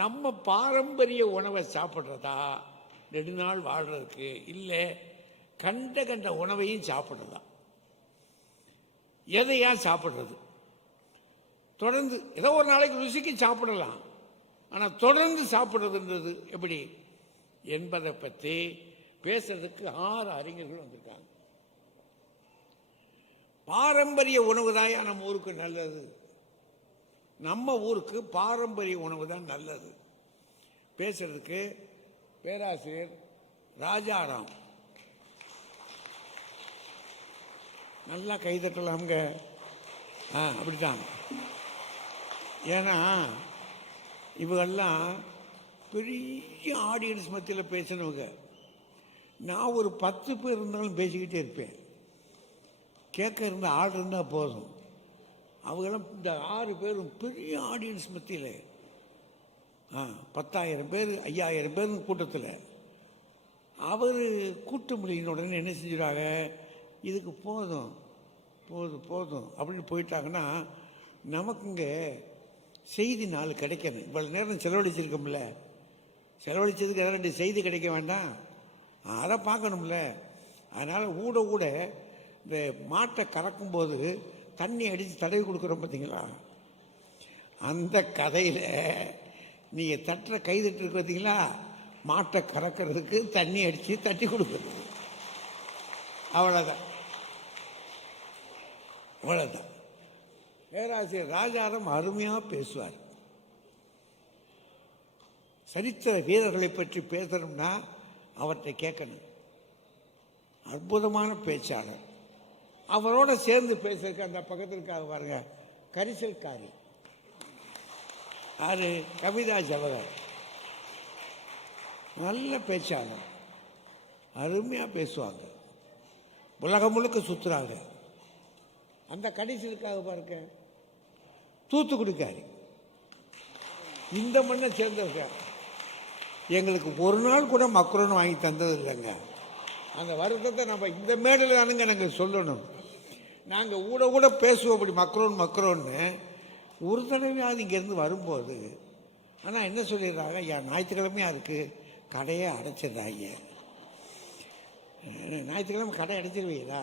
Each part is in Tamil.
நம்ம பாரம்பரிய உணவை சாப்பிட்றதா நெடுநாள் வாழ்றதுக்கு, இல்லை கண்ட கண்ட உணவையும் சாப்பிட்றதா? எதையா சாப்பிட்றது? தொடர்ந்து ஏதோ ஒரு நாளைக்கு ருசிக்கு சாப்பிடலாம், ஆனால் தொடர்ந்து சாப்பிட்றதுன்றது எப்படி என்பதை பற்றி பேசுறதுக்கு 6 அறிஞர்கள் வந்திருக்காங்க. பாரம்பரிய உணவு தான் நம்ம ஊருக்கு நல்லது, நம்ம ஊருக்கு பாரம்பரிய உணவு தான் நல்லது. பேசுறதுக்கு பேராசிரியர் ராஜாராம். நல்லா கைதட்டலாம்ங்க. அப்படித்தான். ஏன்னா இவங்கெல்லாம் பெரிய ஆடியன்ஸ் மத்தியில் பேசினவங்க. நான் ஒரு 10 பேர் இருந்தாலும் பேசிக்கிட்டே இருப்பேன். கேட்க இருந்த ஆள் இருந்தால் போதும். அவங்கெல்லாம் இந்த 6 பேரும் பெரிய ஆடியன்ஸ் மத்தியில் 10,000 பேர் 5,000 பேர் கூட்டத்தில் அவர் கூட்ட முடியின உடனே என்ன செஞ்சுறாங்க, இதுக்கு போதும் போதும் போதும் அப்படின்னு போயிட்டாங்கன்னா நமக்குங்க செய்தி 4 கிடைக்கணும். இவ்வளோ நேரம் செலவழிச்சிருக்கோம்ல, செலவழிச்சதுக்கு ஏதாவது 2 செய்தி கிடைக்க வேண்டாம், அதை பார்க்கணும்ல. அதனால் ஊட ஊட இந்த மாட்டை கறக்கும்போது தண்ணி அடித்து தடவி கொடுக்குறோம் பார்த்தீங்களா, அந்த கதையில் நீங்கள் தட்டுற கை தட்டுருக்கு பார்த்தீங்களா, மாட்டை கறக்கிறதுக்கு தண்ணி அடித்து தட்டி கொடுக்குறது. அவ்வளோதான் அவ்வளோதான். பேராசிரியர் ராஜாராம் அருமையாக பேசுவார். சரித்திர வீரர்களை பற்றி பேசணும்னா அவற்றை கேட்கணும். அற்புதமான பேச்சாளர். அவரோட சேர்ந்து பேசுறதுக்கு அந்த பக்கத்தில் இருக்காங்க பாருங்க, கரிசல்காரி யாரு, கவிதா ஜவஹர். நல்ல பேச்சாளர், அருமையாக பேசுவாங்க, உலகம் முழுக்க சுற்றுறாங்க. அந்த கடைசிலுக்காக பாருங்க தூத்துக்குடிக்காரி, இந்த மண்ணை சேர்ந்தவங்க. எங்களுக்கு ஒரு நாள் கூட மக்ரோன் வாங்கி தந்தது இல்லைங்க. அந்த வருத்தத்தை நம்ம இந்த மேடையில் தானுங்க நாங்கள் சொல்லணும். நாங்கள் ஊட கூட பேசுவோம் அப்படி மக்ரோன் மக்ரோன்னு. ஒரு தடவையாவது இங்கேருந்து வரும்போது ஆனால் என்ன சொல்லிடுறாங்க, ஐயா ஞாயிற்றுக்கிழமையாக இருக்குது கடையை அடைச்சிடுறாங்க. ஞாயிற்றுக்கிழமை கடை அடைச்சிருவீங்களா?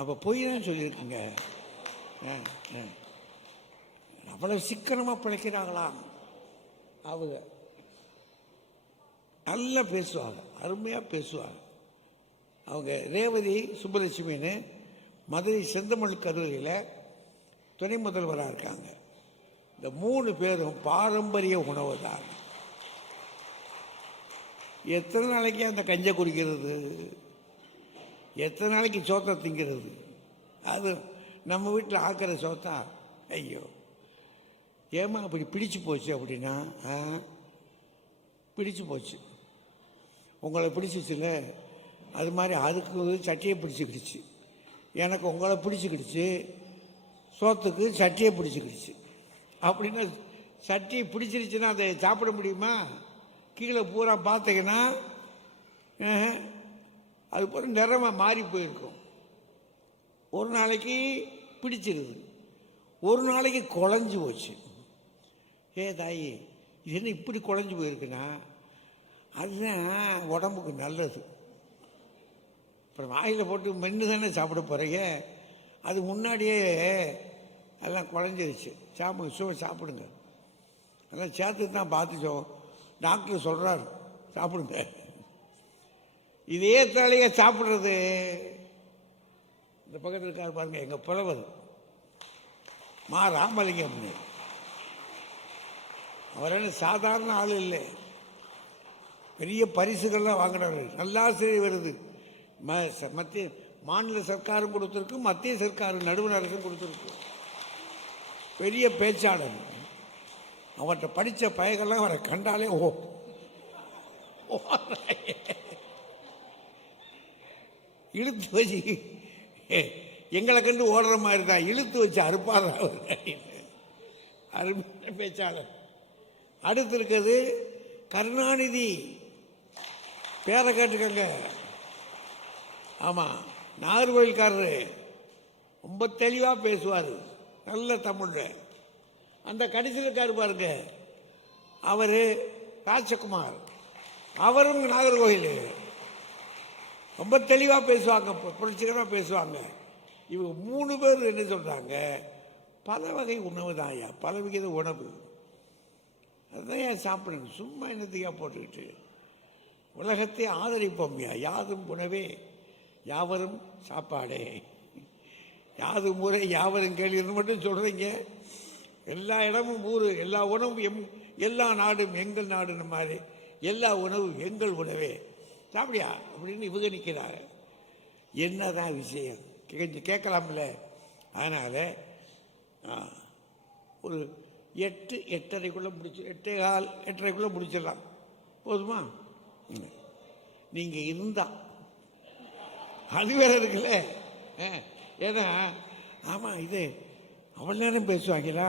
அப்போ பொய் தான் சொல்லியிருக்குங்க. அவ்வளோ சிக்கனமாக பிழைக்கிறாங்களா அவங்க. நல்லா பேசுவாங்க, அருமையாக பேசுவாங்க. அவங்க ரேவதி சுப்பலட்சுமின்னு மதுரை செந்தமிழ் கல்லூரியில் துணை முதல்வராக இருக்காங்க. இந்த 3 பேரும் பாரம்பரிய உணவு தான். எத்தனை நாளைக்கு அந்த கஞ்சை குடிக்கிறது, எத்தனை நாளைக்கு சோத்தை திங்கிறது? அது நம்ம வீட்டில் ஆக்கிற சோத்தா, ஐயோ ஏமா அப்படி பிடிச்சு போச்சு அப்படின்னா, பிடிச்சு போச்சு. உங்களை பிடிச்சிச்சுல, அது மாதிரி அதுக்கு சட்டியை பிடிச்சிக்கிடுச்சு, எனக்கு உங்களை பிடிச்சிக்கிடுச்சு, சோத்துக்கு சட்டியை பிடிச்சிக்கிடுச்சு. அப்படின்னா சட்டியை பிடிச்சிருச்சுன்னா அதை சாப்பிட முடியுமா? கீழே பூரா பார்த்தீங்கன்னா அது போல நிறமாக மாறி போயிருக்கும். ஒரு நாளைக்கு பிடிச்சிருது, ஒரு நாளைக்கு குழஞ்சி போச்சு. தாயி இது என்ன இப்படி குழஞ்சி போயிருக்குன்னா, அதுதான் உடம்புக்கு நல்லது. அப்புறம் வாயில் போட்டு மென்று தானே சாப்பிட போகிறீங்க, அது முன்னாடியே எல்லாம் குழஞ்சிருச்சு. சாப்பிடுங்க, அதெல்லாம் சேர்த்து தான் பார்த்து டாக்டர் சொல்கிறார் சாப்பிடுங்க. இதே தலையை சாப்பிட்றது இந்த பக்கத்தில் இருக்காரு பாருங்க, எங்கள் புலவர் மா ராமலிங்கம். அவர் என்ன சாதாரண ஆள் இல்லை, பெரிய பரிசுகள்லாம் வாங்கினாரு. நல்லாசிரியர் வருது, மத்திய மாநில சர்க்காரும் கொடுத்துருக்கு, மத்திய சர்க்காரும் நடுவண் அரசும் கொடுத்துருக்கு. பெரிய பேச்சாளர். அவர்கிட்ட படித்த பயங்கள்லாம் அவரை கண்டாலே இழுத்து வச்சு எங்களை கண்டு ஓடுற மாதிரி தான், இழுத்து வச்சு அறுப்பார் அவர். அருமையான பேச்சாளர். அடுத்து இருக்கிறது கருணாநிதி, பேரை கேட்டுக்கங்க. ஆமாம், நாகர்கோவில்காரரு, ரொம்ப தெளிவாக பேசுவார், நல்ல தமிழ். அந்த கடைசியில் இருக்காரு பாருங்க அவர் ராஜகுமார், அவரும் நாகர்கோவில் ரொம்ப தெளிவாக பேசுவாங்க, புரட்சிகரமாக பேசுவாங்க. இவங்க 3 பேர் என்ன சொல்கிறாங்க, பல வகை உணவு தான் ஐயா, பல வித உணவு அதுதான் ஏன் சாப்பிடணும், சும்மா என்னத்தையா போட்டுக்கிட்டு. உலகத்தை ஆதரிப்போம்யா, யாதும் உணவே யாவரும் சாப்பாடே, யாதும் ஊரே யாவரும் கேள்வி மட்டும் சொல்கிறீங்க. எல்லா இடமும் ஊர், எல்லா உணவும் எல்லா நாடும் எங்கள் நாடுன்னு மாதிரி எல்லா உணவும் எங்கள் உணவே சாப்பிடியா அப்படின்னு இவங்க நிற்கிறாங்க. என்னதான் விஷயம் கொஞ்சம் கேட்கலாம்ல. அதனால் ஒரு 8, 8:30க்குள்ளே முடிச்சு 8:15, 8:30க்குள்ளே முடிச்சிடலாம். போதுமா? நீங்கள் இருந்தா அது வேற இருக்குல்ல. ஏன்னா ஆமாம், இது அவ்வளோ நேரம் பேசுவாங்களா,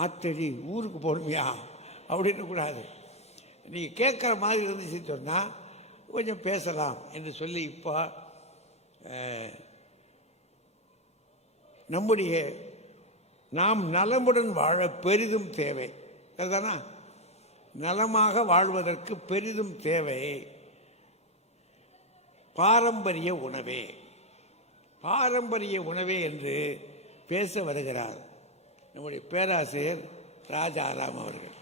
ஆத்தடி ஊருக்கு போகணுமையா அப்படின்னு கூடாது. நீங்கள் கேட்குற மாதிரி இருந்துச்சு சொன்னால் கொஞ்சம் பேசலாம் என்று சொல்லி இப்போ நம்முடைய நாம் நலமுடன் வாழ பெரிதும் தேவை. அதுதானா? நலமாக வாழ்வதற்கு பெரிதும் தேவை பாரம்பரிய உணவே. பாரம்பரிய உணவே என்று பேச வருகிறார் நம்முடைய பேராசிரியர் ராஜாராம் அவர்கள்.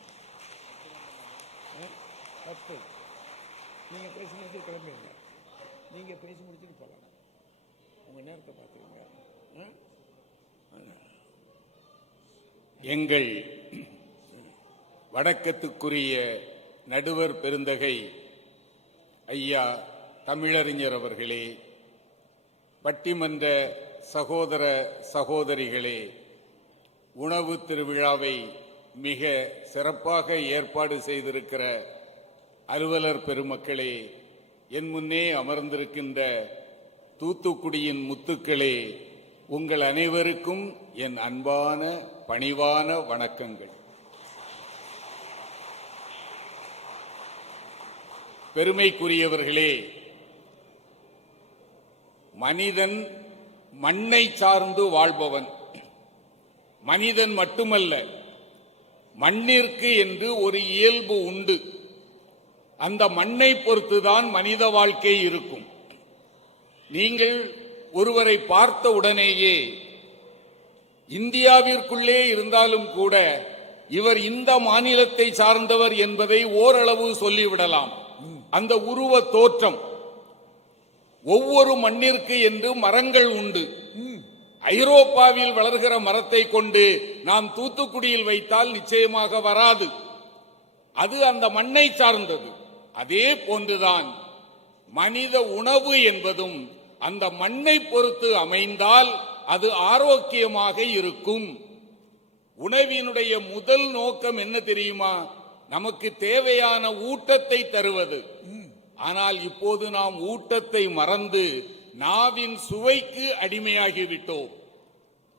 நீங்கள் பேசி முடிச்சு கிளம்பிடுங்க, நீங்கள் பேசி முடிச்சுட்டு போகலாம், உங்கள் நேரத்தை பார்த்துக்கோங்க. எங்கள் வணக்கத்துக்குரிய நடுவர் பெருந்தகை ஐயா தமிழறிஞர் அவர்களே, பட்டிமன்ற சகோதர சகோதரிகளே, உணவு திருவிழாவை மிக சிறப்பாக ஏற்பாடு செய்திருக்கிற அலுவலர் பெருமக்களே, என் முன்னே அமர்ந்திருக்கின்ற தூத்துக்குடியின் முத்துக்களே, உங்கள் அனைவருக்கும் என் அன்பான பணிவான வணக்கங்கள். பெருமைக்குரியவர்களே, மனிதன் மண்ணை சார்ந்து வாழ்பவன். மனிதன் மட்டுமல்ல, மண்ணிற்கு என்று ஒரு இயல்பு உண்டு. அந்த மண்ணை பொறுத்துதான் மனித வாழ்க்கை இருக்கும். நீங்கள் ஒருவரை பார்த்த உடனேயே இந்தியாவிற்குள்ளே இருந்தாலும் கூட இவர் இந்த மாநிலத்தை சார்ந்தவர் என்பதை ஓரளவு சொல்லிவிடலாம். அந்த உருவ தோற்றம். ஒவ்வொரு மண்ணிற்கு என்று மரங்கள் உண்டு. ஐரோப்பாவில் வளர்கிற மரத்தை கொண்டு நாம் தூத்துக்குடியில் வைத்தால் நிச்சயமாக வராது. அது அந்த மண்ணை சார்ந்தது. அதே போன்றுதான் மனித உணவு என்பதும் அந்த மண்ணை பொறுத்து அமைந்தால் அது ஆரோக்கியமாக இருக்கும். உணவினுடைய முதல் நோக்கம் என்ன தெரியுமா? நமக்கு தேவையான ஊட்டத்தை தருவது. ஆனால் இப்போது நாம் ஊட்டத்தை மறந்து நாவின் சுவைக்கு அடிமையாகிவிட்டோம்.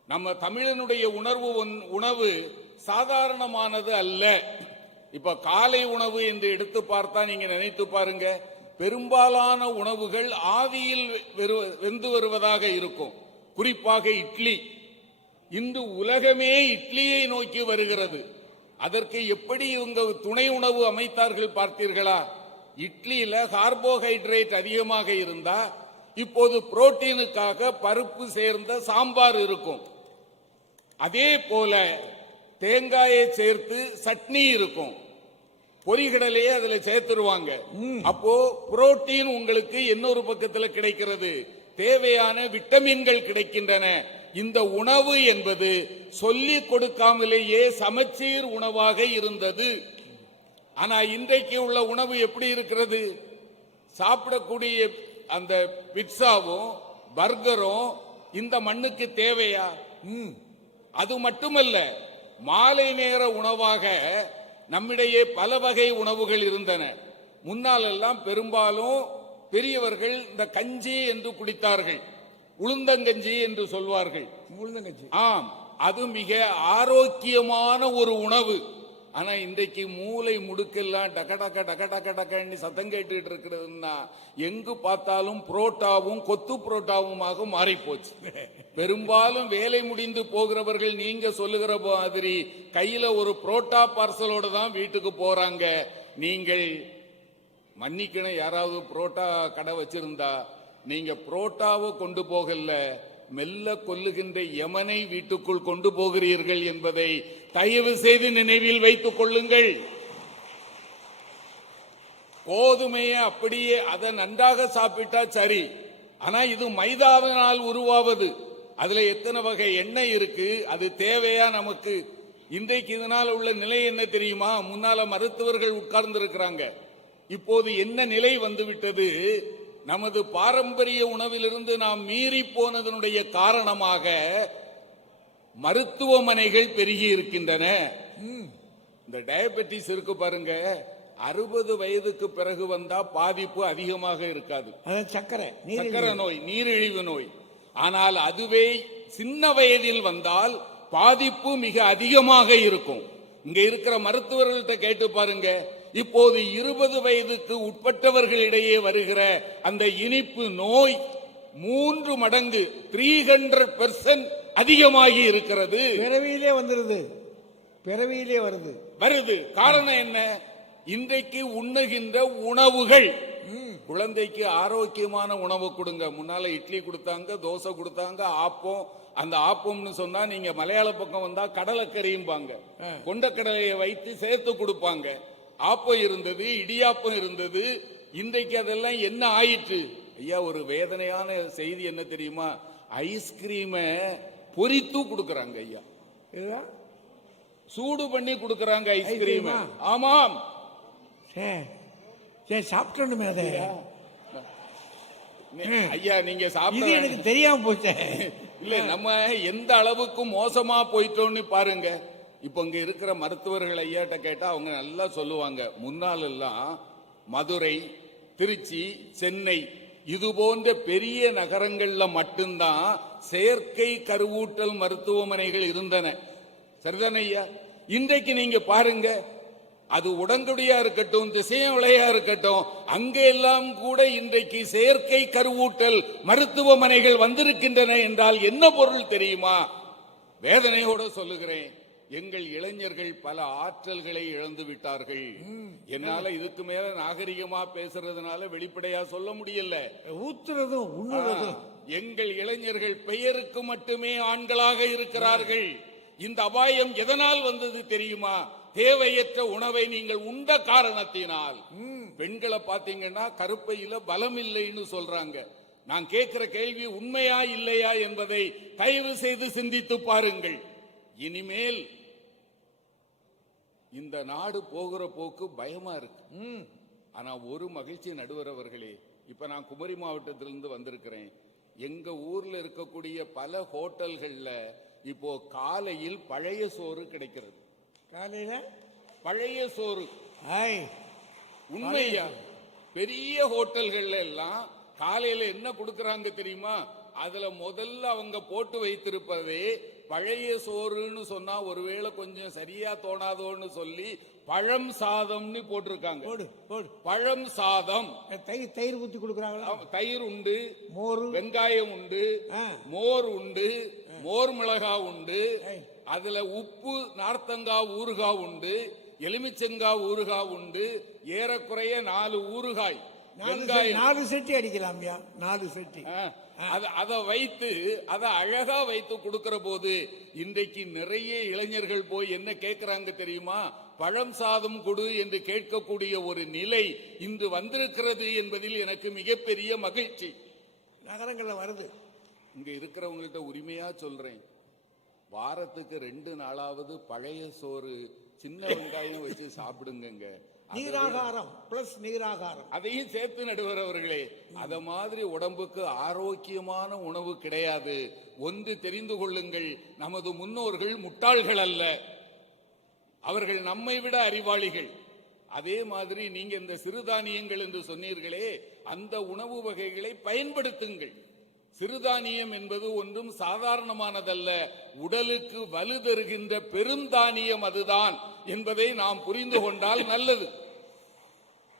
நம்ம தமிழனுடைய உணவு சாதாரணமானது அல்ல. இப்ப காலை உணவு என்று எடுத்து பார்த்தா நீங்க நினைத்து பாருங்க, பெரும்பாலான உணவுகள் ஆவியில் வெந்து வருவதாக இருக்கும். குறிப்பாக இட்லி. இன்று உலகமே இட்லியை நோக்கி வருகிறது. அதற்கு எப்படி இவங்க துணை உணவு அமைத்தார்கள் பார்த்தீர்களா? இட்லியில கார்போஹைட்ரேட் அதிகமாக இருந்தா இப்போது புரோட்டீனுக்காக பருப்பு சேர்ந்த சாம்பார் இருக்கும். அதே போல தேங்காயை சேர்த்து சட்னி இருக்கும். பொரிகடலையே அதுல சேர்த்துருவாங்க. அப்போ புரோட்டீன் உங்களுக்கு இன்னொரு பக்கத்தில் கிடைக்கிறது, தேவையான விட்டமின்கள் கிடைக்கின்றன. இந்த உணவு என்பது சொல்லிக் கொடுக்காமலேயே சமச்சீர் உணவாக இருந்தது. ஆனா இன்றைக்கு உள்ள உணவு எப்படி இருக்கிறது? சாப்பிடக்கூடிய அந்த பிட்சாவும் பர்கரும் இந்த மண்ணுக்கு தேவையா? அது மட்டுமல்ல, மாலை நேர உணவாக நம்மிடையே பல வகை உணவுகள் இருந்தன. முன்னால் எல்லாம் பெரும்பாலும் பெரியவர்கள் இந்த கஞ்சி என்று குடித்தார்கள். உளுந்தங்கஞ்சி என்று சொல்வார்கள். உளுந்தங்கஞ்சி, ஆம், அது மிக ஆரோக்கியமான ஒரு உணவு. ஆனா இன்றைக்கு மூளை முடுக்கெல்லாம் டக டக டக டக டக்கன்னு சத்தம் கேட்டுட்டு இருக்கிறதுன்னா எங்கு பார்த்தாலும் புரோட்டாவும் கொத்து புரோட்டாவுமாக மாறி போச்சு. பெரும்பாலும் வேலை முடிந்து போகிறவர்கள் நீங்க சொல்லுகிற மாதிரி கையில ஒரு புரோட்டா பார்சலோட தான் வீட்டுக்கு போறாங்க. நீங்கள் மன்னிக்கணும், யாராவது புரோட்டா கடை வச்சிருந்தா நீங்க புரோட்டாவை கொண்டு போகல, மெல்ல கொல்லுகின்ற யமனை வீட்டுக்குள் கொண்டு போகிறீர்கள் என்பதை தயவு செய்து நினைவில் வைத்துக் கொள்ளுங்கள். கோதுமையை அப்படியே அதை நன்றாக சாப்பிட்டா சரி, ஆனா இது மைதாவினால் உருவாவது. அதுல எத்தனை வகை எண்ணெய் இருக்கு, அது தேவையா நமக்கு? இன்றைக்கு இதனால் உள்ள நிலை என்ன தெரியுமா? முன்னால மருத்துவர்கள் உட்கார்ந்து இருக்கிறாங்க, இப்போது என்ன நிலை வந்துவிட்டது? நமது பாரம்பரிய உணவிலிருந்து நாம் மீறி போனதனுடைய காரணமாக மருத்துவமனைகள் பெருகி இருக்கின்றன. இந்த டயபெட்டிஸ் இருக்கு பாருங்க, 60 வயதுக்கு பிறகு வந்தா பாதிப்பு அதிகமாக இருக்காது. சக்கரை நோய், நீரிழிவு நோய். ஆனால் அதுவே சின்ன வயதில் வந்தால் பாதிப்பு மிக அதிகமாக இருக்கும். இங்க இருக்கிற மருத்துவர்கள்ட்ட கேட்டு பாருங்க, இப்போது 20 வயதுக்கு உட்பட்டவர்களிடையே வருகிற அந்த இனிப்பு நோய் 3 மடங்கு 300% அதிகமாகி இருக்கிறது. பிறவியிலே வருது. காரணம் என்ன? இன்றைக்கு உண்ணுகின்ற உணவுகள். குழந்தைக்கு ஆரோக்கியமான உணவு கொடுங்க. முன்னால இட்லி கொடுத்தாங்க, தோசை கொடுத்தாங்க, ஆப்பம். அந்த ஆப்பம்னு சொன்னா நீங்க மலையாள பக்கம் வந்தா கடலைக்கறியும்பாங்க. கொண்டக்கடலையை வைத்து சேர்த்து கொடுப்பாங்க. ஆப்பம் இருந்தது, இடியாப்பம் இருந்தது. இன்றைக்கு அதெல்லாம் என்ன ஆயிற்று? ஐயா, ஒரு வேதனையான செய்தி என்ன தெரியுமா? ஐஸ்கிரீமை பொரித்து கொடுக்கறாங்க ஐயா, சூடு பண்ணி கொடுக்கறாங்க ஐஸ்கிரீம். ஆமாம், சாப்பிட்டோமே அதை. ஐயா நீங்க சாப்பிட எனக்கு தெரியாம போச்சு. இல்ல, நம்ம எந்த அளவுக்கு மோசமா போயிட்டோம்னு பாருங்க. இப்ப இங்க இருக்கிற மருத்துவர்கள் ஐயாட்ட கேட்டா அவங்க நல்லா சொல்லுவாங்க. முன்னால் எல்லாம் மதுரை, திருச்சி, சென்னை இது போன்ற பெரிய நகரங்கள்ல மட்டும்தான் செயற்கை கருவூட்டல் மருத்துவமனைகள் இருந்தன. சரிதானே ஐயா? இன்றைக்கு நீங்க பாருங்க, அது உடங்குடியா இருக்கட்டும், திசையவிளையா இருக்கட்டும், அங்கே எல்லாம் கூட இன்றைக்கு செயற்கை கருவூட்டல் மருத்துவமனைகள் வந்திருக்கின்றன என்றால் என்ன பொருள் தெரியுமா? வேதனையோட சொல்லுகிறேன், எங்கள் இளைஞர்கள் பல ஆற்றல்களை இழந்து விட்டார்கள். என்னால இதுக்கு மேல நாகரிகமா பேசுறதுனால வெளிப்படையா சொல்ல முடியல. ஊத்துறதும் உண்ணுறதும். எங்கள் இளைஞர்கள் பெயருக்கு மட்டுமே ஆண்களாக இருக்கிறார்கள். இந்த அபாயம் எதனால் வந்தது தெரியுமா? தேவையற்ற உணவை நீங்கள் உண்ட காரணத்தினால். பெண்களை பாத்தீங்கன்னா கருப்பையில பலம் இல்லைன்னு சொல்றாங்க. நான் கேட்கிற கேள்வி உண்மையா இல்லையா என்பதை தயவு செய்து சிந்தித்து பாருங்கள். இனிமேல் இந்த நாடு போகிற போக்கு பயமா இருக்கு. ஆனா ஒரு மகிழ்ச்சி நடுவர் அவர்களே, இப்ப நான் குமரி மாவட்டத்திலிருந்து வந்திருக்கிறேன். எங்க ஊர்ல இருக்கக்கூடிய பல ஹோட்டல்கள்ல இப்போ காலையில் பழைய சோறு கிடைக்கிறது. காலையில பழைய சோறு உண்மையா? பெரிய ஹோட்டல்கள்ல எல்லாம் காலையில என்ன கொடுக்கறாங்க தெரியுமா? அதுல முதல்ல அவங்க போட்டு வைத்திருப்பதே பழைய சோறுன்னு சொன்னா ஒருவேளை கொஞ்சம் சரியா தோணாதோன்னு சொல்லி பழம் சாதம்னு போட்டிருக்காங்க. பழம் சாதம். தயிர் ஊத்தி கொடுக்கறாங்க. தயிர் உண்டு, மோர், வெங்காயம் உண்டு, மோர் உண்டு, மோர் மிளகா உண்டு, அதுல உப்பு நார்த்தங்காய் ஊறுகாய் உண்டு, எலுமிச்சங்காய் ஊறுகாய் உண்டு, ஏறக்குறைய 4 ஊறுகாய், 4 செட்டி அடிக்கலாம். 4 செட்டி அதை வைத்து அதை அழகா வைத்து கொடுக்கிற போது இன்றைக்கு நிறைய இளைஞர்கள் போய் என்ன கேட்கிறாங்க தெரியுமா? பழம் சாதம் கொடு என்று கேட்கக்கூடிய ஒரு நிலை இன்று வந்திருக்கிறது என்பதில் எனக்கு மிகப்பெரிய மகிழ்ச்சி. நகரங்கள்ல வருது. இங்க இருக்கிறவங்கள்ட்ட உரிமையா சொல்றேன், வாரத்துக்கு 2 நாளாவது பழைய சோறு சின்ன வெங்காயம் வச்சு சாப்பிடுங்க. நீராகாரம் பிளஸ் நீராகாரம் அதையும் சேர்த்து நடுவர் அவர்களே. அத மாதிரி உடம்புக்கு ஆரோக்கியமான உணவு கிடையாது. ஒன்று தெரிந்து கொள்ளுங்கள், நமது முன்னோர்கள் முட்டாள்கள் அல்ல, அவர்கள் நம்மை விட அறிவாளிகள். அதே மாதிரி நீங்க இந்த சிறுதானியங்கள் என்று சொன்னீர்களே, அந்த உணவு வகைகளை பயன்படுத்துங்கள். சிறுதானியம் என்பது ஒன்றும் சாதாரணமானதல்ல, உடலுக்கு வலு தருகின்ற பெருந்தானியம் அதுதான் என்பதை நாம் புரிந்து கொண்டால் நல்லது.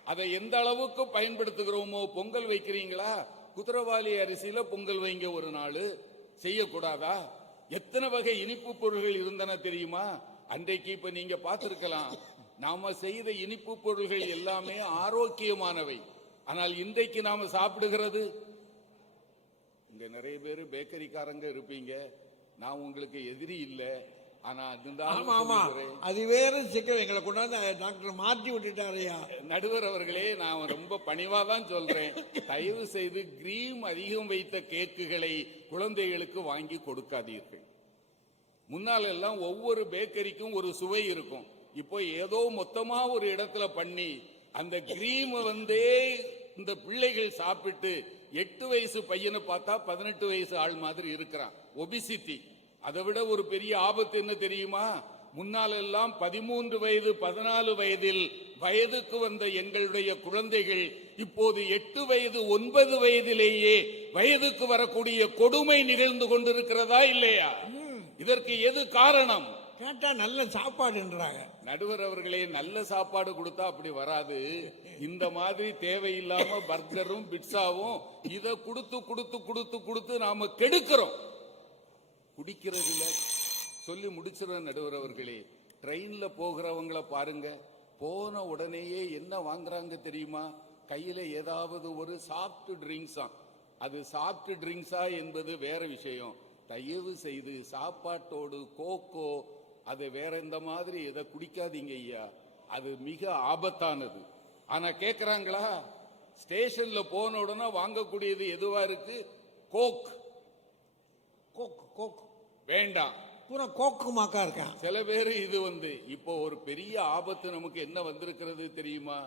அதை எந்த அளவுக்கு பயன்படுத்துகிறோமோ, பொங்கல் வைக்கிறீங்களா, குதிரவாளி அரிசியில பொங்கல் வைங்க ஒரு நாள், செய்யக்கூடாதா? எத்தனை வகை இனிப்பு பொருள்கள் இருந்தன தெரியுமா? அன்றைக்கு இப்ப நீங்க பார்த்திருக்கலாம், நாம செய்த இனிப்பு பொருள்கள் எல்லாமே ஆரோக்கியமானவை. ஆனால் இன்றைக்கு நாம சாப்பிடுகிறது, இங்க நிறைய பேர் பேக்கரிக்காரங்க இருப்பீங்க, நான் உங்களுக்கு எதிரி இல்லை, ஆனா ஆமா ஆமா அது வேற சிக்கல். எங்களை கொண்டாந்து டாக்டர் மாற்றி விட்டுட்டாரையா. நடுவர் அவர்களே, நான் ரொம்ப பணிவா தான் சொல்றேன், தயவு செய்து கிரீம் அதிகம் வைத்த கேக்குகளை குழந்தைகளுக்கு வாங்கி கொடுக்காதீர்கள். முன்னால் எல்லாம் ஒவ்வொரு பேக்கரிக்கும் ஒரு சுவை இருக்கும். இப்போ ஏதோ மொத்தமா ஒரு இடத்துல பண்ணி அந்த கிரீம் இந்த பிள்ளைகள் சாப்பிட்டு 8 வயசு பையனை பார்த்தா 18 வயசு ஆள் மாதிரி இருக்கிறான். ஒபிசிட்டி. அதை விட ஒரு பெரிய ஆபத்து என்ன தெரியுமா? முன்னால் எல்லாம் 13 வயது 14 வயதில் வயதுக்கு வந்த எங்களுடைய குழந்தைகள் இப்போது 8 வயது 9 வயதிலேயே வயதுக்கு வரக்கூடிய கொடுமை நிகழ்ந்து கொண்டிருக்கிறதா இல்லையா? இதற்கு எது காரணம்? கேட்டா நல்ல சாப்பாடுன்றாங்க. நடுவர் அவர்களே, நல்ல சாப்பாடு கொடுத்தா அப்படி வராது. இந்த மாதிரி தேவையில்லாம பர்கரும் பிட்சாவும் இதை கொடுத்து கொடுத்து கொடுத்து கொடுத்து நாம கெடுக்கிறோம். குடிக்கிறது இல்ல. சொல்லி முடிச்சிருவேன் நடுவர் அவர்களே. ட்ரெயின்ல போகிறவங்களை பாருங்க, போன உடனேயே என்ன வாங்குறாங்க தெரியுமா? கையில ஏதாவது ஒரு சாஃப்ட் ட்ரிங்க்ஸா. அது சாஃப்ட் ட்ரிங்க்ஸா என்பது வேற விஷயம். தயவு செய்து சாப்பாட்டோடு கோகோ அது வேற இந்த மாதிரி எதை குடிக்காதீங்க ஐயா, அது மிக ஆபத்தானது. ஆனா கேக்குறாங்களா? ஸ்டேஷன்ல போன உடனே வாங்கக்கூடியது எதுவா இருக்கு? கோக். கோக் கோக் வேண்டாம், பூரா கோக்கு மாக்கா இருக்கான். சில பேரு இது இப்போ ஒரு பெரிய ஆபத்து நமக்கு என்ன வந்திருக்கிறது தெரியுமா?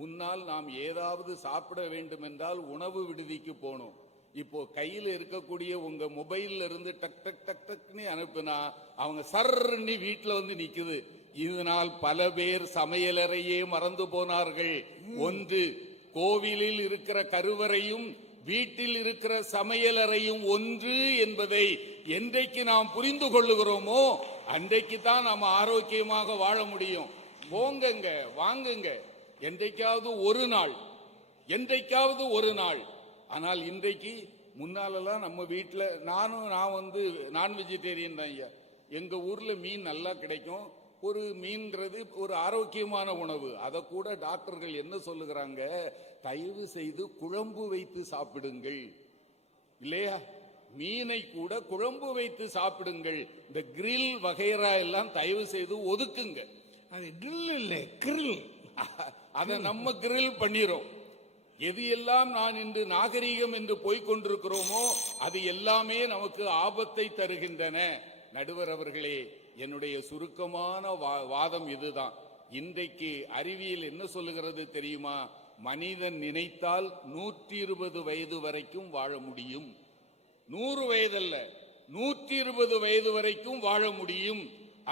முன்னால் நாம் ஏதாவது சாப்பிட வேண்டும் என்றால் உணவு விடுதிக்கு போனோம். இப்போ கையில் இருக்கக்கூடிய உங்க மொபைல்ல இருந்து டக் டக் டக் டக்னு அனுப்புனா அவங்க சர்ன்னு வீட்டுல வந்து நிக்குது. இதனால் பல பேர் சமையலறையே மறந்து போனார்கள். ஒன்று, கோவிலில் இருக்கிற கருவறையும் வீட்டில் இருக்கிற சமையலறையும் ஒன்று என்பதை என்றைக்கு நாம் புரிந்து கொள்ளுகிறோமோ அன்றைக்கு தான் நாம் ஆரோக்கியமாக வாழ முடியும். போங்கங்க, வாங்குங்க, என்றைக்காவது ஒரு நாள். ஆனால் இன்றைக்கு முன்னாலெல்லாம் நம்ம வீட்டில் நான் நான் வெஜிடேரியன் தான் ஐயா. எங்க ஊர்ல மீன் நல்லா கிடைக்கும். ஒரு மீன்கிறது ஒரு ஆரோக்கியமான உணவு. அதை கூட டாக்டர்கள் என்ன சொல்லுகிறாங்க? தயவு செய்து குழம்பு வைத்து சாப்பிடுங்கள், இல்லையா? மீனை கூட குழம்பு வைத்து சாப்பிடுங்கள். இந்த கிரில் வகைரா எல்லாம் தயவு செய்து ஒதுக்குங்க. அது கிரில் இல்லை, கிரில். அதை நம்ம கிரில் பண்ணிரும். எது எல்லாம் நான் இன்று நாகரீகம் என்று போய்கொண்டிருக்கிறோமோ அது எல்லாமே நமக்கு ஆபத்தை தருகின்றன. நடுவர் அவர்களே, என்னுடைய சுருக்கமான வாதம் இதுதான். இன்றைக்கு அறிவியல் என்ன சொல்லுகிறது தெரியுமா? மனிதன் நினைத்தால் 120 வயது வரைக்கும் வாழ முடியும். 100 வயதல்ல, 120 வயது வரைக்கும் வாழ முடியும்.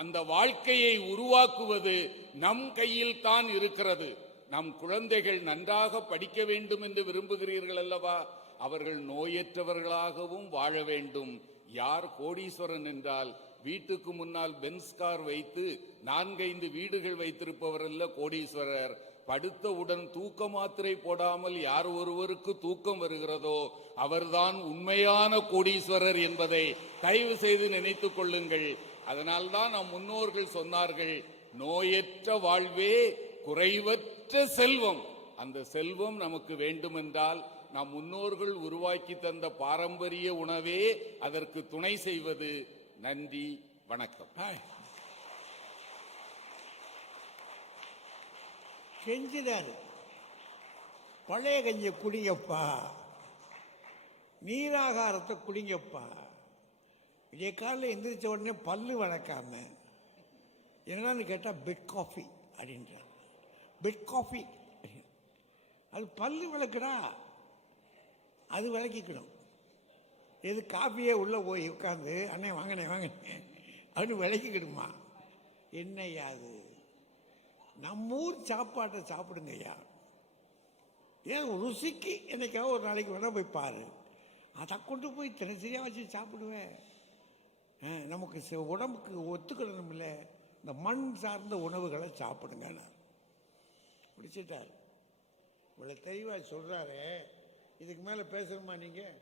அந்த வாழ்க்கையை உருவாக்குவது நம் கையில் தான் இருக்கிறது. நம் குழந்தைகள் நன்றாக படிக்க வேண்டும் என்று விரும்புகிறீர்கள் அல்லவா? அவர்கள் நோயற்றவர்களாகவும் வாழ வேண்டும். யார் கோடீஸ்வரன் என்றால் வீட்டுக்கு முன்னால் பென்ஸ் கார் வைத்து 4-5 வீடுகள் வைத்திருப்பவர் அல்ல கோடீஸ்வரர். படுத்தவுடன் தூக்க மாத்திரை போடாமல் யார் ஒருவருக்கு தூக்கம் வருகிறதோ அவர்தான் உண்மையான கோடீஸ்வரர் என்பதை தயவு செய்து நினைத்துக் கொள்ளுங்கள். அதனால்தான் நம் முன்னோர்கள் சொன்னார்கள், நோயற்ற வாழ்வே குறைவற்ற செல்வம். அந்த செல்வம் நமக்கு வேண்டுமென்றால் நம் முன்னோர்கள் உருவாக்கி தந்த பாரம்பரிய உணவே அதற்கு துணை செய்வது. நன்றி, வணக்கம். செஞ்சுதாரு பழைய கஞ்சியை குடிங்கப்பா, நீராகாரத்தை குடிங்கப்பா. இதே காலையில் எந்திரிச்ச உடனே பல்லு வளர்க்காம என்னன்னு கேட்டால் பெட் காஃபி அப்படின்றாங்க. பெட் காஃபி அது பல்லு விளக்குடா, அது விளக்கிக்கணும். எது காஃபியே உள்ளே போய் உட்காந்து அண்ணே வாங்கினேன் அப்படின்னு விளக்கிக்கிடுமா? என்னையா அது? நம்ம ஊர் சாப்பாட்டை சாப்பிடுங்க ஐயா. ஏன் ருசிக்கு என்னைக்காவது ஒரு நாளைக்கு வேணால் போய் பாரு. அதை கொண்டு போய் தினசரியாக வச்சு சாப்பிடுவேன். நமக்கு உடம்புக்கு ஒத்துக்கணும் இல்லை, இந்த மண் சார்ந்த உணவுகளை சாப்பிடுங்க. முடிச்சிட்டார். இவ்வளோ தெளிவாக சொல்கிறாரு. இதுக்கு மேலே பேசணுமா நீங்கள்?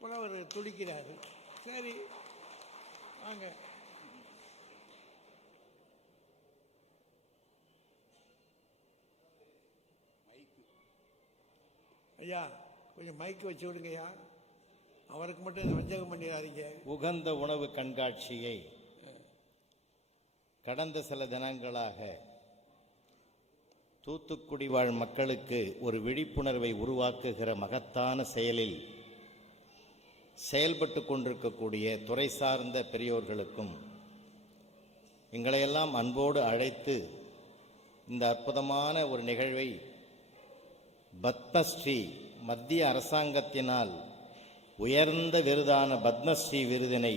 புலவர் துடிக்கிறாரு. சரி வாங்க. ஐயா கொஞ்சம் மைக்கு வச்சு விடுங்கய்யா. அவருக்கு மட்டும் இந்த வஞ்சகம் பண்ணிடாதீங்க. உகந்த உணவு கண்காட்சியை கடந்த சில தினங்களாக தூத்துக்குடி வாழ் மக்களுக்கு ஒரு விழிப்புணர்வை உருவாக்குகிற மகத்தான செயலில் செயல்பட்டு கொண்டிருக்கக்கூடிய துறை சார்ந்த பெரியோர்களுக்கும் எங்களையெல்லாம் அன்போடு அழைத்து இந்த அற்புதமான ஒரு நிகழ்வை பத்மஸ்ரீ மத்திய அரசாங்கத்தினால் உயர்ந்த விருதான பத்மஸ்ரீ விருதினை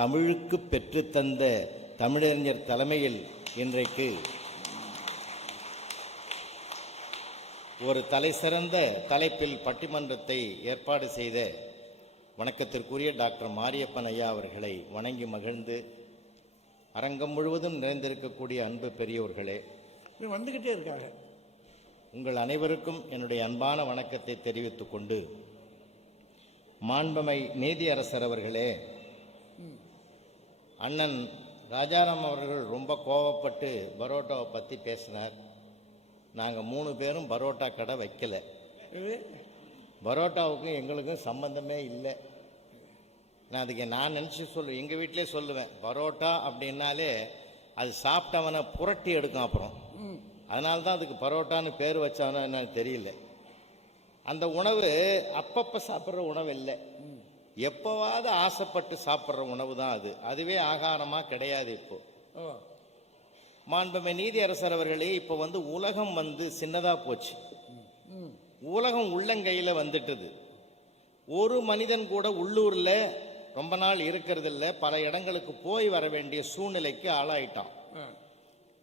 தமிழுக்கு பெற்றுத்தந்த தமிழறிஞர் தலைமையில் இன்றைக்கு ஒரு தலைசிறந்த தலைப்பில் பட்டிமன்றத்தை ஏற்பாடு செய்த வணக்கத்திற்குரிய டாக்டர் மாரியப்பன் ஐயா அவர்களை வணங்கி மகிழ்ந்து, அரங்கம் முழுவதும் நிறைந்திருக்கக்கூடிய அன்பு பெரியோர்களே, வந்துக்கிட்டே இருக்காங்க, உங்கள் அனைவருக்கும் என்னுடைய அன்பான வணக்கத்தை தெரிவித்துக் கொண்டு, மாண்புமை நீதியரசர் அவர்களே, அண்ணன் ராஜாராம் அவர்கள் ரொம்ப கோவப்பட்டு பரோட்டாவை பற்றி பேசினார். நாங்கள் 3 பேரும் பரோட்டா கடை வைக்கல. பரோட்டாவுக்கும் எங்களுக்கும் சம்பந்தமே இல்லை. நான் நினச்சி சொல்லுவேன், எங்கள் வீட்டிலே சொல்லுவேன், பரோட்டா அப்படின்னாலே அது சாப்பிட்டவனை புரட்டி எடுக்கும். அப்புறம் அதனால தான் அதுக்கு பரோட்டான்னு பேர் வச்சானோ என்னன்னு தெரியல. அந்த உணவு அப்பப்போ சாப்பிட்ற உணவு இல்லை, எப்போவாவது ஆசைப்பட்டு சாப்பிட்ற உணவு தான் அது. அதுவே ஆகாரமாக கிடையாது. இப்போ மாண்புமை நீதியரசர் அவர்களே, இப்போ உலகம் சின்னதாக போச்சு. உலகம் உள்ளங்கையில் வந்துட்டுது. ஒரு மனிதன் கூட உள்ளூரில் ரொம்ப நாள் இருக்கிறது இல்லை, பல இடங்களுக்கு போய் வர வேண்டிய சூழ்நிலைக்கு ஆளாயிட்டான்.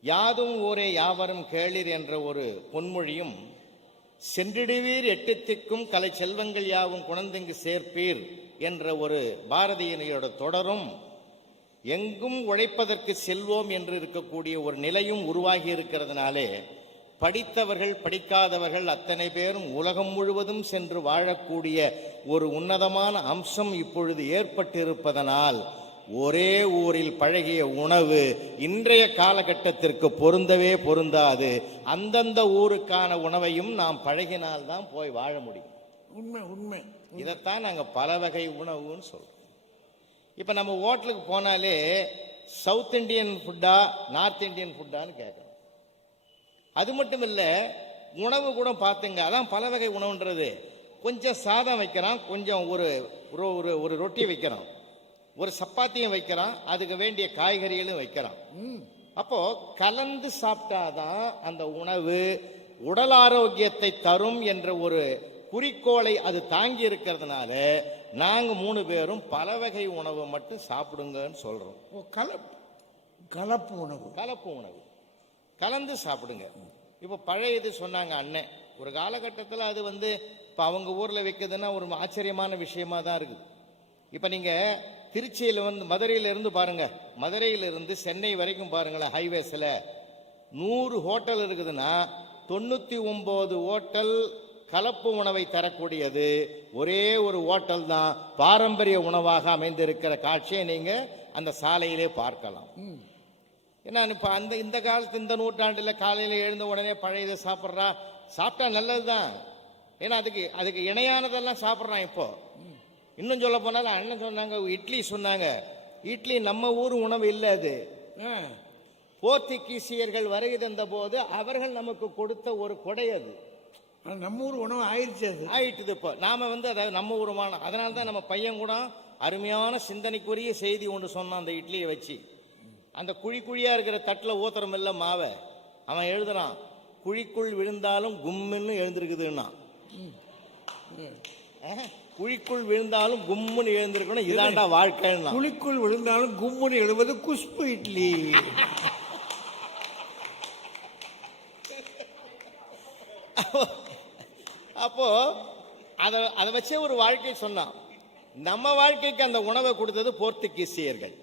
யாதும் ஊரே யாவரும் கேளீர் என்ற ஒரு பொன்மொழியும், சென்றிடுவீர் எட்டுத்திக்கும் கலை செல்வங்கள் யாவும் குணந்திங்கு சேர்ப்பீர் என்ற ஒரு பாரதியினையோட தொடரும், எங்கும் உழைப்பதற்கு செல்வோம் என்று இருக்கக்கூடிய ஒரு நிலையும் உருவாகி இருக்கிறதுனாலே, படித்தவர்கள் படிக்காதவர்கள் அத்தனை பேரும் உலகம் முழுவதும் சென்று வாழக்கூடிய ஒரு உன்னதமான அம்சம் இப்பொழுது ஏற்பட்டிருப்பதனால், ஒரே ஊரில் பழகிய உணவு இன்றைய காலகட்டத்திற்கு பொருந்தவே பொருந்தாது. அந்தந்த ஊருக்கான உணவையும் நாம் பழகினால்தான் போய் வாழ முடியும். உண்மை உண்மை. இதைத்தான் நாங்கள் பல வகை உணவுன்னு சொல்றோம். இப்போ நம்ம ஹோட்டலுக்கு போனாலே சவுத் இண்டியன் ஃபுட்டா நார்த் இண்டியன் ஃபுட்டான்னு கேட்குறோம். அது மட்டும் இல்லை, உணவு கூட பார்த்துங்க, அதான் பல வகை உணவுன்றது. கொஞ்சம் சாதம் வைக்கிறான், கொஞ்சம் ஒரு ஒரு ரொட்டி வைக்கிறான், ஒரு சப்பாத்தியும் வைக்கிறான், அதுக்கு வேண்டிய காய்கறிகளும் வைக்கிறான். அப்போ கலந்து சாப்பிட்டாதான் அந்த உணவு உடல் ஆரோக்கியத்தை தரும் என்ற ஒரு குறிக்கோளை அது தாங்கி இருக்கிறதுனால நாங்க 3 பேரும் பல வகை உணவு மட்டும் சாப்பிடுங்கன்னு சொல்றோம். கலப்பு உணவு, கலப்பு உணவு கலந்து சாப்பிடுங்க. இப்போ பழைய இது சொன்னாங்க அண்ணன், ஒரு காலகட்டத்தில் அது இப்போ அவங்க ஊரில் வைக்கிறதுன்னா ஒரு ஆச்சரியமான விஷயமா தான் இருக்குது. இப்போ நீங்கள் திருச்சியில் மதுரையிலிருந்து பாருங்க, மதுரையிலிருந்து சென்னை வரைக்கும் பாருங்களேன், ஹைவேஸில் 100 ஹோட்டல் இருக்குதுன்னா 99 ஹோட்டல் கலப்பு உணவை தரக்கூடியது ஒரே ஒரு ஹோட்டல் தான் பாரம்பரிய உணவாக அமைந்திருக்கிற காட்சியை நீங்க அந்த சாலையிலே பார்க்கலாம். ஏன்னா இப்ப இந்த காலத்து இந்த நூற்றாண்டில் காலையில எழுந்த உடனே பழையதை சாப்பிட்டா நல்லதுதான். ஏன்னா அதுக்கு இணையானதெல்லாம் சாப்பிட்றான். இப்போ இன்னும் சொல்ல போனாலும் அண்ணன் சொன்னாங்க, இட்லி சொன்னாங்க. இட்லி நம்ம ஊர் உணவு இல்லை, அது போர்த்துகீசியர்கள் வருகை தந்த போது அவர்கள் நமக்கு கொடுத்த ஒரு கொடை. அது நம்ம ஊர் உணவு ஆயிடுச்சு, அது ஆயிட்டுது. இப்போ நாம அதாவது நம்ம ஊருமான, அதனால தான் நம்ம பையன் கூட அருமையான சிந்தனைக்குரிய செய்தி ஒன்று சொன்னான். அந்த இட்லியை வச்சு அந்த குழியா இருக்கிற தட்டில் ஊத்துறம் இல்ல மாவை, அவன் எழுதுறான், குழிக்குள் விழுந்தாலும் கும்முன்னு எழுந்திருக்குதுன்னா. குழிக்குள் விழுந்தாலும் கும்முன்னு எழுந்திருக்கணும், இதாண்டா வாழ்க்கைன்னா. குழிக்குள் விழுந்தாலும் கும்முன்னு எழுவது குஷ்பு இட்லி. அப்போ அதை வச்சே ஒரு வாழ்க்கை சொன்னான். நம்ம வாழ்க்கைக்கு அந்த உணவை கொடுத்தது போர்த்துகீசியர்கள்.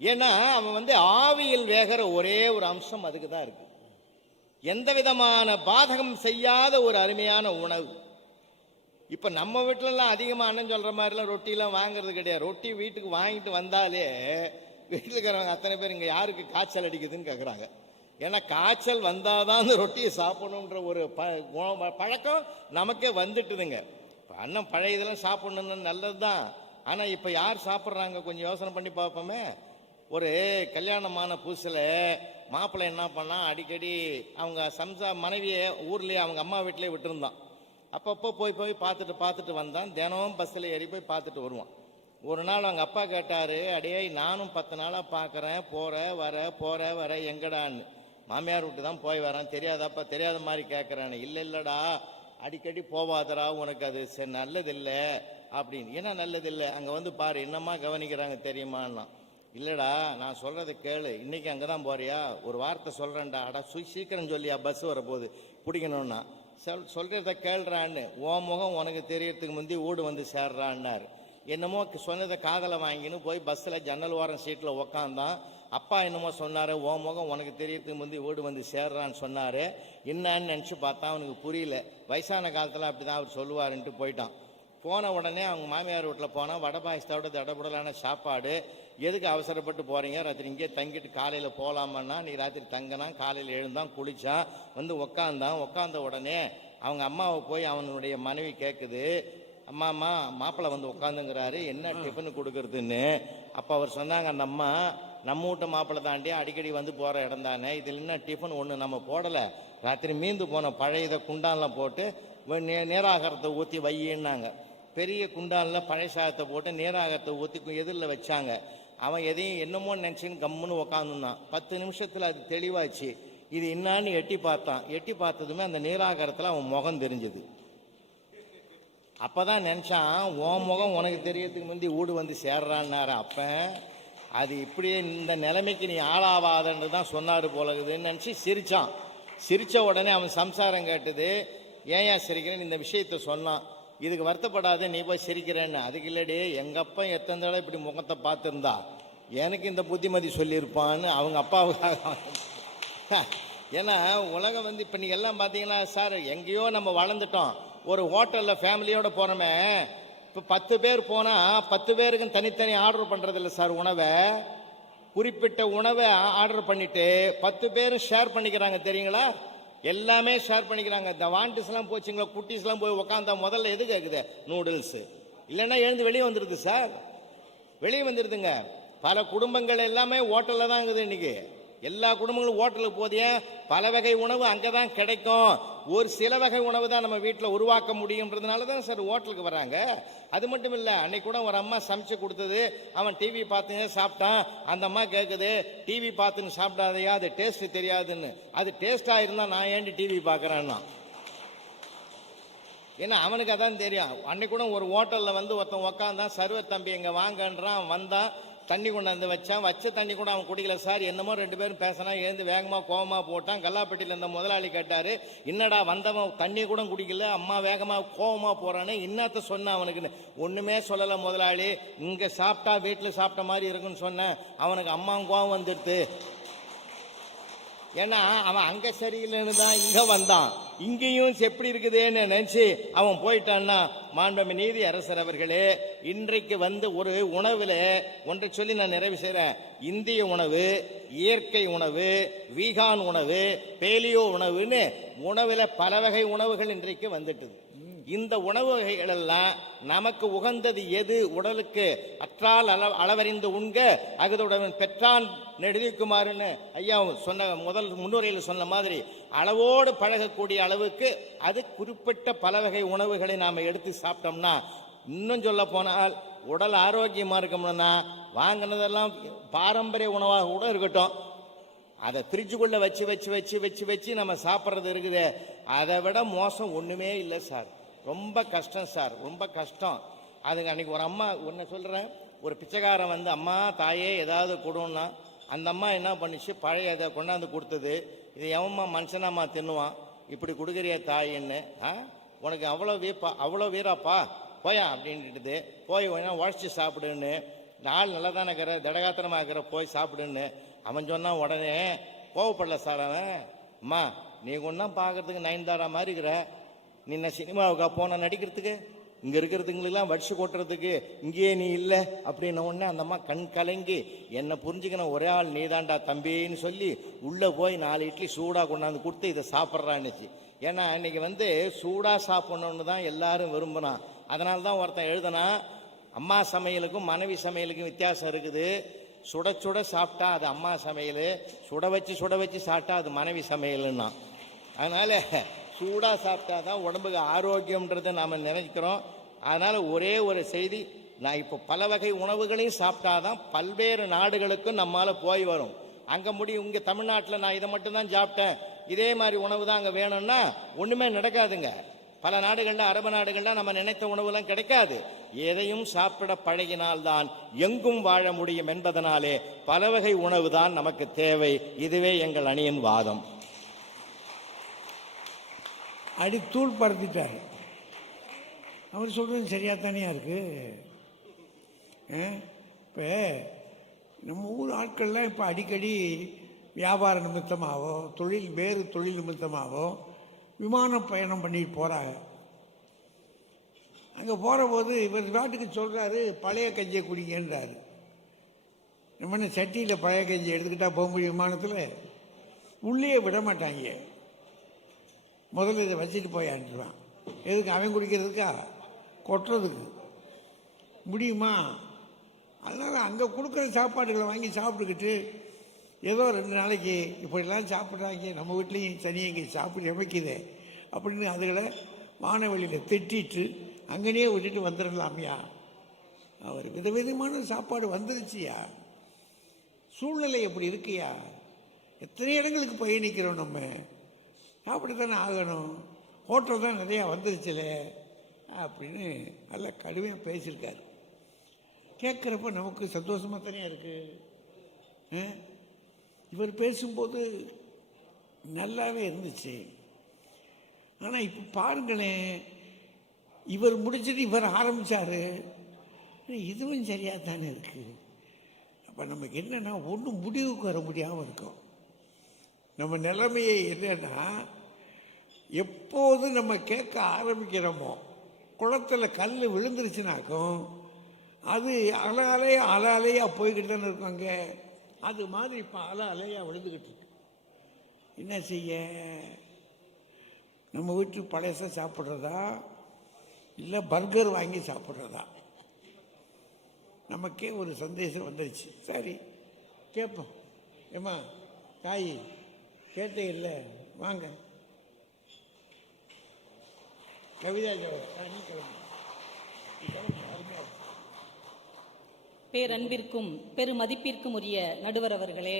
ஏன்னா அவன் வந்து ஆவியில் வேகிற ஒரே ஒரு அம்சம் அதுக்கு தான் இருக்கு. எந்த விதமான பாதகம் செய்யாத ஒரு அருமையான உணவு. இப்ப நம்ம வீட்டுலலாம் அதிகமா அண்ணன் சொல்ற மாதிரிலாம் ரொட்டிலாம் வாங்குறது கிடையாது. ரொட்டி வீட்டுக்கு வாங்கிட்டு வந்தாலே வீட்டில் இருக்கிறவங்க அத்தனை பேர் இங்க யாருக்கு காய்ச்சல் அடிக்குதுன்னு கேட்குறாங்க. ஏன்னா காய்ச்சல் வந்தாதான் அந்த ரொட்டியை சாப்பிடணுன்ற ஒரு பழக்கம் நமக்கே வந்துட்டுதுங்க. இப்போ அண்ணன் பழைய இதெல்லாம் சாப்பிடணுன்னு நல்லது தான். ஆனால் இப்போ யார் சாப்பிட்றாங்க கொஞ்சம் யோசனை பண்ணி பார்ப்போமே. ஒரு கல்யாணமான புதுசில் மாப்பிள்ளை என்ன பண்ணா, அடிக்கடி அவங்க மனைவியை ஊர்லேயே அவங்க அம்மா வீட்டிலே விட்டுருந்தான். அப்பப்போ போய் போய் பார்த்துட்டு வந்தான். தினமும் பஸ்ஸில் ஏறி போய் பார்த்துட்டு வருவான். ஒரு நாள் அவங்க அப்பா கேட்டார், அடையே நானும் 10 நாளாக பார்க்குறேன், போகிற வர எங்கடான்னு. மாமியார் விட்டு தான் போய் வரேன், தெரியாதாப்பா, தெரியாத மாதிரி கேட்குறான்னு. இல்லைடா அடிக்கடி போவாதரா, உனக்கு அது நல்லதில்லை அப்படின்னு. ஏன்னா நல்லதில்லை, அங்கே வந்து பாரு என்னம்மா கவனிக்கிறாங்க தெரியுமான்னா. இல்லைடா நான் சொல்கிறத கேளு, இன்னைக்கு அங்கே தான் போறியா, ஒரு வார்த்தை சொல்கிறேன்டா, அடா சீக்கிரம் சொல்லியா பஸ் வரப்போகுது பிடிக்கணும்னா. சொல்கிறத கேள்றான்னு. ஓ முகம் உனக்கு தெரியறதுக்கு முந்தி வீடு வந்து சேர்றான்னாரு. என்னமோ சொன்னதை காதலை வாங்கின்னு போய் பஸ்ஸில் ஜன்னல் ஓரம் சீட்டில் உக்காந்தான். அப்பா என்னமோ சொன்னார், ஓ முகம் உனக்கு தெரியறதுக்கு முந்தி வீடு வந்து சேர்றான்னு சொன்னார். என்னான்னு நினச்சி பார்த்தா அவனுக்கு புரியல. வயசான காலத்தில் அப்படி தான் அவர் சொல்லுவாருன்ட்டு போயிட்டான். போன உடனே அவங்க மாமியார் வீட்டில் போனால் வடை பாயசத்தோட தடபுடலான சாப்பாடு. எதுக்கு அவசரப்பட்டு போகிறீங்க, ராத்திரி இங்கே தங்கிட்டு காலையில் போகலாமன்னா. நீ ராத்திரி தங்கினான், காலையில் எழுந்தான், குளித்தான், வந்து உக்காந்த உடனே அவங்க அம்மாவை போய் அவனுடைய மனைவி கேட்குது, அம்மா மாப்பிள்ளை வந்து உட்காந்துங்கிறாரு, என்ன டிஃபன் கொடுக்கறதுன்னு. அப்போ அவர் சொன்னாங்க, அந்த அம்மா நம்ம வீட்டு மாப்பிள்ளை தாண்டி அடிக்கடி வந்து போகிற இடம் தானே, இதில் என்ன டிஃபன் ஒன்று நம்ம போடலை, ராத்திரி மீந்து போன பழைய இதை குண்டான்லாம் போட்டு நீராகாரத்தை ஊற்றி வையின்னாங்க. பெரிய குண்டானில் பழைய சாதத்தை போட்டு நீராகாரத்தை ஊற்றி எதிரில் வச்சாங்க. அவன் எதையும் என்னமோ நினச்சின்னு கம்முன்னு உக்காந்துனான். 10 நிமிஷத்தில் அது தெளிவாச்சு. இது என்னான்னு எட்டி பார்த்தான். எட்டி பார்த்ததுமே அந்த நீராகாரத்தில் அவன் முகம் தெரிஞ்சது. அப்பதான் நினைச்சான், உன் முகம் உனக்கு தெரியறதுக்கு முந்தி வீடு வந்து சேர்றான்னாரு. அப்ப அது இப்படியே இந்த நிலைமைக்கு நீ ஆளாவாதன்னு தான் சொன்னாரு போலகுதுன்னு நினைச்சு சிரிச்சான். சிரிச்ச உடனே அவன் சம்சாரம் கேட்டது, ஏன் சிரிக்கிறேன்னு இந்த விஷயத்த சொன்னான். இதுக்கு வருத்தப்படாத, நீ போய் சிரிக்கிறேன்னு. அதுக்கு இல்லடி, எங்க அப்பா எத்தனை தடவை இப்படி முகத்தை பார்த்துருந்தா எனக்கு இந்த புத்திமதி சொல்லியிருப்பான்னு அவங்க அப்பாவுக்காக. ஏன்னா உலகம் வந்து இப்போ நீங்கள் எல்லாம் பார்த்தீங்கன்னா சார், எங்கேயோ நம்ம வளர்ந்துட்டோம். ஒரு ஹோட்டலில் ஃபேமிலியோடு போனோமே, இப்போ 10 பேர் போனால் 10 பேருக்கும் தனித்தனி ஆர்டர் பண்ணுறதில்ல சார் உணவை. குறிப்பிட்ட உணவை ஆர்டர் பண்ணிட்டு 10 பேரும் ஷேர் பண்ணிக்கிறாங்க தெரியுங்களா. எல்லாமே ஷேர் பண்ணிக்கிறாங்க. இந்த வாண்டிஸ்லாம் போச்சுங்களா, குட்டீஸ்லாம் போய் உட்காந்தா முதல்ல எது கேட்குது, நூடுல்ஸு. இல்லைன்னா எழுந்து வெளியே வந்துடுது சார், வெளியே வந்துடுதுங்க. பல குடும்பங்கள் எல்லாமே ஹோட்டலில் தான் இருக்குது இன்னைக்கு. எல்லா குடும்பங்களும் ஹோட்டலுக்கு போதிய பல வகை உணவு அங்கே தான் கிடைக்கும். ஒரு சில வகை உணவு தான் நம்ம வீட்டில் உருவாக்க முடியுன்றதுனால தான் சார் ஹோட்டலுக்கு வராங்க. அது மட்டும் இல்லை, அன்னைக்கு கூட ஒரு அம்மா சமைச்சு கொடுத்தது, அவன் டிவி பார்த்துங்க சாப்பிட்டான். அந்த அம்மா கேட்குது, டிவி பார்த்துன்னு சாப்பிடாதையா, அது டேஸ்ட் தெரியாதுன்னு. அது டேஸ்டாக இருந்தால் நான் ஏண்டி டிவி பார்க்குறேன்னா. ஏன்னா அவனுக்கு அதான் தெரியும். அன்னைக்கு கூட ஒரு ஹோட்டலில் வந்து ஒருத்தன் உக்காந்தான், சர்வர் தம்பி எங்கே வாங்கன்றான். வந்தான், தண்ணி கொண்டாந்து வச்சான். வச்ச தண்ணி கூட அவன் குடிக்கல சார். என்னமோ 2 பேரும் பேசினா, எழுந்து வேகமாக கோவமாக போட்டான். கல்லாப்பட்டியில் இருந்த முதலாளி கேட்டார், என்னடா வந்தவன் தண்ணி கூட குடிக்கல, அம்மா வேகமாக கோவமாக போகிறானே, இன்னத்த சொன்னான் அவனுக்குன்னு. ஒன்றுமே சொல்லலை முதலாளி, இங்கே சாப்பிட்டா வீட்டில் சாப்பிட்ட மாதிரி இருக்குன்னு சொன்னேன். அவனுக்கு அம்மாவும் கோவம் வந்துடுது. ஏன்னா அவன் அங்கே சரியில்லைன்னு தான் இங்கே வந்தான். இங்கேயும் எப்படி இருக்குதுன்னு நினச்சி அவன் போயிட்டான்னா. மாண்புமிகு நீதி அரசர் அவர்களே, இன்றைக்கு வந்து ஒரு உணவில் ஒன்றை சொல்லி நான் நிறைவு செய்கிறேன். இந்திய உணவு, இயற்கை உணவு, வீகான் உணவு, பேலியோ உணவுன்னு உணவில் பல வகை உணவுகள் இன்றைக்கு வந்துட்டுது. இந்த உணவு வகைகள் எல்லாம் நமக்கு உகந்தது எது, உடலுக்கு அற்றால் அளவறிந்து உண்க அகதுடன் பெற்றான் நெடுதிக்குமாறுன்னு ஐயா சொன்ன முதல் முன்னுரையில் சொன்ன மாதிரி, அளவோடு பழகக்கூடிய அளவுக்கு அது குறிப்பிட்ட பல வகை உணவுகளை நாம் எடுத்து சாப்பிட்டோம்னா, இன்னும் சொல்ல போனால் உடல் ஆரோக்கியமாக இருக்கணும்னா வாங்கினதெல்லாம் பாரம்பரிய உணவாக கூட இருக்கட்டும், அதை ஃப்ரிட்ஜுக்குள்ளே வச்சு வச்சு வச்சு வச்சு வச்சு நம்ம சாப்பிட்றது இருக்குது. அதை விட மோசம் ஒன்றுமே இல்லை சார். ரொம்ப கஷ்டம் சார், ரொம்ப கஷ்டம். அதுங்க அன்றைக்கி ஒரு அம்மா ஒன்று சொல்கிறேன், ஒரு பிச்சைக்காரன் வந்து அம்மா தாயே ஏதாவது கொடுன்னா, அந்த அம்மா என்ன பண்ணிச்சு, பழைய இதை கொண்டாந்து கொடுத்தது. இது எவம்மா மனுஷனாம்மா தின்னுவான், இப்படி கொடுக்குறிய தாயின்னு, உனக்கு அவ்வளோ வீராப்பா போயா அப்படின்ட்டு போய் வேணா உழைச்சி சாப்பிடுன்னு நாள் நல்லா தானே இருக்கிற, திடகாத்திரமா இருக்கிற, போய் சாப்பிடுன்னு அவன் சொன்னான். உடனே கோவப்படல சார் அவன். அம்மா நீ ஒன்றும் பார்க்கறதுக்கு நயன்தாரா மாதிரி இருக்கிற, நீ என்ன சினிமாவுக்கா போன நடிக்கிறதுக்கு, இங்க இருக்கிறதுங்களுக்கெல்லாம் வடிச்சு கொட்டுறதுக்கு இங்கேயே நீ இல்லை அப்படின்ன உடனே அந்த அம்மா கண் கலங்கி, என்னை புரிஞ்சுக்கணும் ஒரே ஆள் நீதாண்டா தம்பின்னு சொல்லி உள்ள போய் 4 இட்லி சூடா கொண்டாந்து கொடுத்து இதை சாப்பிட்றான்னுச்சு. ஏன்னா இன்னைக்கு வந்து சூடா சாப்பிடணும்னு தான் எல்லாரும் விரும்பினான். அதனால தான் ஒருத்தன் எழுதுனா, அம்மா சமையலுக்கும் மனைவி சமையலுக்கும் வித்தியாசம் இருக்குது. சுட சுட சாப்பிட்டா அது அம்மா சமையல், சுட வச்சு சாப்பிட்டா அது மனைவி சமையல்னா. அதனால சூடா சாப்பிட்டா தான் உடம்புக்கு ஆரோக்கியம்ன்றதை நாம நினைக்கிறோம். அதனால ஒரே ஒரு செய்தி, நான் இப்போ பல வகை உணவுகளையும் சாப்பிட்டாதான் பல்வேறு நாடுகளுக்கும் நம்மால போய் வரும். அங்க முடியும். இங்க தமிழ்நாட்டில் நான் இதை மட்டும் தான் சாப்பிட்டேன், இதே மாதிரி உணவு தான் அங்க வேணும்னா ஒண்ணுமே நடக்காதுங்க. பல நாடுகள்ல, அரபு நாடுகள்ல நம்ம நினைத்த உணவுலாம் கிடைக்காது. எதையும் சாப்பிட பழகினால்தான் எங்கும் வாழ முடியும் என்பதனாலே பல வகை உணவு தான் நமக்கு தேவை. இதுவே எங்கள் அணியின் வாதம். அடி தூள் படுத்திட்டார். அவர் சொல்கிறது சரியாக தானே இருக்கு. இப்போ நம்ம ஊர் ஆட்கள்லாம் இப்போ அடிக்கடி வியாபார நிமித்தமாகவோ வேறு தொழில் நிமித்தமாகவோ விமான பயணம் பண்ணிட்டு போகிறாங்க. அங்கே போகிற போது இவர் நாட்டுக்கு சொல்கிறாரு, பழைய கஞ்சியை குடிங்கன்றாரு. நம்ம என்ன சட்டியில் பழைய கஞ்சி எடுத்துக்கிட்டால் போக முடியும் விமானத்தில்? உள்ளே விட மாட்டாங்க. முதல்ல இதை வச்சுட்டு போயான்றான். எதுக்கு? அவன் குடிக்கிறதுக்கா? கொட்டுறதுக்கு முடியுமா? அதனால் அங்கே கொடுக்குற சாப்பாடுகளை வாங்கி சாப்பிட்டுக்கிட்டு ஏதோ 2 நாளைக்கு இப்படிலாம் சாப்பிட்றாங்க, நம்ம வீட்லேயும் தனியாக இங்கே சாப்பிட்டு அமைக்குதே அப்படின்னு அதுகளை வானவெளியில் திட்டிட்டு அங்கேயே விட்டுட்டு வந்துடலாமையா? அவர் விதவிதமான சாப்பாடு வந்துருச்சியா? சூழ்நிலை எப்படி இருக்குயா? எத்தனை இடங்களுக்கு பயணிக்கிறோம் நம்ம, அப்படித்தானே ஆகணும். ஹோட்டல் தான் நிறையா வந்துருச்சுல அப்படின்னு நல்லா கடுமையாக பேசியிருக்காரு. கேட்குறப்ப நமக்கு சந்தோஷமாக தானே இருக்குது. இவர் பேசும்போது நல்லாவே இருந்துச்சு. ஆனால் இப்போ பாருங்களேன், இவர் முடிச்சுட்டு இவர் ஆரம்பித்தார். இதுவும் சரியாக தானே இருக்குது. அப்போ நமக்கு என்னென்னா ஒன்றும் முடிவுக்கு வர முடியாமல் இருக்கும். நம்ம நிலைமையே என்னன்னா, எப்போது நம்ம கேட்க ஆரம்பிக்கிறோமோ, குளத்தில் கல் விழுந்துருச்சுனாக்கும் அது அலையாக போய்கிட்டு தானே இருக்கும். அங்கே அது மாதிரி இப்போ அலையாக விழுந்துக்கிட்டு இருக்கு. என்ன செய்ய? நம்ம வீட்டு பழையச சாப்பிட்றதா இல்லை பர்கர் வாங்கி சாப்பிட்றதா? நமக்கே ஒரு சந்தேசம் வந்துருச்சு. சரி கேட்போம். ஏம்மா காய் கேட்டே இல்லை, வாங்க கவிதா பேரன்பிற்கும் பெருமதிப்பிற்கும் உரிய நடுவர் அவர்களே,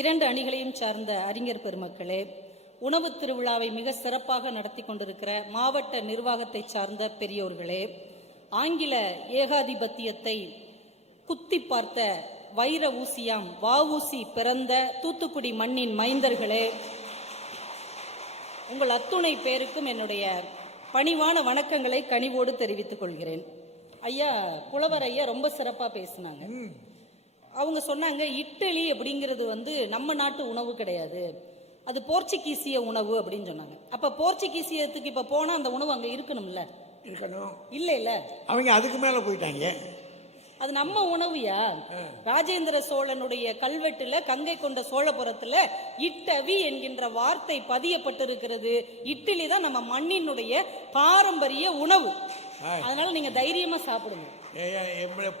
2 அணிகளையும் சார்ந்த அறிஞர் பெருமக்களே, உணவு திருவிழாவை மிக சிறப்பாக நடத்தி கொண்டிருக்கிற மாவட்ட நிர்வாகத்தை சார்ந்த பெரியோர்களே, ஆங்கில ஏகாதிபத்தியத்தை குத்தி பார்த்த வைர ஊசியாம் வஉசி பிறந்த தூத்துக்குடி மண்ணின் மைந்தர்களே, உங்கள் அத்துணை பேருக்கும் என்னுடைய பணிவான வணக்கங்களை கனிவோடு தெரிவித்துக் கொள்கிறேன். ஐயா புலவர் ஐயா ரொம்ப சிறப்பா பேசினாங்க. அவங்க சொன்னாங்க, இட்லி அப்படிங்கிறது நம்ம நாட்டு உணவு கிடையாது, அது போர்ச்சுகீசிய உணவு அப்படின்னு சொன்னாங்க. அப்ப போர்ச்சுகீசியத்துக்கு இப்ப போனா அந்த உணவு அங்க இருக்கணும்ல? இருக்கணும். இல்ல அவங்க அதுக்கு மேல போயிட்டாங்க. அது நம்ம உணவுயா? ராஜேந்திர சோழனுடைய கல்வெட்டுல கங்கை கொண்ட சோழபுரத்துல இட்டவி என்கின்ற வார்த்தை பதியப்பட்டிருக்கிறது. இட்லி தான் நம்ம மண்ணினுடைய பாரம்பரிய உணவு. அதனால நீங்க தைரியமா சாப்பிடுங்க.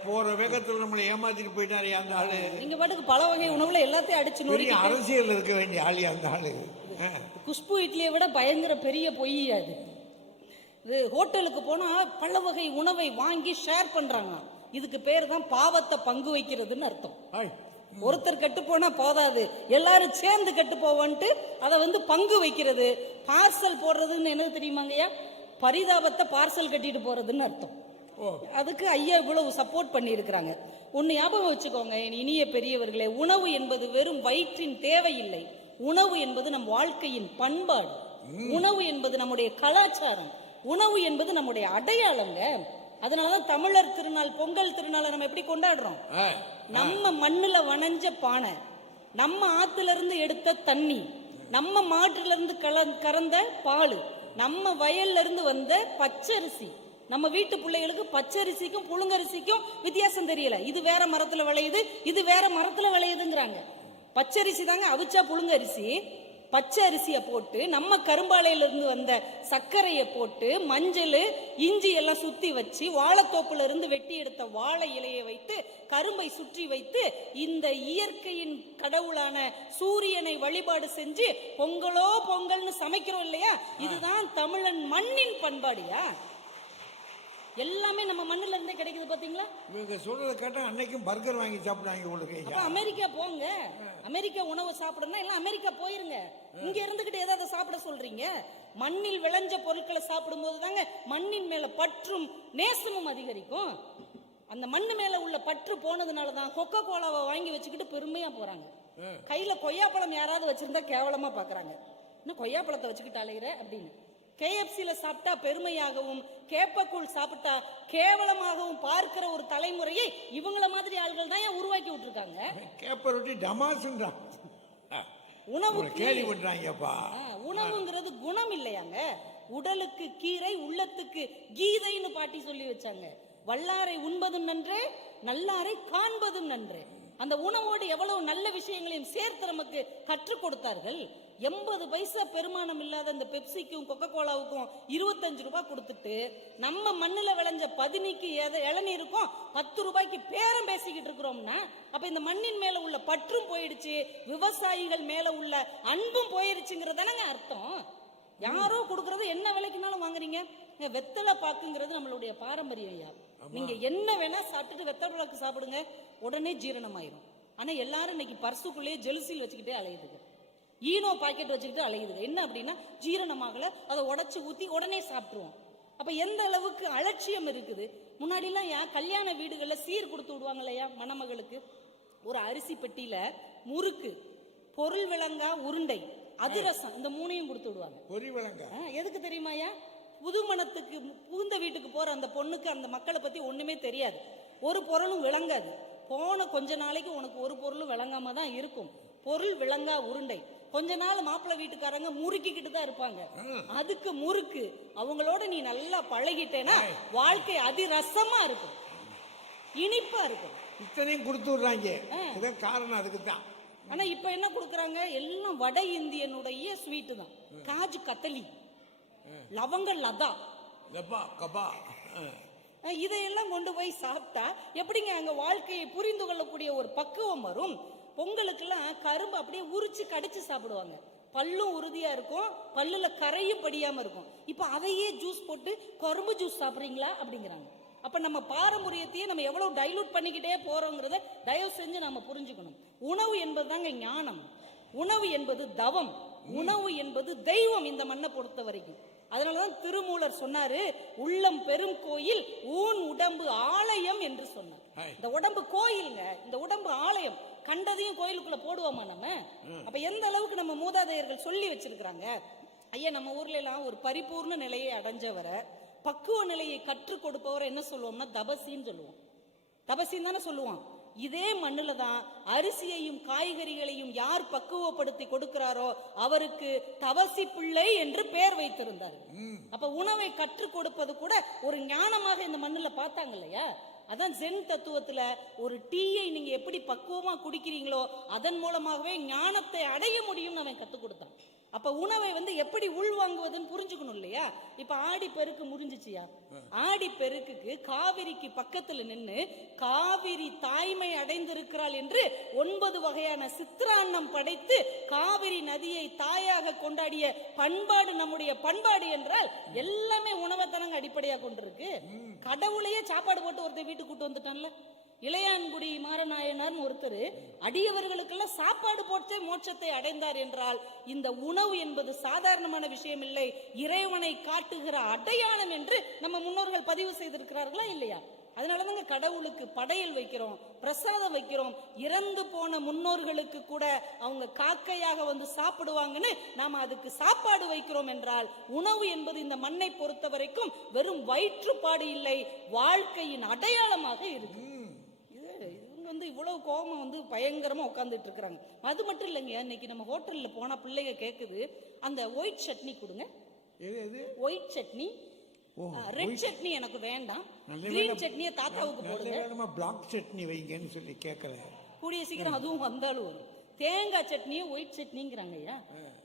போற வேகத்துல நம்மளை ஏமாத்திட்டு போயிட்டாரு அந்த ஆளு. நீங்க பாட்டுக்கு பல வகை உணவுல எல்லாத்தையும் அடிச்சு நொறுக்கி அரசியல் இருக்க வேண்டிய ஆளு அந்த ஆளு. குஷ்பு இட்லியை விட பயங்கர பெரிய பொய் அது. ஹோட்டலுக்கு போனா பல வகை உணவை வாங்கி ஷேர் பண்றாங்க. இதுக்கு பேர் தான் பாவத்தை பங்கு வைக்கிறதுன்னு அர்த்தம். ஒருத்தர் கெட்டு போனா போதாது, எல்லாரும் சேர்ந்து கெட்டு போவான்ட்டு அதை பங்கு வைக்கிறது. பார்சல் போடுறதுன்னு என்ன தெரியுமாங்கய்யா? பரிதாபத்தை பார்சல் கட்டிட்டு போறதுன்னு அர்த்தம். அதுக்கு ஐயா இவ்வளவு சப்போர்ட் பண்ணி இருக்கிறாங்க. ஒன்னு ஞாபகம் வச்சுக்கோங்க என் இனிய பெரியவர்களே, உணவு என்பது வெறும் வயிற்றின் தேவை இல்லை. உணவு என்பது நம் வாழ்க்கையின் பண்பாடு. உணவு என்பது நம்முடைய கலாச்சாரம். உணவு என்பது நம்முடைய அடையாளங்க. அதனாலதான் தமிழர் திருநாள், பொங்கல் திருநாளை நம்ம எப்படி கொண்டாடுறோம்? நம்ம மண்ணுல வணைஞ்ச பானை, நம்ம ஆத்துல இருந்து எடுத்த தண்ணி, நம்ம மாட்டுல இருந்து கறந்த பால், நம்ம வயல்ல இருந்து வந்த பச்சரிசி. நம்ம வீட்டு பிள்ளைகளுக்கு பச்சரிசிக்கும் புழுங்கரிசிக்கும் வித்தியாசம் தெரியல. இது வேற மரத்துல விளையுது, இது வேற மரத்துல விளையுதுங்கிறாங்க. பச்சரிசி தாங்க அவிச்சா புழுங்கரிசி. பச்சை அரிசியை போட்டு நம்ம கரும்பாலையில இருந்து வந்த சர்க்கரையை போட்டு மஞ்சள் இஞ்சி எல்லாம் சுத்தி வச்சு வாழைத்தோப்புல இருந்து வெட்டி எடுத்த வாழை இலையை வைத்து கரும்பை சுற்றி வைத்து இந்த இயற்கையின் கடவுளான சூரியனை வழிபாடு செஞ்சு பொங்கலோ பொங்கல்னு சமைக்கிறோம் இல்லையா? இதுதான் தமிழன் மண்ணின் பண்பாடியா? எல்லாமே நம்ம மண்ணுல இருந்தே கிடைக்குது பாத்தீங்களா? இவங்க சொல்றதை கேட்டா அன்னைக்கும் பர்கர் வாங்கி சாப்பிடுவாங்க உங்களுக்கு. அமெரிக்கா போங்க, அமெரிக்கா உணவு சாப்பிடணும், எல்லாம் அமெரிக்கா போயிருங்க. இங்க இருந்துகிட்டு ஏதாவது சாப்பிட சொல்றீங்க? மண்ணில் விளைஞ்ச பொருட்களை சாப்பிடும் போது தாங்க மண்ணின் மேல பற்றும் நேசமும் அதிகரிக்கும். அந்த மண்ணு மேல உள்ள பற்று போனதுனாலதான் கொக்கோ கோலாவை வாங்கி வச்சுக்கிட்டு பெருமையா போறாங்க. கையில கொய்யாப்பழம் யாராவது வச்சிருந்தா கேவலமா பாக்குறாங்க. இன்னும் கொய்யாப்பழத்தை வச்சுக்கிட்டு அலையிற அப்படின்னு. KFCல சாப்பிட்டா பெருமையாகவும் கேப்பக்கூழ் சாப்பிட்டா கேவலமாகவும் பார்க்கிற ஒரு தலைமுறையை இவங்கள மாதிரி ஆள்கள் தான் ஏன் உருவாக்கி விட்டுருக்காங்க. கேப்ப ரொட்டி டமாசுன்றான். உணவு கேள்விப்பட்டாங்கப்பா. உணவுங்கிறது குணம் இல்லையாங்க. உடலுக்கு கீரை, உள்ளத்துக்கு கீதைன்னு பாட்டி சொல்லி வச்சாங்க. வல்லாரை உண்பதும் நன்றே, நல்லாரை காண்பதும் நன்றே. அந்த உணவோடு எவ்வளவு நல்ல விஷயங்களையும் சேர்த்து நமக்கு கற்றுக் கொடுத்தார்கள். 80 பைசா பெருமானம் இல்லாத இந்த பெப்சிக்கும் கொக்கோ கோலாவுக்கும் 25 ரூபாய் கொடுத்துட்டு நம்ம மண்ணுல விளைஞ்ச பதினிக்கு இளநீருக்கும் 10 ரூபாய்க்கு பேரம் பேசிக்கிட்டு இருக்கிறோம்னா அப்ப இந்த மண்ணின் மேல உள்ள பற்றும் போயிடுச்சு, விவசாயிகள் மேல உள்ள அன்பும் போயிருச்சுங்கிறதானங்க அர்த்தம். யாரோ கொடுக்கறது என்ன விலைக்குனாலும் வாங்குறீங்க. வெத்தலை பாக்குங்கிறது நம்மளுடைய பாரம்பரியம். ஐயா, நீங்க என்ன வேணா சாப்பிட்டுட்டு வெத்தலை பாக்கு சாப்பிடுங்க, உடனே ஜீரணமாயிரும். ஆனா எல்லாரும் இன்னைக்கு பர்சுக்குள்ளேயே ஜெலுசில் வச்சுக்கிட்டே அலையுதுங்க, ஈனோ பாக்கெட் வச்சுக்கிட்டு அலையுதுங்க. என்ன அப்படின்னா ஜீரணமாகல, அதை உடச்சு ஊத்தி உடனே சாப்பிட்டுருவோம். அப்ப எந்த அளவுக்கு அலட்சியம் இருக்குது. முன்னாடி எல்லாம் கல்யாண வீடுகள்ல சீர் கொடுத்து விடுவாங்க இல்லையா மணமகளுக்கு? ஒரு அரிசி பெட்டியில முறுக்கு, பொருள் விளங்கா உருண்டை, அதிரசம், இந்த 3ஐயும் கொடுத்து விடுவாங்க. பொரி விளங்கா எதுக்கு தெரியுமாயா? புது மணத்துக்கு புகுந்த வீட்டுக்கு போற அந்த பொண்ணுக்கு அந்த மக்களை பத்தி ஒண்ணுமே தெரியாது, ஒரு பொருளும் விளங்காது. போன கொஞ்ச நாளைக்கு உனக்கு ஒரு பொருளும் விளங்காம தான் இருக்கும். பொருள் விளங்கா உருண்டை. கொஞ்ச நாள் மாப்பிள்ளை வீட்டுக்காரங்க முறுக்கிக்கிட்டு தான் இருப்பாங்க. அதுக்கு முறுக்கு. அவங்களோட நீ நல்லா பழகிட்டேன்னா வாழ்க்கை அதிரசமா இருக்கும், இனிப்பா இருக்கும். இத்தனையும் கொடுத்து விடுறாங்க. இதான் காரணம் அதுக்கு தான். ஆனா இப்ப என்ன கொடுக்கறாங்க? எல்லாம் வட இந்தியனுடைய ஸ்வீட்டு தான். காஜு கத்தலி, லவங்க லதா, கபா, இதையெல்லாம் கொண்டு போய் சாப்பிட்டா எப்படிங்க அங்க வாழ்க்கையை புரிந்து கொள்ளக்கூடிய ஒரு பக்குவம் வரும்? பொங்கலுக்கெல்லாம் கரும்பு அப்படியே உரிச்சு கடிச்சு சாப்பிடுவாங்க. பல்லும் உறுதியா இருக்கும், பல்லுல கரையும் படியாம இருக்கும். இப்ப அதையே ஜூஸ் போட்டு கரும்பு ஜூஸ் சாப்பிடுறீங்களா அப்படிங்கிறாங்க. அப்ப நம்ம பாரம்பரியத்தையே நம்ம எவ்வளவு டைலூட் பண்ணிக்கிட்டே போறோங்கிறத தயவு செஞ்சு நம்ம புரிஞ்சுக்கணும். உணவு என்பது தாங்க ஞானம், உணவு என்பது தவம், உணவு என்பது தெய்வம் இந்த மண்ணை பொறுத்த வரைக்கும். அதனாலதான் திருமூலர் சொன்னாரு, உள்ளம் பெரும் கோயில், ஊன் உடம்பு ஆலயம் என்று சொன்னார். இந்த உடம்பு கோயிலுங்க, இந்த உடம்பு ஆலயம். கண்டதையும் கோயிலுக்குள்ள போடுவோமா நம்ம? அப்ப எந்த அளவுக்கு நம்ம மூதாதையர்கள் சொல்லி வச்சிருக்கிறாங்க. ஐயா, நம்ம ஊர்ல எல்லாம் ஒரு பரிபூர்ண நிலையை அடைஞ்சவரை, பக்குவ நிலையை கற்றுக் கொடுப்பவரை என்ன சொல்லுவோம்னா தபசின்னு சொல்லுவோம். தபசின்னு தானே சொல்லுவோம். இதே மண்ணுல தான் அரிசியையும் காய்கறிகளையும் யார் பக்குவப்படுத்தி கொடுக்கிறாரோ அவருக்கு தவசி பிள்ளை என்று பெயர் வைத்திருந்தார். அப்ப உணவை கற்றுக் கொடுப்பது கூட ஒரு ஞானமாக இந்த மண்ணுல பார்த்தாங்க இல்லையா? அதான் ஜென் தத்துவத்துல ஒரு டீயை நீங்க எப்படி பக்குவமா குடிக்கிறீங்களோ அதன் மூலமாகவே ஞானத்தை அடைய முடியும் அவன் கத்துக் கொடுத்தான். அப்ப உணவை எப்படி உள்வாங்குவதுன்னு புரிஞ்சுக்கணும் இல்லையா? இப்ப ஆடி பெருக்கு முடிஞ்சிச்சியா? ஆடி பெருக்குக்கு காவிரிக்கு பக்கத்துல நின்று காவிரி தாய்மை அடைந்திருக்கிறாள் என்று 9 வகையான சித்திரான்னம் படைத்து காவிரி நதியை தாயாக கொண்டாடிய பண்பாடு நம்முடைய பண்பாடு என்றால் எல்லாமே உணவை தானங்க அடிப்படையா கொண்டிருக்கு. கடவுளையே சாப்பாடு போட்டு ஒருத்தர் வீட்டுக்கு கூட்டு வந்துட்டான்ல, இளையான்குடி மாரநாயனார் ஒருத்தர் அடியவர்களுக்கெல்லாம் சாப்பாடு போட்டு மோட்சத்தை அடைந்தார் என்றால் இந்த உணவு என்பது சாதாரணமான விஷயம் இல்லை, இறைவனை காட்டுகிற அடையாளம் என்று நம்ம முன்னோர்கள் பதிவு செய்திருக்கிறார்களா இல்லையா? அதனாலதாங்க கடவுளுக்கு படையல் வைக்கிறோம், பிரசாதம் வைக்கிறோம். இறந்து போன முன்னோர்களுக்கு கூட அவங்க காக்கையாக வந்து சாப்பிடுவாங்கன்னு நாம அதுக்கு சாப்பாடு வைக்கிறோம் என்றால், உணவு என்பது இந்த மண்ணை பொறுத்த வரைக்கும் வெறும் வயிற்றுப்பாடு இல்லை, வாழ்க்கையின் அடையாளமாக இருக்கு. இவங்க வந்து இவ்வளவு கோபம் வந்து பயங்கரமா உட்கார்ந்துட்டு இருக்கிறாங்க. அது மட்டும் இல்லைங்க, இன்னைக்கு நம்ம ஹோட்டல்ல போனா பிள்ளைங்க கேக்குது, அந்த ஒயிட் சட்னி கொடுங்க, ஒயிட் சட்னி, ரெட் சட்னி எனக்கு வேண்டாம், கிரீன் சட்னியை தாத்தாவுக்கு போடுங்க, பிளாக் சட்னி வைங்கன்னு சொல்லி கேட்கல. கூடிய சீக்கிரம் அதுவும் வந்தாலும் வரும். தேங்காய் சட்னியும் ஒயிட் சட்னிங்கிறாங்க ஐயா,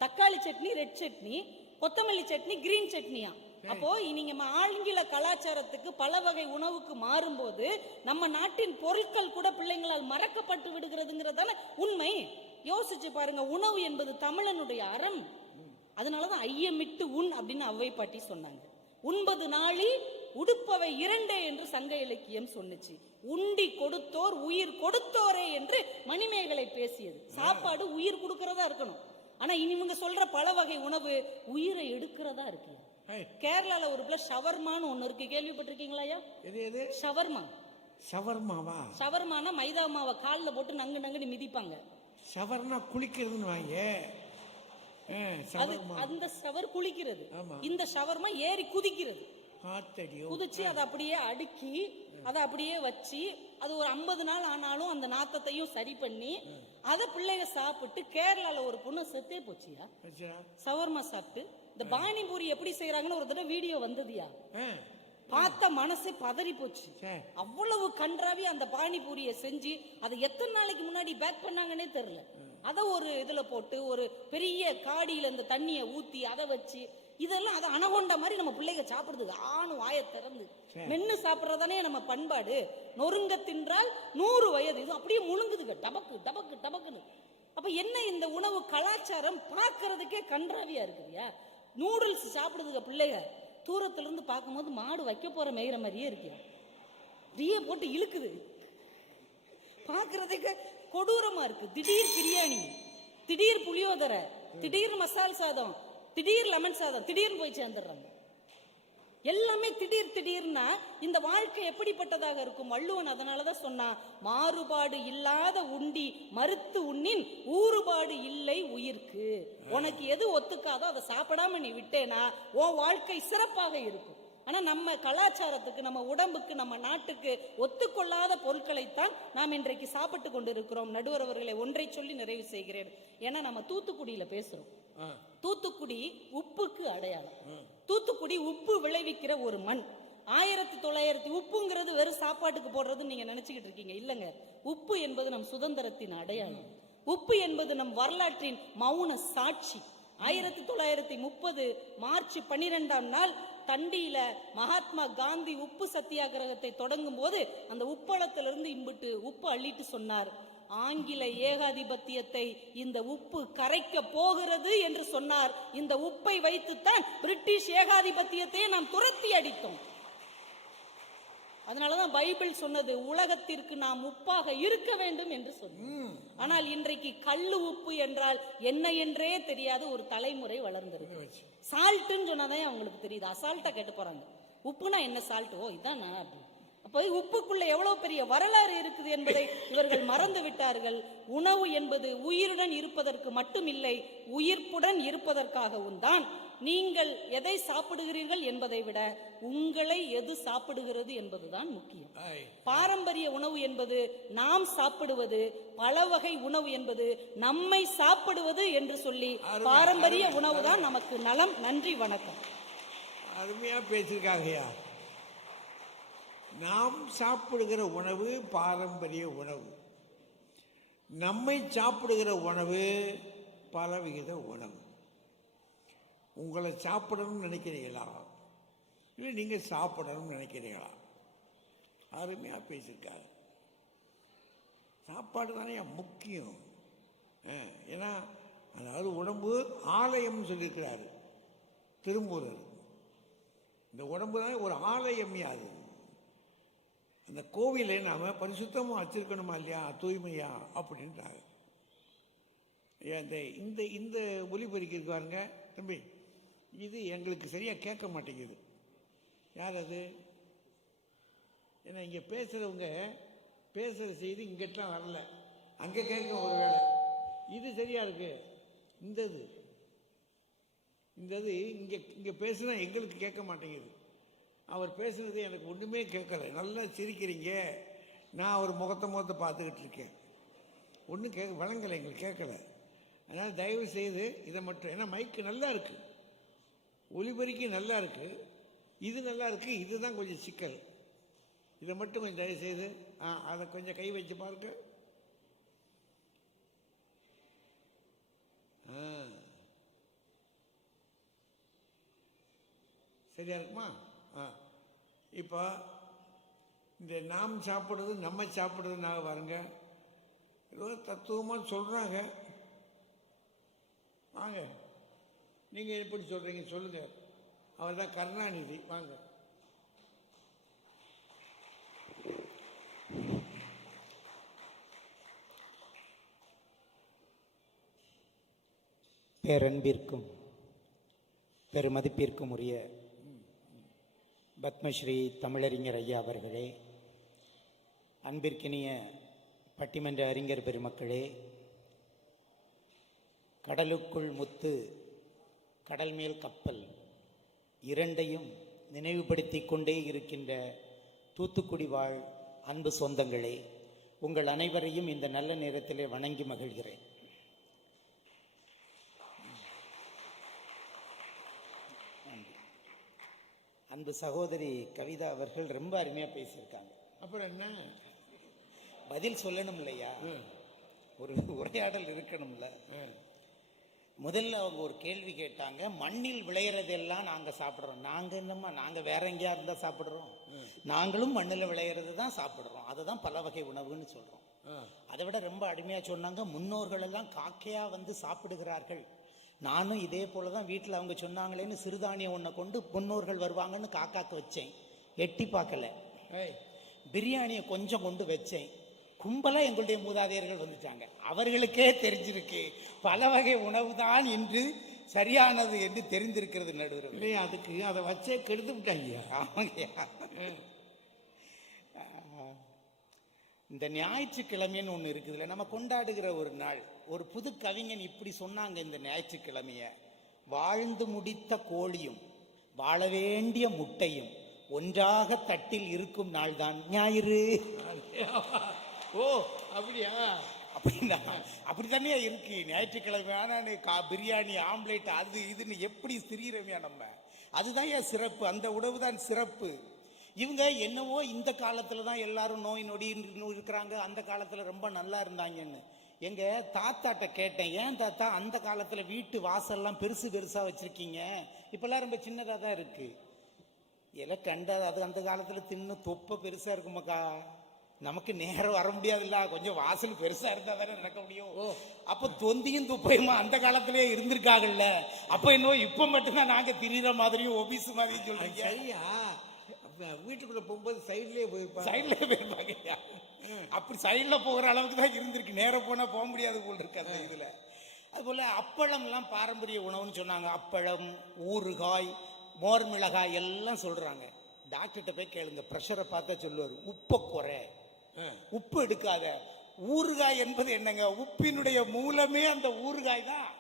தக்காளி சட்னி ரெட் சட்னி, கொத்தமல்லி சட்னி கிரீன் சட்னியா. அப்போ நீங்க ஆங்கில கலாச்சாரத்துக்கு பல வகை உணவுக்கு மாறும்போது நம்ம நாட்டின் பொருட்கள் கூட பிள்ளைங்களால் மறக்கப்பட்டு விடுகிறதுங்கிறதான உண்மை. யோசிச்சு பாருங்க, உணவு என்பது தமிழனுடைய அறம். அதனாலதான் ஐயமிட்டு உண் அப்படின்னு அவ்வை பாட்டி சொன்னாங்க. உண்பது நாளி உடுப்பவை இரண்டே என்று சங்க இலக்கியம் சொன்னுச்சு. உண்டி கொடுத்தோர் உயிர் கொடுத்தோரே என்று மணிமேகலை பேசியது. சாப்பாடு உயிர் கொடுக்கறதா இருக்கணும். ஆனா இவங்க சொல்ற பல வகை உணவு உயிரை எடுக்கிறதா இருக்கு. கேரளால ஒரு பிளஸ் ஷவர்மான்னு ஒண்ணு இருக்கு, கேள்விப்பட்டிருக்கீங்களா? ஷவர்மா. ஷவர்மாவா? ஷவர்மானா மைதா மாவை காலில் போட்டு நங்கு நங்குன்னு மிதிப்பாங்க. ஷவர்னா குளிக்கிறதுன்னு வாங்க. அந்த ஷவர் குளிக்கிறது, இந்த ஷவர்மா ஏறி குதிக்கிறது. குதிச்சு அதை அப்படியே அடுக்கி அதை அப்படியே வச்சு அது ஒரு 50 நாள் ஆனாலும் அந்த நாத்தத்தையும் சரி பண்ணி அதை பிள்ளைங்க சாப்பிட்டு. கேரளால ஒரு பொண்ணு செத்தே போச்சியா ஷவர்மா சாப்பிட்டு. இந்த பானிபூரி எப்படி செய்யறாங்கன்னு ஒரு தடவை வீடியோ வந்ததுயா, பார்த்த மனசே பதறி போச்சு. அவ்வளவு கன்றாவி அந்த பானிபூரியை செஞ்சு அதை எத்தனை நாளைக்கு முன்னாடி பேக் பண்ணாங்கன்னே தெரியல. அதை ஒரு இதுல போட்டு ஒரு பெரிய காடியில இந்த தண்ணியை ஊத்தி அதை வச்சு இதெல்லாம் அதை அனகொண்ட மாதிரி நம்ம பிள்ளைங்க சாப்பிடுறது. ஆணும் வாயை திறந்து மென்னு சாப்பிட்றதானே நம்ம பண்பாடு. நொறுங்க தின்றால் 100 வயது, இது அப்படியே முழுங்குதுங்க டபக்கு டபக்கு டபக்குன்னு. அப்ப என்ன இந்த உணவு கலாச்சாரம் பார்க்கறதுக்கே கன்றாவியா இருக்குதுயா. நூடுல்ஸ் சாப்பிடுதுங்க பிள்ளைங்க, தூரத்துல இருந்து பார்க்கும்போது மாடு வைக்க போற மேய்கிற மாதிரியே இருக்கியா, ரீய போட்டு இழுக்குது, பார்க்கறதுக்கு கொடூரமா இருக்கு. திடீர் பிரியாணி, திடீர் புளியோதரை, திடீர் மசால் சாதம், திடீர் லெமன் சாதம், திடீர்னு போய் சேர்ந்துடுறாங்க. எல்லாமே திடீர் திடீர்னா இந்த வாழ்க்கை எப்படிப்பட்டதாக இருக்கும்? வள்ளுவன் அதனாலதான் சொன்னா, மாறுபாடு இல்லாத உண்டி மறுத்து உண்ணின் ஊறுபாடு இல்லை உயிர்க்கு. உனக்கு எது ஒத்துக்காதோ அதை சாப்பிடாம நீ விட்டேனா உன் வாழ்க்கை சிறப்பாக இருக்கும். ஆனா நம்ம கலாச்சாரத்துக்கு, நம்ம உடம்புக்கு, நம்ம நாட்டுக்கு ஒத்துக்கொள்ளாத பொருட்களைத்தான் நாம் இன்றைக்கு சாப்பிட்டு கொண்டிருக்கிறோம். நடுவர் அவர்களை ஒன்றை சொல்லி நிறைவு செய்கிறேன். ஏன்னா நம்ம தூத்துக்குடியில பேசுறோம். தூத்துக்குடி உப்புக்கு அடையாளம். தூத்துக்குடி உப்பு விளைவிக்கிற ஒரு மண். 1900 உப்புங்கிறது வெறும் சாப்பாட்டுக்கு போடுறதுன்னு நீங்க நினைச்சுக்கிட்டு இருக்கீங்க. இல்லங்க, உப்பு என்பது நம் சுதந்திரத்தின் அடையாளம். உப்பு என்பது நம் வரலாற்றின் மௌன சாட்சி. 1930 மார்ச் 12ஆம் நாள் கண்டியில மகாத்மா காந்தி உப்பு சத்தியாகிரகத்தை தொடங்கும் போது அந்த உப்பளத்திலிருந்து இம்பிட்டு உப்பு அள்ளிட்டு சொன்னார், ஆங்கில ஏகாதிபத்தியத்தை இந்த உப்பு கரைக்க போகிறது என்று சொன்னார். இந்த உப்பை வைத்துத்தான் பிரிட்டிஷ் ஏகாதிபத்தியத்தை நாம் துரத்தி அடித்தோம். அதனாலதான் பைபிள் சொன்னது, உலகத்திற்கு நாம் உப்பாக இருக்க வேண்டும் என்று சொன்னோம். ஆனால் இன்றைக்கு கல்லு உப்பு என்றால் என்ன என்றே தெரியாத ஒரு தலைமுறை வளர்ந்திருக்கு. சால்ட்னு சொன்னாதான் அவங்களுக்கு தெரியுது, அசால்ட்டா கேட்டு போறாங்க. உப்புனா என்ன, சால்ட், ஓ இதான். அப்போ உப்புக்குள்ள எவ்வளவு பெரிய வரலாறு இருக்குது என்பதை இவர்கள் மறந்து விட்டார்கள். உணவு என்பது உயிருடன் இருப்பதற்கு மட்டும் இல்லை, உயிர்ப்புடன் இருப்பதற்காகவும் தான். நீங்கள் எதை சாப்பிடுகிறீர்கள் என்பதை விட உங்களை எது சாப்பிடுகிறது என்பதுதான் முக்கியம். பாரம்பரிய உணவு என்பது நாம் சாப்பிடுவது, பல வகை உணவு என்பது நம்மை சாப்பிடுவது என்று சொல்லி பாரம்பரிய உணவு தான் நமக்கு நலம். நன்றி, வணக்கம். அருமையா பேசியிருக்காங்கய்யா. நாம் சாப்பிடுகிற உணவு பாரம்பரிய உணவு, நம்மை சாப்பிடுகிற உணவு பலவித உணவு. உங்களை சாப்பிடணும்னு நினைக்கிறீங்களா, இல்லை நீங்கள் சாப்பிடணும்னு நினைக்கிறீங்களா? அருமையாக பேசியிருக்காரு. சாப்பாடு தானே முக்கியம். ஏன்னா அதாவது உடம்பு ஆலயம்னு சொல்லியிருக்கிறாரு திருமூலர். இந்த உடம்பு தானே ஒரு ஆலயம். யாது அந்த கோவிலை நாம் பரிசுத்தமாக வச்சிருக்கணுமா இல்லையா, தூய்மையா அப்படின்றாங்க. இந்த இந்த ஒலிபெருக்கிற்கு பாருங்க தம்பி, இது எங்களுக்கு சரியாக கேட்க மாட்டேங்குது. யார் அது? ஏன்னா இங்கே பேசுகிறவங்க பேசுகிற செய்தி இங்கிட்டலாம் வரல, அங்கே கேட்க ஒரு வேலை. இது சரியாக இருக்கு. இந்த இது இங்கே பேசுனா எங்களுக்கு கேட்க மாட்டேங்குது. அவர் பேசுனது எனக்கு ஒன்றுமே கேட்கல. நல்லா சிரிக்கிறீங்க, நான் அவர் முகத்தை பார்த்துக்கிட்டு இருக்கேன், ஒன்றும் வழங்கலை, எங்களுக்கு கேட்கல. அதனால் தயவு செய்து இதை மட்டும், ஏன்னா மைக்கு நல்லா இருக்குது, ஒலிபெருக்கி நல்லா இருக்குது, இது நல்லா இருக்குது, இதுதான் கொஞ்சம் சிக்கல். இதை மட்டும் கொஞ்சம் தயவு செய்து அதை கொஞ்சம் கை வச்சு பாருங்க. சரியா இருக்குமா? இப்போ இந்த நாம் சாப்பிட்றது நம்ம சாப்பிட்றதுனால பாருங்க, ஏதோ தத்துவமாக சொல்கிறாங்க. வாங்க, நீங்கள் எப்படி சொல்கிறீங்க சொல்லுங்கள். அவர் தான் கருணாநிதி. வாங்க. பேரன்பிற்கும் பெருமதிப்பிற்கும் உரிய பத்மஸ்ரீ தமிழறிஞர் ஐயா அவர்களே, அன்பிற்கினிய பட்டிமன்ற அறிஞர் பெருமக்களே, கடலுக்குள் முத்து கடல் மேல் கப்பல் இரண்டையும் நினைவுபடுத்தி கொண்டே இருக்கின்ற தூத்துக்குடி வாழ் அன்பு சொந்தங்களே, உங்கள் அனைவரையும் இந்த நல்ல நேரத்திலே வணங்கி மகிழ்கிறேன். அன்பு சகோதரி கவிதா அவர்கள் ரொம்ப அருமையாக பேசியிருக்காங்க. அப்புறம் என்ன பதில் சொல்லணும் இல்லையா? ஒரு உரையாடல் இருக்கணும்ல. முதல்ல அவங்க ஒரு கேள்வி கேட்டாங்க, மண்ணில் விளையிறதெல்லாம் நாங்கள் சாப்பிட்றோம். நாங்கள் என்னம்மா, நாங்கள் வேற எங்கேயா இருந்தால் சாப்பிட்றோம்? நாங்களும் மண்ணில் விளையிறது தான் சாப்பிட்றோம். அதுதான் பல வகை உணவுன்னு சொல்கிறோம். அதை விட ரொம்ப அருமையாக சொன்னாங்க, முன்னோர்கள் எல்லாம் காக்கையாக வந்து சாப்பிடுகிறார்கள். நானும் இதே போல தான் வீட்டில் அவங்க சொன்னாங்களேன்னு சிறுதானியம் ஒன்றை கொண்டு முன்னோர்கள் வருவாங்கன்னு காக்காக்கு வச்சேன், எட்டி பார்க்கல. பிரியாணியை கொஞ்சம் கொண்டு வச்சேன், கும்பலாக எங்களுடைய மூதாதையர்கள் வந்துட்டாங்க. அவர்களுக்கே தெரிஞ்சிருக்கு பல வகை உணவு தான் இன்று சரியானது என்று தெரிந்திருக்கிறது. நடுவர் இல்லையா, அதுக்கு அதை வச்சே கெடுத்து விட்டாங்க. ஆமாங்கய்யா. இந்த ஞாயிற்றுக்கிழமைன்னு ஒன்று இருக்குதுல்ல, நம்ம கொண்டாடுகிற ஒரு நாள். ஒரு புது கவிஞன் இப்படி சொன்னாங்க இந்த ஞாயிற்றுக்கிழமைய, வாழ்ந்து முடித்த கோழியும் வாழ வேண்டிய முட்டையும் ஒன்றாக தட்டில் இருக்கும் நாள் தான் ஞாயிறு. ஓ அப்படியா? அப்படின்னா அப்படித்தானே இருக்கு. ஞாயிற்றுக்கிழமை பிரியாணி ஆம்லேட் அது இதுன்னு எப்படி சிரிக்கிறோமையா நம்ம? அதுதான் ஏன் சிறப்பு, அந்த உணவு தான் சிறப்பு. இவங்க என்னவோ இந்த காலத்துல தான் எல்லாரும் நோய் நொடி இருக்கிறாங்க, அந்த காலத்துல ரொம்ப நல்லா இருந்தாங்கன்னு. எங்க தாத்தாட்ட கேட்டேன், ஏன் தாத்தா அந்த காலத்துல வீட்டு வாசல்லாம் பெருசு பெருசா வச்சிருக்கீங்க, இப்பெல்லாம் ரொம்ப சின்னதா தான் இருக்கு? எல்லாம் கண்டா அது அந்த காலத்துல தின்னு தொப்ப பெருசா இருக்குமாக்கா, நமக்கு நேரம் வர முடியாதுல்ல, கொஞ்சம் வாசல் பெருசா இருந்தா தானே நடக்க முடியும். அப்ப தொந்தியும் துப்பையுமா அந்த காலத்திலே இருந்திருக்காங்கல்ல, அப்ப என்னவோ இப்ப மட்டும்தான் நாங்க திரிகிற மாதிரியும் ஒபிஸ் மாதிரியும் சொல்றீங்க. சரியா? வீட்டுக்குள்ள போகும்போது சைட்லயே போயிருப்பாங்க. அப்படி சைட்ல போகிற அளவுக்கு தான் இருந்திருக்கு, நேரம் போனா போக முடியாது போல் இருக்கு அந்த இதுல. அது போல அப்பளம் எல்லாம் பாரம்பரிய உணவுன்னு சொன்னாங்க. அப்பளம், ஊறுகாய், மோர் மிளகாய் எல்லாம் சொல்றாங்க. டாக்டர்கிட்ட போய் கேளுங்க, பிரஷரை பார்த்தா சொல்லுவாரு, உப்பை குறை, உப்பு எடுக்காத. ஊறுகாய் என்பது என்னங்க? உப்பினுடைய மூலமே அந்த ஊறுகாய் தான்.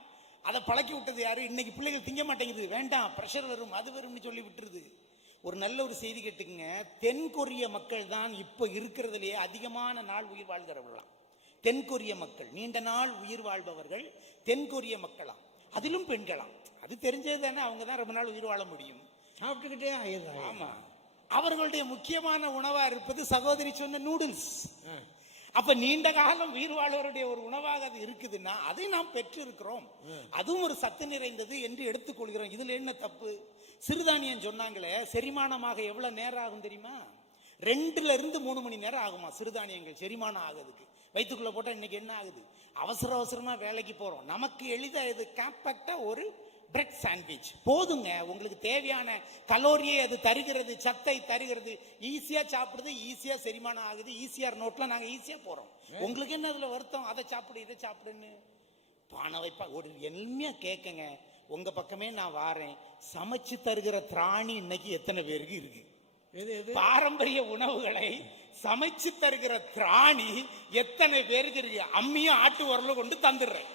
அதை பழக்கி விட்டது யாரு? இன்னைக்கு பிள்ளைகள் திங்க மாட்டேங்குது, வேண்டாம் பிரஷர் வரும் அது வரும்னு சொல்லி விட்டுருது. ஒரு நல்ல ஒரு செய்தி கேட்டுக்குங்க, தென்கொரிய மக்கள் தான் இப்ப இருக்கிறதுலேயே அதிகமான நாள் உயிர் வாழ்கிறவர்களாம். தென்கொரிய மக்கள் நீண்ட நாள் உயிர் வாழ்பவர்கள் தென்கொரிய மக்களாம், அதிலும் பெண்களாம். அது தெரிஞ்சது தானே, அவங்க தான் ரொம்ப நாள் உயிர் வாழ முடியும், சாப்பிட்டுக்கிட்டே ஆயிடுறாங்க. ஆமா, அவர்களுடைய முக்கியமான உணவா இருப்பது சகோதரி சொன்ன நூடுல்ஸ். அப்ப நீண்ட காலம் உயிர் வாழ்வருடைய ஒரு உணவாக அது இருக்குதுன்னா அதை நாம் பெற்று இருக்கிறோம், அதுவும் ஒரு சத்து நிறைந்தது என்று எடுத்துக்கொள்கிறோம். இதுல என்ன தப்பு? சிறுதானியம் சொன்னாங்களே, செரிமானமாக எவ்வளவு நேரம் ஆகும் தெரியுமா? 2 மணி நேரம் ஆகுமா சிறுதானியங்கள் செரிமானம் ஆகுதுக்கு. வயிற்றுக்குள்ள போட்டா இன்னைக்கு என்ன ஆகுது, அவசர அவசரமா வேலைக்கு போறோம், நமக்கு எளிதா இது காம்பேக்டா ஒரு பிரெட் சாண்ட்விச் போதுங்க, உங்களுக்கு தேவையான கலோரியை அது தருகிறது, சத்தை தருகிறது, ஈஸியா சாப்பிடுது, ஈஸியா செரிமானம் ஆகுது, ஈஸியார் நோட்ல நாங்க ஈஸியா போறோம். உங்களுக்கு என்ன அதுல வருத்தம், அதை சாப்பிடு இதை சாப்பிடுன்னு பானை வைப்பா. ஒரு எளிமையா கேட்கங்க, உங்க பக்கமே நான் வாரேன், சமைச்சு தருகிற திராணி இன்னைக்கு எத்தனை பேருக்கு இருக்கு? எது எது பாரம்பரிய உணவுகளை சமைச்சு தருகிற திராணி எத்தனை பேருக்கு இருக்கு? அம்மியும் ஆட்டு உரலும் கொண்டு தந்துடுறேன்,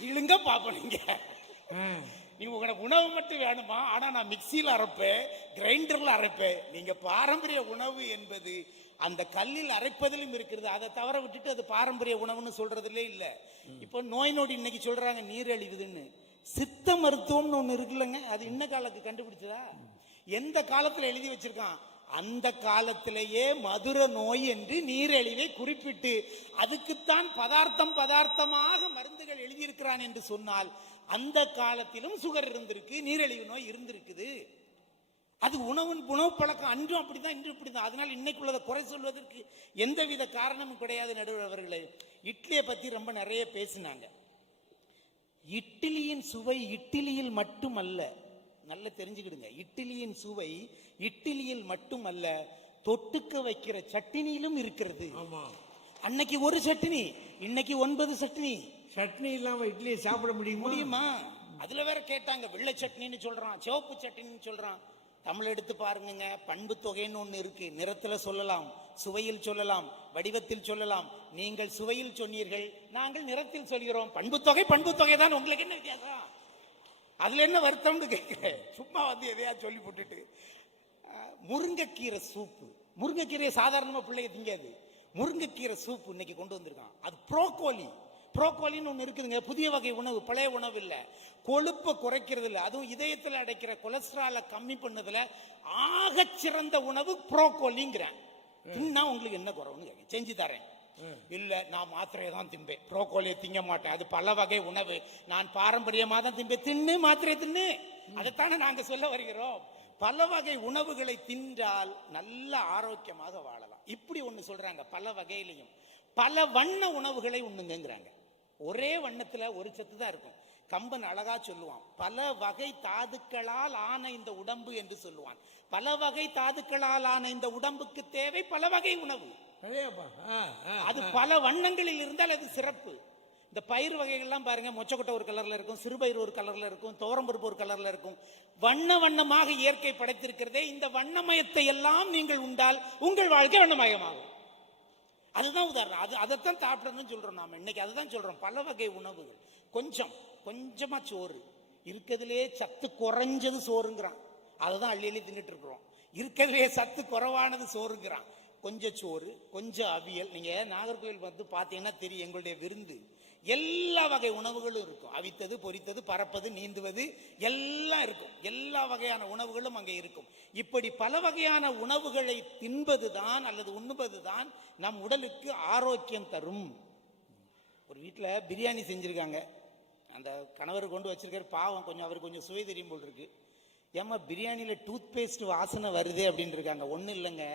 இழுங்க பாப்போம். நீங்க நீங்க உங்களுக்கு உணவு மட்டும் வேணுமா? ஆனா நான் மிக்சியில் அரைப்பேன், கிரைண்டர்ல அரைப்பேன். நீங்க பாரம்பரிய உணவு என்பது அந்த கல்லில் அரைப்பதிலும் இருக்கிறது. அதை தவற விட்டுட்டு அது பாரம்பரிய உணவுன்னு சொல்றதுலே இல்ல. இப்போ நோய் நொடி இன்னைக்கு சொல்றாங்க நீரிழிவுதுன்னு. சித்த மருத்துவம்னு ஒண்ணு இருக்குல்லங்க, அது இன்ன காலத்துக்கு கண்டுபிடிச்சதா? எந்த காலத்துல எழுதி வச்சிருக்கான்? அந்த காலத்திலேயே மதுர நோய் என்று நீரிழிவை குறிப்பிட்டு அதுக்குத்தான் பதார்த்தமாக மருந்துகள் எழுதியிருக்கிறான் என்று சொன்னால், அந்த காலத்திலும் சுகர் இருந்திருக்கு, நீரிழிவு நோய் இருந்திருக்குது. அது உணவு பழக்கம் அன்றும் அப்படிதான், இன்றும் இப்படிதான். அதனால இன்னைக்குள்ளதை குறை சொல்வதற்கு எந்தவித காரணமும் கிடையாது. நடுவர் அவர்களே, இட்லியை பத்தி ரொம்ப நிறைய பேசினாங்க. இட்லியின் சுவை இட்லியில் மட்டுமல்ல, நல்லா தெரிஞ்சுக்கிடுங்க. இட்லியின் சுவை இட்லியில் மட்டுமல்ல, தொட்டுக்க வைக்கிற சட்டினியிலும் இருக்கிறது. ஆமா, அன்னைக்கு ஒரு சட்னி, இன்னைக்கு 9 சட்னி. சட்னி இல்லாம இட்லியை சாப்பிட முடியுமா? அதுல வேற கேட்டாங்க, வெள்ளை சட்னின்னு சொல்றான், சிவப்பு சட்னின்னு சொல்றான். தமிழ் எடுத்து பாருங்க, பண்பு தொகைன்னு ஒண்ணு இருக்கு. நிறத்துல சொல்லலாம், சுவையில் சொல்லலாம், வடிவத்தில் சொல்லலாம். நீங்கள் சுவையில் சொன்னீர்கள், நாங்கள் நிறத்தில் சொல்கிறோம். பண்பு தொகை தான். உங்களுக்கு என்ன வித்தியாசம்? அதுல என்ன வருத்தம்னு கேட்கிறேன். சும்மா வந்து எதையா சொல்லி போட்டுட்டு. முருங்கைக்கீரை சூப்பு, முருங்கைக்கீரையை சாதாரணமா பிள்ளைங்க திங்காது. முருங்கைக்கீரை சூப்பு இன்னைக்கு கொண்டு வந்திருக்கான். அது புரோக்கோலின்னு ஒண்ணு இருக்குதுங்க, புதிய வகை உணவு, பழைய உணவு இல்ல. கொழுப்பை குறைக்கிறது இல்ல, அதுவும் இதயத்தில் அடைக்கிற கொலஸ்ட்ரால கம்மி பண்ணதுல ஆகச் சிறந்த உணவு புரோக்கோலிங்கிறேன். தின்னா உங்களுக்கு என்ன குறவுன்னு கேட்க, செஞ்சு தரேன். இல்ல, நான் மாத்திரையை தான் திம்பேன், புரோக்கோலியை திங்க மாட்டேன், அது பல வகை உணவு, நான் பாரம்பரியமா தான் திம்பேன். தின்னு மாத்திரையை தின்னு, அதைத்தானே நாங்க சொல்ல வருகிறோம். பல வகை உணவுகளை தின்றால் நல்ல ஆரோக்கியமாக வாழலாம். இப்படி ஒண்ணு சொல்றாங்க, பல வகையிலையும் பல வண்ண உணவுகளை உண்ணுங்கிறாங்க. ஒரே வண்ணத்துல ஒரு சத்து தான் இருக்கும். கம்பன் அழகா சொல்லுவான், பல வகை தாதுக்களால் ஆன இந்த உடம்பு என்று சொல்லுவான். பல வகை தாதுக்களால் ஆன இந்த உடம்புக்கு தேவை பல வகை உணவு. அது பல வண்ணங்களில் இருந்தால் அது சிறப்பு. இந்த பயிர் வகைகள்லாம் பாருங்க, மொச்சக்கொட்டை ஒரு கலர்ல இருக்கும், சிறுபயிர் ஒரு கலர்ல இருக்கும், துவரம்பருப்பு ஒரு கலர்ல இருக்கும். வண்ணமாக இயற்கை படைத்திருக்கிறதே. இந்த வண்ணமயத்தை எல்லாம் நீங்கள் உண்டால் உங்கள் வாழ்க்கை வண்ணமயமாகும். அதுதான் உதாரணம். அதைத்தான் சாப்பிடணும்னு சொல்றோம் நாம இன்னைக்கு. அதுதான் சொல்றோம், பல வகை உணவுகள். கொஞ்சமா சோறு இருக்கிறதுலே சத்து குறைஞ்சது சோறுங்கிறான், அதுதான் அள்ளி தின்னுட்டு இருக்கிறோம். இருக்கிறதுலே சத்து குறைவானது சோறுங்கிறான். கொஞ்சம் சோறு, கொஞ்சம் அவியல். நீங்க நாகர்கோவில் வந்து பாத்தீங்கன்னா தெரியும், எங்களுடைய விருந்து எல்லா வகை உணவுகளும் இருக்கும். அவித்தது, பொரித்தது, பறப்பது, நீந்துவது எல்லாம் இருக்கும். எல்லா வகையான உணவுகளும் அங்கே இருக்கும். இப்படி பல வகையான உணவுகளை தின்பதுதான் அல்லது உண்ணுவதுதான் நம் உடலுக்கு ஆரோக்கியம் தரும். ஒரு வீட்டில் பிரியாணி செஞ்சிருக்காங்க, அந்த கணவர் கொண்டு வச்சிருக்காரு. பாவம், அவருக்கு கொஞ்சம் சுவை தெரியும் போல் இருக்கு. ஏமா பிரியாணியில டூத் பேஸ்ட் வாசனை வருது அப்படின்னு இருக்காங்க. ஒன்றும் இல்லைங்க,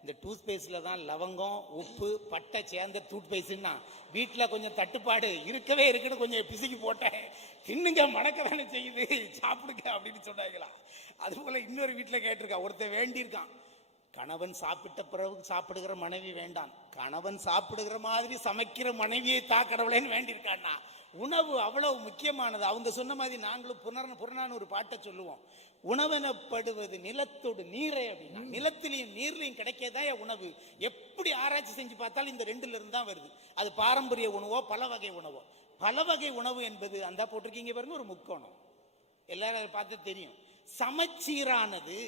இந்த டூத் பேஸ்ட்ல தான் லவங்கம், உப்பு, பட்டை சேர்ந்த டூத் பேஸ்ட்னா வீட்டில் கொஞ்சம் தட்டுப்பாடு இருக்கவே இருக்குன்னு கொஞ்சம் பிசுக்கி போட்டேன், தின்னுங்க, மணக்க தானே செய்யுது, சாப்பிடுங்க அப்படின்னு சொன்னாங்களா. அதுபோல இன்னொரு வீட்டில் கேட்டிருக்கா, ஒருத்தர் வேண்டியிருக்கான், கணவன் சாப்பிட்ட பிறகு சாப்பிடுகிற மனைவி வேண்டாம், கணவன் சாப்பிடுகிற மாதிரி சமைக்கிற மனைவியை தாக்கடவுளேன்னு வேண்டியிருக்கான்னா. உணவு அவ்வளவு முக்கியமானது. அவங்க சொன்ன மாதிரி நாங்களும் புறநானூறு பாட்டை சொல்லுவோம், உணவெனப்படுவது நிலத்தோடு நீரே அப்படின்னா. நிலத்திலையும் நீர்லையும் கிடைக்கதான் உணவு. எப்படி ஆராய்ச்சி செஞ்சு பார்த்தாலும் இந்த ரெண்டுல இருந்து தான் வருது. அது பாரம்பரிய உணவோ பல வகை உணவோ. பல வகை உணவு என்பது அந்த போட்டிருக்கீங்க பாருங்க, ஒரு முக்கோணம், எல்லாரும் அதை பார்த்து தெரியும். சமச்சீரானது,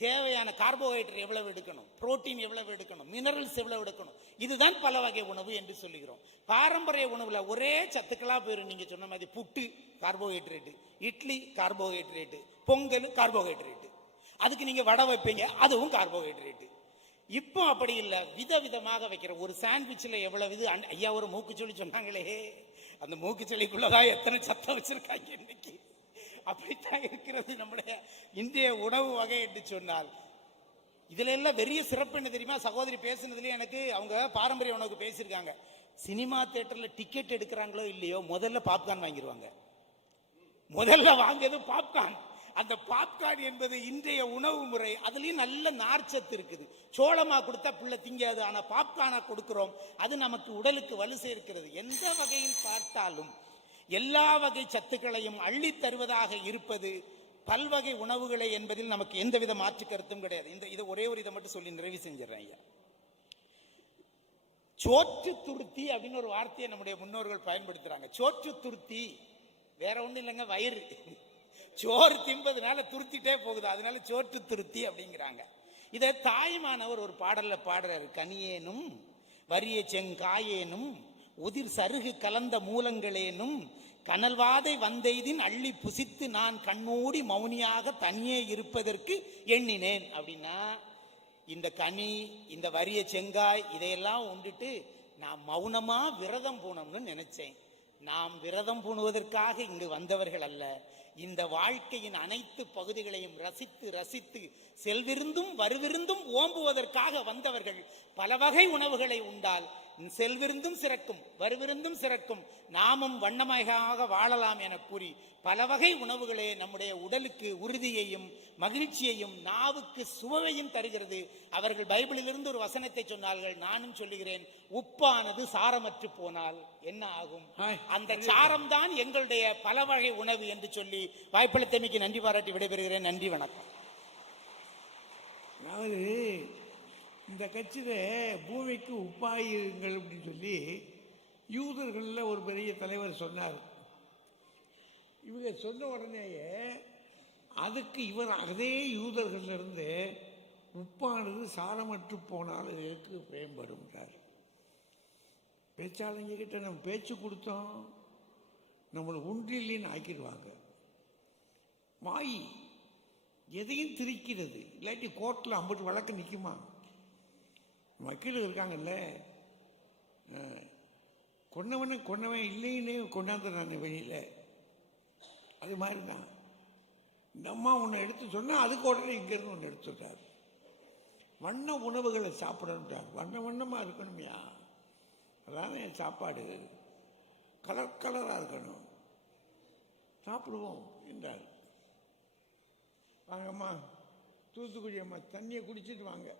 தேவையான கார்போஹைட்ரேட் எவ்வளவு எடுக்கணும், புரோட்டீன் எவ்வளவு எடுக்கணும், மினரல்ஸ் எவ்வளவு எடுக்கணும், இதுதான் பல வகை உணவு என்று சொல்லுகிறோம். பாரம்பரிய உணவுல ஒரே சத்துக்களா போயிடும். நீங்க சொன்ன மாதிரி puttu carbohydrate, idli carbohydrate, pongal carbohydrate, அதுக்கு நீங்க வடை வைப்பீங்க, அதுவும் கார்போஹைட்ரேட். இப்போ அப்படி இல்லை, விதவிதமாக வைக்கிற ஒரு சாண்ட்விச்ல எவ்வளவு இது. ஐயா ஒரு மூக்குச்சொல்லி சொன்னாங்களே, அந்த மூக்குச்சொல்லிக்குள்ளதான் எத்தனை சத்தம் வச்சிருக்காங்க இன்னைக்கு. அப்படித்தான் இருக்கிறது நம்முடைய இந்திய உணவு வகை என்று சொன்னால். இதுல எல்லாம் பெரிய சிறப்பு என்ன தெரியுமா? சகோதரி பேசுனதுலயே எனக்கு அவங்க பாரம்பரிய உணவுக்கு பேசியிருக்காங்க. சினிமா தியேட்டர்ல டிக்கெட் எடுக்கிறாங்களோ இல்லையோ, முதல்ல பாப்கார்ன் வாங்கிடுவாங்க. முதல்ல வாங்கியது பாப்கார்ன். அந்த பாப்கார்ன் என்பது இன்றைய உணவு முறை. அதுலயும் நல்ல நார்ச்சத்து இருக்குது. சோளமா கொடுத்தா பிள்ளை திங்காது, ஆனா பாப்கார்னா கொடுக்கிறோம், அது நமக்கு உடலுக்கு வலு சேர்க்கிறது. எந்த வகையில் பார்த்தாலும் எல்லா வகை சத்துக்களையும் அள்ளி தருவதாக இருப்பது பல்வகை உணவுகளை என்பதில் நமக்கு எந்தவித மாற்று கருத்தும் கிடையாது. இதை ஒரே ஒரு இதை மட்டும் சொல்லி நிறைவு செஞ்சிடறேன் ஐயா. சோற்று துருத்தி அப்படின்னு ஒரு வார்த்தையை நம்முடைய முன்னோர்கள் பயன்படுத்துறாங்க. சோற்று துருத்தி வேற ஒண்ணும் இல்லைங்க, வயிறு. சோறு திம்பதுனால துருத்திட்டே போகுது, அதனால சோற்று துருத்தி அப்படிங்கிறாங்க. இதை தாய்மானவர் ஒரு பாடல்ல பாடுறாரு. கனியேனும் வரிய செங்காயேனும் உதிர் சருகு கலந்த மூலங்களேனும் கனல்வாதை வந்தெய்தின் அள்ளி புசித்து நான் கண்மூடி மௌனியாக தனியே இருப்பதற்கு எண்ணினேன் அப்படின்னா, இந்த கனி, இந்த வரிய செங்காய் இதையெல்லாம் உண்டுட்டு நான் மௌனமா விரதம் பூணம்னு நினைச்சேன். நாம் விரதம் பூணுவதற்காக இங்கு வந்தவர்கள் அல்ல. இந்த வாழ்க்கையின் அனைத்து பகுதிகளையும் ரசித்து ரசித்து செல்விருந்தும் வருவிருந்தும் ஓம்புவதற்காக வந்தவர்கள். பல வகை உணவுகளை உண்டால் செல்விருந்தும் சிறக்கும், வருவிருந்தும் சிறக்கும், நாமும் வண்ணமயமாக வாழலாம் என கூறி பல வகை உணவுகளே நம்முடைய உடலுக்கு உறுதியையும் மகிழ்ச்சியையும் நாவுக்கு சுவையும் தருகிறது. அவர்கள் பைபிளிலிருந்து ஒரு வசனத்தை சொன்னார்கள், நானும் சொல்லுகிறேன். உப்பானது சாரமற்று போனால் என்ன ஆகும்? அந்த சாரம் தான் எங்களுடைய பல வகை உணவு என்று சொல்லி வாய்ப்பளித்தமைக்கு நன்றி பாராட்டி விடைபெறுகிறேன். நன்றி, வணக்கம். அதாவது இந்த கட்சியில் பூமிக்கு உப்பாயிருங்கள் அப்படின்னு சொல்லி யூதர்களில் ஒரு பெரிய தலைவர் சொன்னார். இவங்க சொன்ன உடனேயே அதுக்கு இவர் அதே யூதர்களிலிருந்து உப்பானது சாரமற்று போனால் இதற்கு பயன்படுகிறார். பேச்சாளங்க கிட்ட நம்ம பேச்சு கொடுத்தோம், நம்மளை ஒன்றில்லைன்னு ஆக்கிடுவாங்க. வாய் எதையும் திரிக்கிறது, இல்லாட்டி கோர்ட்டில் 50 வழக்கு நிற்குமா? வக்கீல் இருக்காங்கல்ல, கொன்னவன் இல்லைன்னு கொண்டாந்துறாங்க வெளியில். அது மாதிரி தான் இந்த அம்மா ஒன்று எடுத்து சொன்னால் அதுக்கு உடனே இங்கேருந்து ஒன்று எடுத்துட்டார். வண்ண உணவுகளை சாப்பிடணுட்டார். வண்ணமாக இருக்கணுமையா, அதான என் சாப்பாடு, கலராக இருக்கணும், சாப்பிடுவோம் என்றார். வாங்கம்மா, தூத்துக்குடி அம்மா, தண்ணியை குடிச்சிட்டு வாங்க,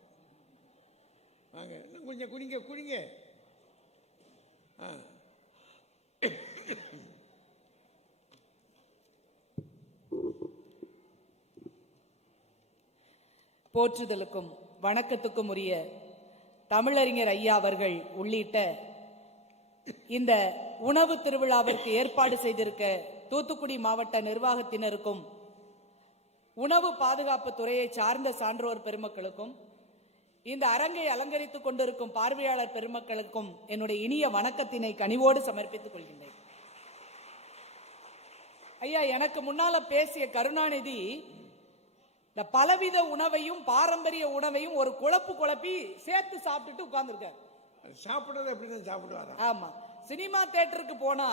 வாங்க, இன்னும் கொஞ்சம் குடிங்க. போற்றுதலுக்கும் வணக்கத்துக்கும் உரிய தமிழறிஞர் ஐயா அவர்கள் உள்ளிட்ட இந்த உணவு திருவிழாவிற்கு ஏற்பாடு செய்திருக்க தூத்துக்குடி மாவட்ட நிர்வாகத்தினருக்கும் உணவு பாதுகாப்பு துறையை சார்ந்த சான்றோர் பெருமக்களுக்கும் இந்த அரங்கை அலங்கரித்துக் கொண்டிருக்கும் பார்வையாளர் பெருமக்களுக்கும் என்னுடைய இனிய வணக்கத்தினை கனிவோடு சமர்ப்பித்துக் கொள்கின்றேன். ஐயா, எனக்கு முன்னால பேசிய கருணாநிதி இந்த பலவித உணவையும் பாரம்பரிய உணவையும் ஒரு குழப்பி சேர்த்து சாப்பிட்டுட்டு உட்கார்ந்துருக்காரு. சாப்பிடுறது எப்படின்னு சாப்பிடுவாரா? ஆமா, சினிமா தியேட்டருக்கு போனா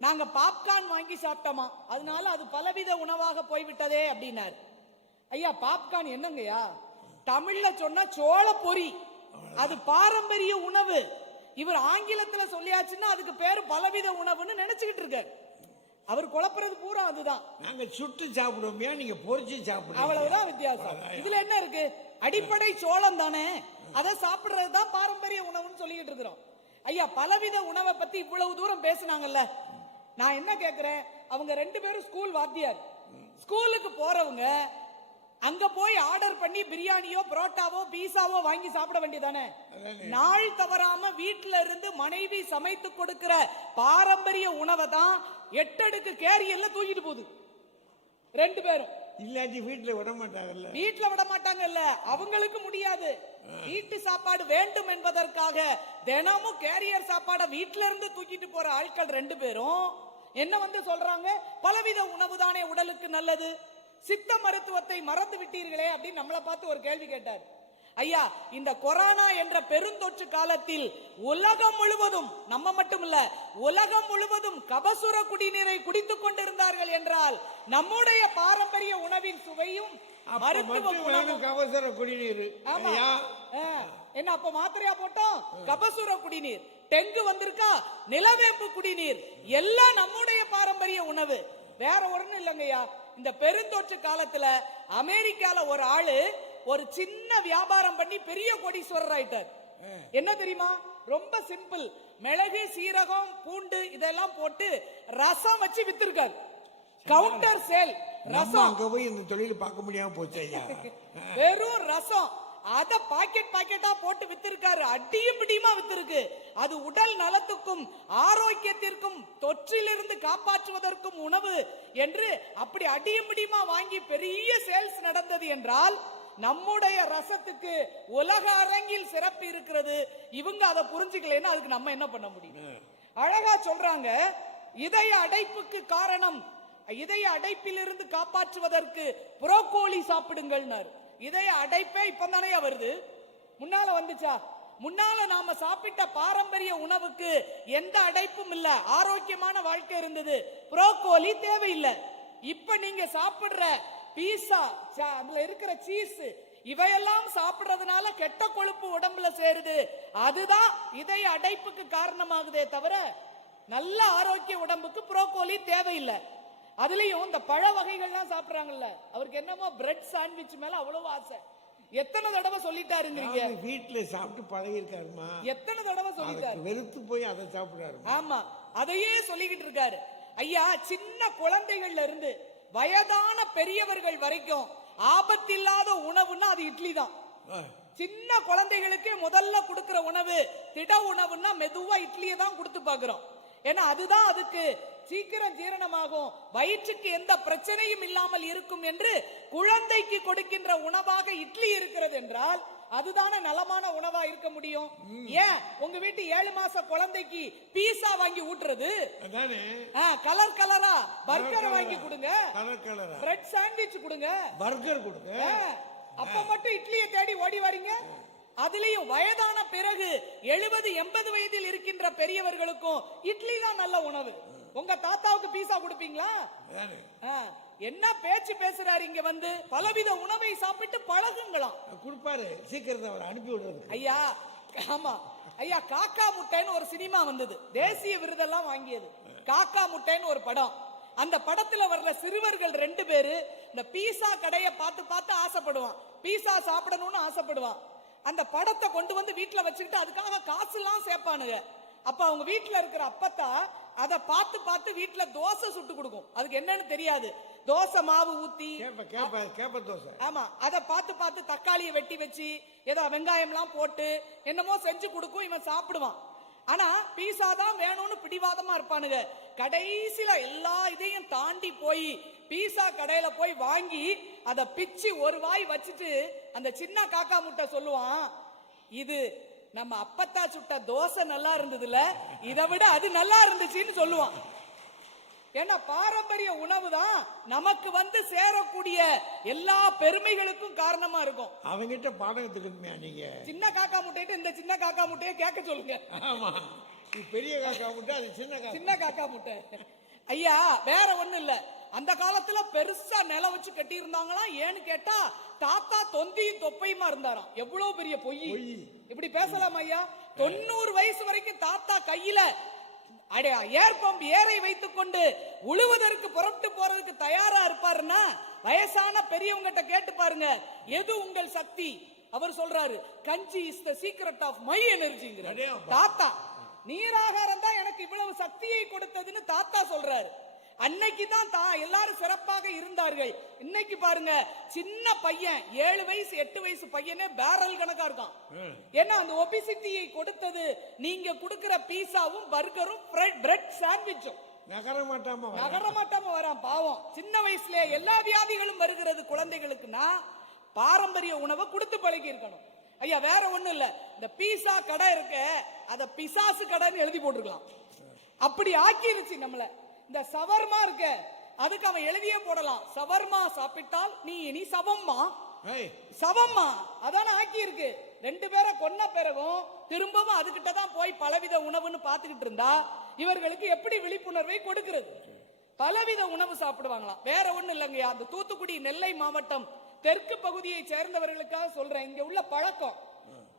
நாங்க பாப்கார்ன் வாங்கி சாப்பிட்டோமா, அதனால அது பலவித உணவாக போய்விட்டதே அப்படின்னாரு. ஐயா, பாப்கார்ன் என்னங்கய்யா? தமிழ்ல சொன்னா சோள பொரி, அது பாரம்பரிய உணவு. இவர் ஆங்கிலத்துல சொல்லியாச்சுன்னா அதுக்கு பேரு பலவித உணவுன்னு நினைச்சுக்கிட்டு இருக்காரு. அவர் குழப்பறது பூரா அதுதான். நாங்க சுட்டு சாப்பிடுவோம், நீங்க பொரிச்சு சாப்பிடுவோம், அவ்வளவுதான் வித்தியாசம். இதுல என்ன இருக்கு? அடிப்படை சோளம் தானே, அதை சாப்பிடுறதுதான் பாரம்பரிய உணவுன்னு சொல்லிட்டு இருக்கிறோம். ஐயா, பலவித உணவை பத்தி இவ்வளவு தூரம் பேசினாங்கல்ல, நான் என்ன கேக்குறேன், அவங்க 2 பேரும் ஸ்கூல் வாத்தியார். ஸ்கூலுக்கு போறவங்க அங்க போய் ஆர்டர் பண்ணி பிரியாணியோ புரோட்டாவோ பீஸாவோ வாங்கி சாப்பிட வேண்டியதானே? நாள் தவறாம வீட்டுல இருந்து மனைவி சமைத்து கொடுக்கிற பாரம்பரிய உணவை தான் 8 அடுக்கு கேரியல்ல தூக்கிட்டு போகுது 2 பேரும். இல்லாட்டி வீட்டுல விட மாட்டாங்கல்ல. வீட்டுல விட மாட்டாங்கல்ல, அவங்களுக்கு முடியாது. வீட்டு சாப்பாடு வேண்டும் என்பதற்காக தினமும் கேரியர் சாப்பாடை வீட்டுல இருந்து தூக்கிட்டு போற ஆட்கள் 2 பேரும் என்ன வந்து சொல்றாங்க, பலவித உணவு தானே உடலுக்கு நல்லது, சித்த மருத்துவத்தை மறந்து விட்டீர்களே அப்படின்னு நம்மளை பார்த்து ஒரு கேள்வி கேட்டார். ஐயா, இந்த கொரோனா என்ற பெருந்தொற்று காலத்தில் உலகம் முழுவதும், நம்ம மட்டும் இல்ல உலகம் முழுவதும் கபசுர குடிநீரை குடித்துக் கொண்டிருந்தார்கள் என்றால் நம்முடைய பாரம்பரிய உணவின் சுவையும் மருத்துவ குணமும். கபசுர குடிநீர் என்ன அப்ப மாத்திரையா போட்டோம்? கபசுர குடிநீர். டெங்கு வந்திருக்கா? நிலவேம்பு குடிநீர். எல்லாம் நம்முடைய பாரம்பரிய உணவு, வேற ஒண்ணும் இல்லைங்கய்யா. இந்த பெருந்தொற்று காலத்துல அமெரிக்கால ஒரு ஆளு ஒரு சின்ன வியாபாரம் பண்ணி பெரிய கோடீஸ்வரர் ஆயிட்டார். என்ன தெரியுமா? ரொம்ப சிம்பிள், மிளகு சீரகம் பூண்டு இதெல்லாம் போட்டு ரசம் வச்சு வித்திருக்காரு. கவுண்டர் சேல் நம்ம ரசம், அங்க போய் இந்த தொழில் பார்க்க முடியாம போச்சு ஐயா. வெறும் ரசம் அத பாக்கெட்டா போட்டு வித்திருக்காரு. அடியும் பிடியுமா வித்திருக்கு. அது உடல் நலத்துக்கும் ஆரோக்கியத்திற்கும் தொற்றிலிருந்து காப்பாற்றுவதற்கும் உணவு என்று அப்படி அடியும் பிடியுமா வாங்கி பெரிய சேல்ஸ் நடந்தது என்றால் நம்முடைய ரசத்துக்கு உலக அரங்கில் சிறப்பு இருக்கிறது. இவங்க அதை புரிஞ்சுக்கலன்னா அதுக்கு நம்ம என்ன பண்ண முடியும்? அழகா சொல்றாங்க, இதய அடைப்புக்கு காரணம், இதய அடைப்பிலிருந்து காப்பாற்றுவதற்கு புரோக்கோலி சாப்பிடுங்கள்னாரு. இதய அடைப்பே இப்பதானே வருது, முன்னால வந்துச்சா? முன்னால நாம சாப்பிட்ட பாரம்பரிய உணவுக்கு எந்த அடைப்பும் இல்ல, ஆரோக்கியமான வாழ்க்கை இருந்தது, புரோக்கோலி தேவையில்லை. இப்ப நீங்க சாப்பிடுற பீஸா, அதுல இருக்கிற சீஸ், இவையெல்லாம் சாப்பிடுறதுனால கெட்ட கொழுப்பு உடம்புல சேருது. அதுதான் இதய அடைப்புக்கு காரணமாகுதே தவிர நல்ல ஆரோக்கிய உடம்புக்கு புரோக்கோலி தேவையில்லை. அதுலயும் இந்த பழ வகைகள்லாம் சாப்பிடுறாங்கல்ல, அவருக்கு என்னமோ பிரெட் சாண்ட்விச் மேல அவ்வளவு ஆசை. எத்தனை தடவை சொல்லிட்டாருங்கிறீங்க? வீட்டுல சாப்பிட்டு பழகி இருக்காருமா, எத்தனை தடவை சொல்லிட்டாரு, வெறுத்து போய் அதை சாப்பிடாரு. ஆமா, அதையே சொல்லிக்கிட்டு இருக்காரு. ஐயா, சின்ன குழந்தைகள்ல இருந்து வயதான பெரியவர்கள் வரைக்கும் ஆபத்தில்லாத உணவுன்னா அது இட்லி தான். சின்ன குழந்தைகளுக்கு முதல்ல கொடுக்கிற உணவு திட உணவுன்னா மெதுவா இட்லியை தான் கொடுத்து பாக்குறோம். ஏன்னா அதுதான் அதுக்கு சீக்கிரம் ஜீரணமாகும், வயிற்றுக்கு எந்த பிரச்சனையும் இல்லாமல் இருக்கும் என்று குழந்தைக்கு கொடுக்கின்ற உணவாக இட்லி இருக்கிறது என்றால் அதுதானே நலமான உணவா இருக்க முடியும். ஏன் உங்க வீட்டு 7 மாச குழந்தைக்கு பீஸா வாங்கி ஊட்டுறது? கலர் கலரா பர்கர் வாங்கி கொடுங்க, பிரெட் சாண்ட்விச் கொடுங்க, பர்கர் கொடுங்க. அப்ப மட்டும் இட்லியை தேடி ஓடி வரீங்க. அதுலயும் வயதான பிறகு 70-80 வயதில் இருக்கின்ற பெரியவர்களுக்கும் இட்லி தான் நல்ல உணவு. உங்க தாத்தாவுக்கு பீஸா கொடுப்பீங்களா? என்ன பேச்சு பேசுறாரு இங்க வந்து? பலவித உணவை சாப்பிட்டு பழகுங்களாம். கொடுப்பாரு சீக்கிரத்தை அவர் அனுப்பி விடுறது. ஐயா, ஆமா ஐயா, காக்கா முட்டைன்னு ஒரு சினிமா வந்தது, தேசிய விருதெல்லாம் வாங்கியது. காக்கா முட்டைன்னு ஒரு படம். அந்த படத்துல வர்ற சிறுவர்கள் 2 பேரு இந்த பீஸா கடையை பார்த்து பார்த்து ஆசைப்படுவான், பீஸா சாப்பிடணும்னு ஆசைப்படுவான். அந்த படத்தை கொண்டு வந்து வீட்டுல வச்சுக்கிட்டு அதுக்காக காசு எல்லாம் சேர்ப்பானுங்க. அப்ப அவங்க வீட்டுல இருக்கிற அப்பத்தா அதை பார்த்து பார்த்து வீட்டுல தோசை சுட்டு கொடுக்கும். அதுக்கு என்னன்னு தெரியாது, தோசை மாவு ஊத்தி, ஆமா, அதை பார்த்து பார்த்து தக்காளியை வெட்டி வச்சு ஏதோ வெங்காயம் எல்லாம் போட்டு என்னமோ செஞ்சு கொடுக்கும். இவன் சாப்பிடுவான். ஆனா பீஸா தான் வேணும்னு பிடிவாதமா இருப்பானுங்க. கடைசியில எல்லா இதையும் தாண்டி போய் பீஸா கடையில போய் வாங்கி அதை பிச்சு ஒரு வாய் வச்சுட்டு அந்த சின்ன காக்கா முட்டை சொல்லுவான், இது நம்ம அப்பத்தா சுட்ட தோசை நல்லா இருந்ததுல, இதை விட அது நல்லா இருந்துச்சுன்னு சொல்லுவான். ஏன்னா பாரம்பரிய உணவு தான் நமக்கு வந்து சேரக்கூடிய எல்லா பெருமைகளுக்கும் காரணமா இருக்கும். அவங்கிட்ட பாடம் எடுத்துக்கணுமே. நீங்க சின்ன காக்கா முட்டையிட்டு இந்த சின்ன காக்கா முட்டையை கேட்க சொல்லுங்க. ஆமா, பெரிய காக்கா முட்டை, அது சின்ன காக்கா முட்டை. ஐயா, வேற ஒண்ணு இல்ல, அந்த காலத்துல பெருசா நிலம் வச்சு கட்டி இருந்தாங்களாம். ஏன்னு கேட்டா தாத்தா தொந்தியும் தொப்பையுமா இருந்தாராம். எவ்வளவு பெரிய பொய்! இப்படி பேசலாம் ஐயா? 90 வயசு வரைக்கும் தாத்தா கையில ஏர் பம்ப் ஏரை வைத்துக் கொண்டு உழுவதற்கு புறப்பட்டு போறதுக்கு தயாரா இருப்பாருன்னா வயசான பெரியவங்கிட்ட கேட்டு பாருங்க, எது உங்கள் சக்தி? அவர் சொல்றாரு, kanji is the secret of my எனர்ஜிங்கிற தாத்தா. நீராகாரம் தான் எனக்கு இவ்வளவு சக்தியை கொடுத்ததுன்னு தாத்தா சொல்றாரு. அன்னைக்கு தான் எல்லாரும் சிறப்பாக இருந்தார்கள். இன்னைக்கு பாருங்க, சின்ன பையன் 7 வயசு 8 வயசு பையனே பேரல் கணக்கா இருக்கான். ஏன்னா அந்த ஒபிசிட்டியை கொடுத்தது நீங்க கொடுக்கிற பீஸாவும் பர்கரும் பிரெட் சாண்ட்விச்சும். நகர மாட்டாம வரான் பாவம். சின்ன வயசுல எல்லா வியாதிகளும் வருகிறது குழந்தைகளுக்குன்னா பாரம்பரிய உணவை கொடுத்து பழகி இருக்கணும். ஐயா, வேற ஒண்ணு இல்ல, இந்த பீஸா கடை இருக்க அத பிசாசு கடைன்னு எழுதி போட்டுருக்கலாம். அப்படி ஆக்கிருச்சு நம்மள. இந்த சவர்மா இருக்க அதுக்கு அவன் எழுதியே போடலாம், சவர்மா சாப்பிட்டால் நீ இனி சவம்மா. சவம்மா அதான ஆக்கி இருக்கு. 2 பேரை கொன்ன பிறகும் திரும்பவும் அதுகிட்ட தான் போய் பலவித உணவுன்னு பாத்துக்கிட்டு இருந்தா இவர்களுக்கு எப்படி விழிப்புணர்வை கொடுக்கிறது? பலவித உணவு சாப்பிடுவாங்களாம். வேற ஒண்ணு இல்லைங்கய்யா, அந்த தூத்துக்குடி நெல்லை மாவட்டம் தெற்கு பகுதியை சேர்ந்தவர்களுக்காக சொல்றேன். இங்க உள்ள பழக்கம்,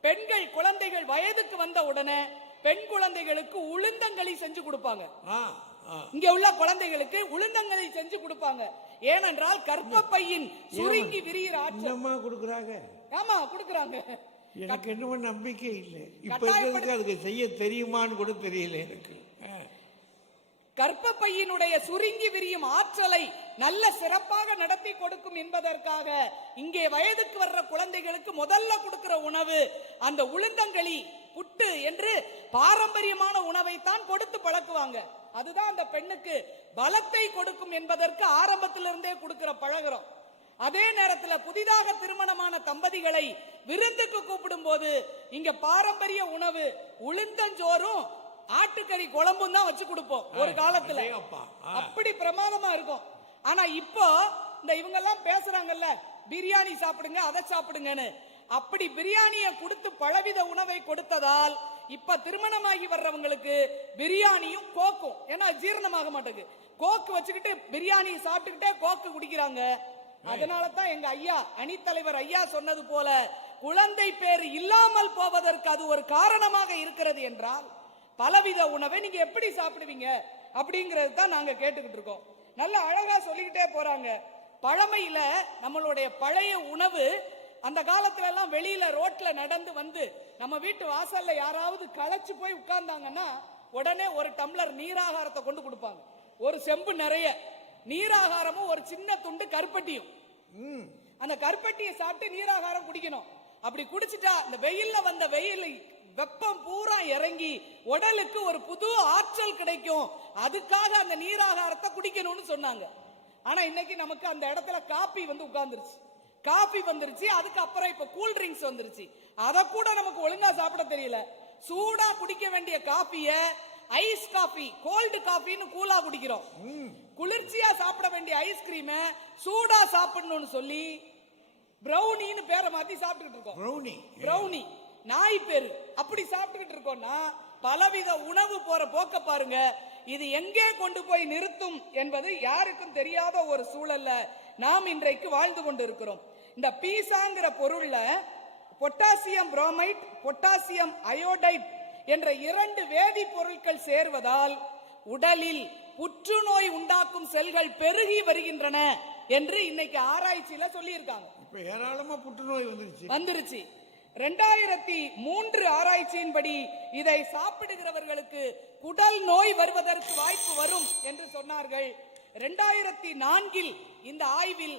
பெண்கள் குழந்தைகள் வயதுக்கு வந்த உடனே பெண் குழந்தைகளுக்கு உளுந்தங்களி செஞ்சு கொடுப்பாங்க. இங்க உள்ள குழந்தைகளுக்கு உளுந்தங்களை செஞ்சு கொடுப்பாங்க. ஏனென்றால் கர்ப்பப்பையின் சுருங்கி விரிகிற ஆற்றல் கொடுக்கறாங்க. ஆமா, கொடுக்கறாங்க. எனக்கு என்ன நம்பிக்கை இல்லை. இப்ப அதுக்கு செய்ய தெரியுமான்னு கூட தெரியல எனக்கு. கர்ப்பப்பையினுடைய சுருங்கி விரியும் ஆற்றலை நல்ல சிறப்பாக நடத்தி கொடுக்கும் என்பதற்காக இங்கே வயதுக்கு வர்ற குழந்தைகளுக்கு முதல்ல கொடுக்கிற உணவு அந்த உளுந்தங்களி புட்டு என்று பாரம்பரியமான உணவை தான் கொடுத்து பழக்குவாங்க. அதுதான் அந்த பெண்ணுக்கு பலத்தை கொடுக்கும் என்பதற்கு ஆரம்பத்திலிருந்தே கொடுக்கிற பழகிறோம். அதே நேரத்தில் புதிதாக திருமணமான தம்பதிகளை விருந்துக்கு கூப்பிடும் போது இங்க பாரம்பரிய உணவு உளுந்தஞ்சோறும் ஆட்டுக்கறி குழம்பும் தான் வச்சு கொடுப்போம். ஒரு காலத்துல அப்படி பிரமாதமா இருக்கும். ஆனா இப்போ இந்த இவங்க எல்லாம் பேசுறாங்கல்ல, பிரியாணி சாப்பிடுங்க அதை சாப்பிடுங்கன்னு. அப்படி பிரியாணியை கொடுத்து பலவித உணவை கொடுத்ததால் இப்ப திருமணமாகி வர்றவங்களுக்கு பிரியாணியும் கோக்கும், ஏன்னா ஜீரணமாக மாட்டேங்குது, கோக்கு வச்சுக்கிட்டு பிரியாணியை சாப்பிட்டுக்கிட்டே கோக்கு குடிக்கிறாங்க. அதனாலதான் எங்க ஐயா அணித்தலைவர் ஐயா சொன்னது போல குழந்தை பேர் இல்லாமல் போவதற்கு அது ஒரு காரணமாக இருக்கிறது என்றால் பலவித உணவை நீங்க எப்படி சாப்பிடுவீங்க அப்படிங்கிறது தான் நாங்க கேட்டுக்கிட்டு இருக்கோம். நல்ல அழகா சொல்லிக்கிட்டே போறாங்க. பழமையில நம்மளுடைய பழைய உணவு அந்த காலத்துல எல்லாம் வெளியில ரோட்ல நடந்து வந்து நம்ம வீட்டு வாசல்ல யாராவது களைச்சு போய் உட்கார்ந்தாங்கன்னா உடனே ஒரு டம்ளர் நீராகாரத்தை கொண்டு கொடுப்பாங்க. ஒரு செம்பு நிறைய நீராகாரமும் ஒரு சின்ன துண்டு கருப்பட்டியும். அந்த கருப்பட்டியை சாப்பிட்டு நீராகாரம் குடிக்கணும். அப்படி குடிச்சிட்டா இந்த வெயில்ல வந்த வெயில் வெப்பம் பூரா இறங்கி உடலுக்கு ஒரு புது ஆற்றல் கிடைக்கும். அதுக்காக அந்த நீராகாரத்தை குடிக்கணும்னு சொன்னாங்க. ஆனா இன்னைக்கு நமக்கு அந்த இடத்துல காபி வந்து உட்கார்ந்துருச்சு, காபி வந்துருச்சு. அதுக்கப்புறம் இப்ப கூல் ட்ரிங்க்ஸ் வந்துருச்சு. அத கூட நமக்கு ஒழுங்கா சாப்பிட தெரியல. சூடா குடிக்க வேண்டிய காபிய ஐஸ் காபி, கோல்டு காபின்னு கூலா குடிக்கிறோம். குளிர்ச்சியா சாப்பிட வேண்டிய ஐஸ்கிரீம சூடா சாப்பிடணும்னு சொல்லி பிரவுனின்னு பேரை மாத்தி சாப்பிட்டுக்கிட்டு இருக்கோம். பிரவுனி நாய் பேரு அப்படி சாப்பிட்டுக்கிட்டு இருக்கோம்னா பலவித உணவு போற போக்க பாருங்க. இது எங்கே கொண்டு போய் நிறுத்தும் என்பது யாருக்கும் தெரியாத ஒரு சூழல்ல நாம் இன்றைக்கு வாழ்ந்து கொண்டு இருக்கிறோம். இந்த பீசாங்கிற பொருள்ல பொட்டாசியம் புரோமைட், பொட்டாசியம் அயோடைட் என்ற 2 வேதி பொருட்கள் சேர்வதால் உடலில் புற்றுநோய் உண்டாக்கும் செல்கள் பெருகி வருகின்றன என்று இன்னைக்கு ஆராய்ச்சியில சொல்லி இருக்காங்க. இப்ப ஏராளமா புற்றுநோய் வந்துருச்சு. 2003 ஆராய்ச்சியின்படி இதை சாப்பிடுகிறவர்களுக்கு குடல் நோய் வருவதற்கு வாய்ப்பு வரும் என்று சொன்னார்கள். 2004 இந்த ஆய்வில்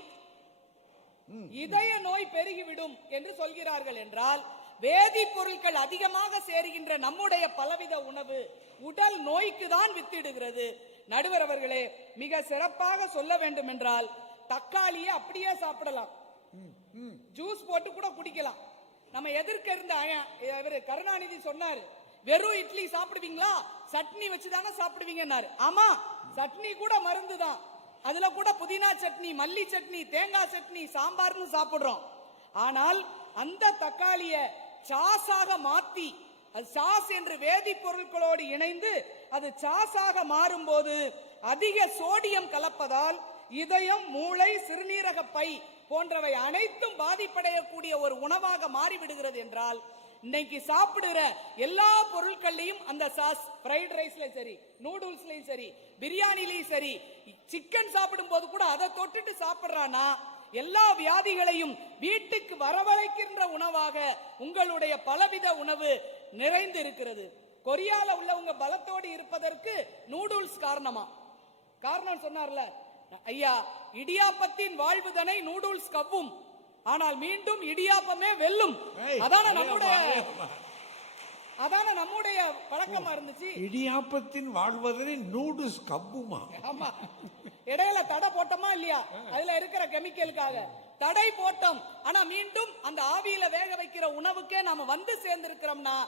இதய நோய் பெருகிவிடும் என்று சொல்கிறார்கள். என்றால் வேதி பொருட்கள் அதிகமாக சேருகின்ற நம்முடைய பலவித உணவு உடல் நோய்க்கு தான் வித்திடுகிறது. நடுவர் அவர்களே, மிக சிறப்பாக சொல்ல வேண்டும் என்றால் தக்காளியை அப்படியே சாப்பிடலாம், ஜூஸ் போட்டு கூட குடிக்கலாம். நம்ம எதிர்க்க இருந்த கருணாநிதி சொன்னாரு, வெறும் இட்லி சாப்பிடுவீங்களா, சட்னி வச்சுதானே சாப்பிடுவீங்கன்னாரு. ஆமா, சட்னி கூட மருந்து தான். அதுல கூட புதினா சட்னி, மல்லி சட்னி, தேங்காய் சட்னி, சாம்பார்னு சாப்பிடுறோம். ஆனால் அந்த தக்காளிய சாஸாக மாத்தி, அது சாஸ் என்று வேதி பொருட்களோடு இணைந்து அது சாஸாக மாறும் போது அதிக சோடியம் கலப்பதால் இதயம், மூளை, சிறுநீரக பை போன்றவை அனைத்தும் பாதிப்படையக்கூடிய ஒரு உணவாக மாறிவிடுகிறது. என்றால் இன்னைக்கு சாப்பிடுற எல்லா பொருட்கள்லையும் அந்த சாஸ், ஃப்ரைட் ரைஸ்லயும் சரி, நூடுல்ஸ்லயும் சரி, பிரியாணிலையும் சரி, சிக்கன் சாப்பிடும் போது கூட அதை தொட்டுட்டு சாப்பிடுறானா எல்லா வியாதிகளையும் வீட்டுக்கு வரவழைக்கின்ற உணவாக உங்களுடைய பலவித உணவு நிறைந்து இருக்கிறது. கொரியால உள்ளவங்க பலத்தோடு இருப்பதற்கு நூடுல்ஸ் காரணம் சொன்னார்ல ஐயா, இடியாப்பத்தின் வாழ்வுதனை நூடுல்ஸ் கவ்வும், ஆனால் மீண்டும் இடியாப்பமே வெல்லும். அதான நம்முடைய பழக்கமா இருந்துச்சு. இடியாப்பத்தின் வாழ்வதனை நூடுல்ஸ் கவ்வுமா? ஆமா, இடையில தடை போட்டோமா இல்லையா? அதுல இருக்கிற கெமிக்கலுக்காக தடை போட்டோம். ஆனா மீண்டும் அந்த ஆவியில வேக வைக்கிற உணவுக்கே நாம வந்து சேர்ந்திருக்கிறோம்னா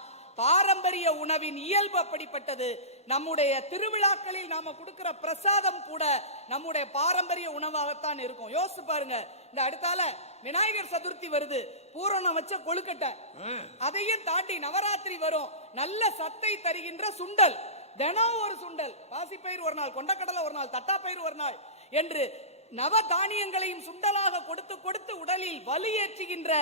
பாரம்பரிய உணவின் இயல்பு அப்படிப்பட்டது. நம்முடைய திருவிழாக்களில் நாம கொடுக்கிற பிரசாதம் கூட நம்முடைய பாரம்பரிய உணவாகத்தான் இருக்கும். யோசிச்சு பாருங்க, இந்த அடுத்தால விநாயகர் சதுர்த்தி வருது, பூரணம் வச்ச கொழுக்கட்டை, அதையும் தாண்டி நவராத்திரி வரும், நல்ல சத்தை தருகின்ற சுண்டல், தினம் ஒரு சுண்டல், பாசிப்பயிர் ஒரு நாள், கொண்டக்கடலை ஒரு நாள், தட்டாப்பயிர் ஒரு நாள் என்று நவ தானியங்களையும் சுண்டலாக கொடுத்து கொடுத்து உடலில் வலி ஏற்றுகின்ற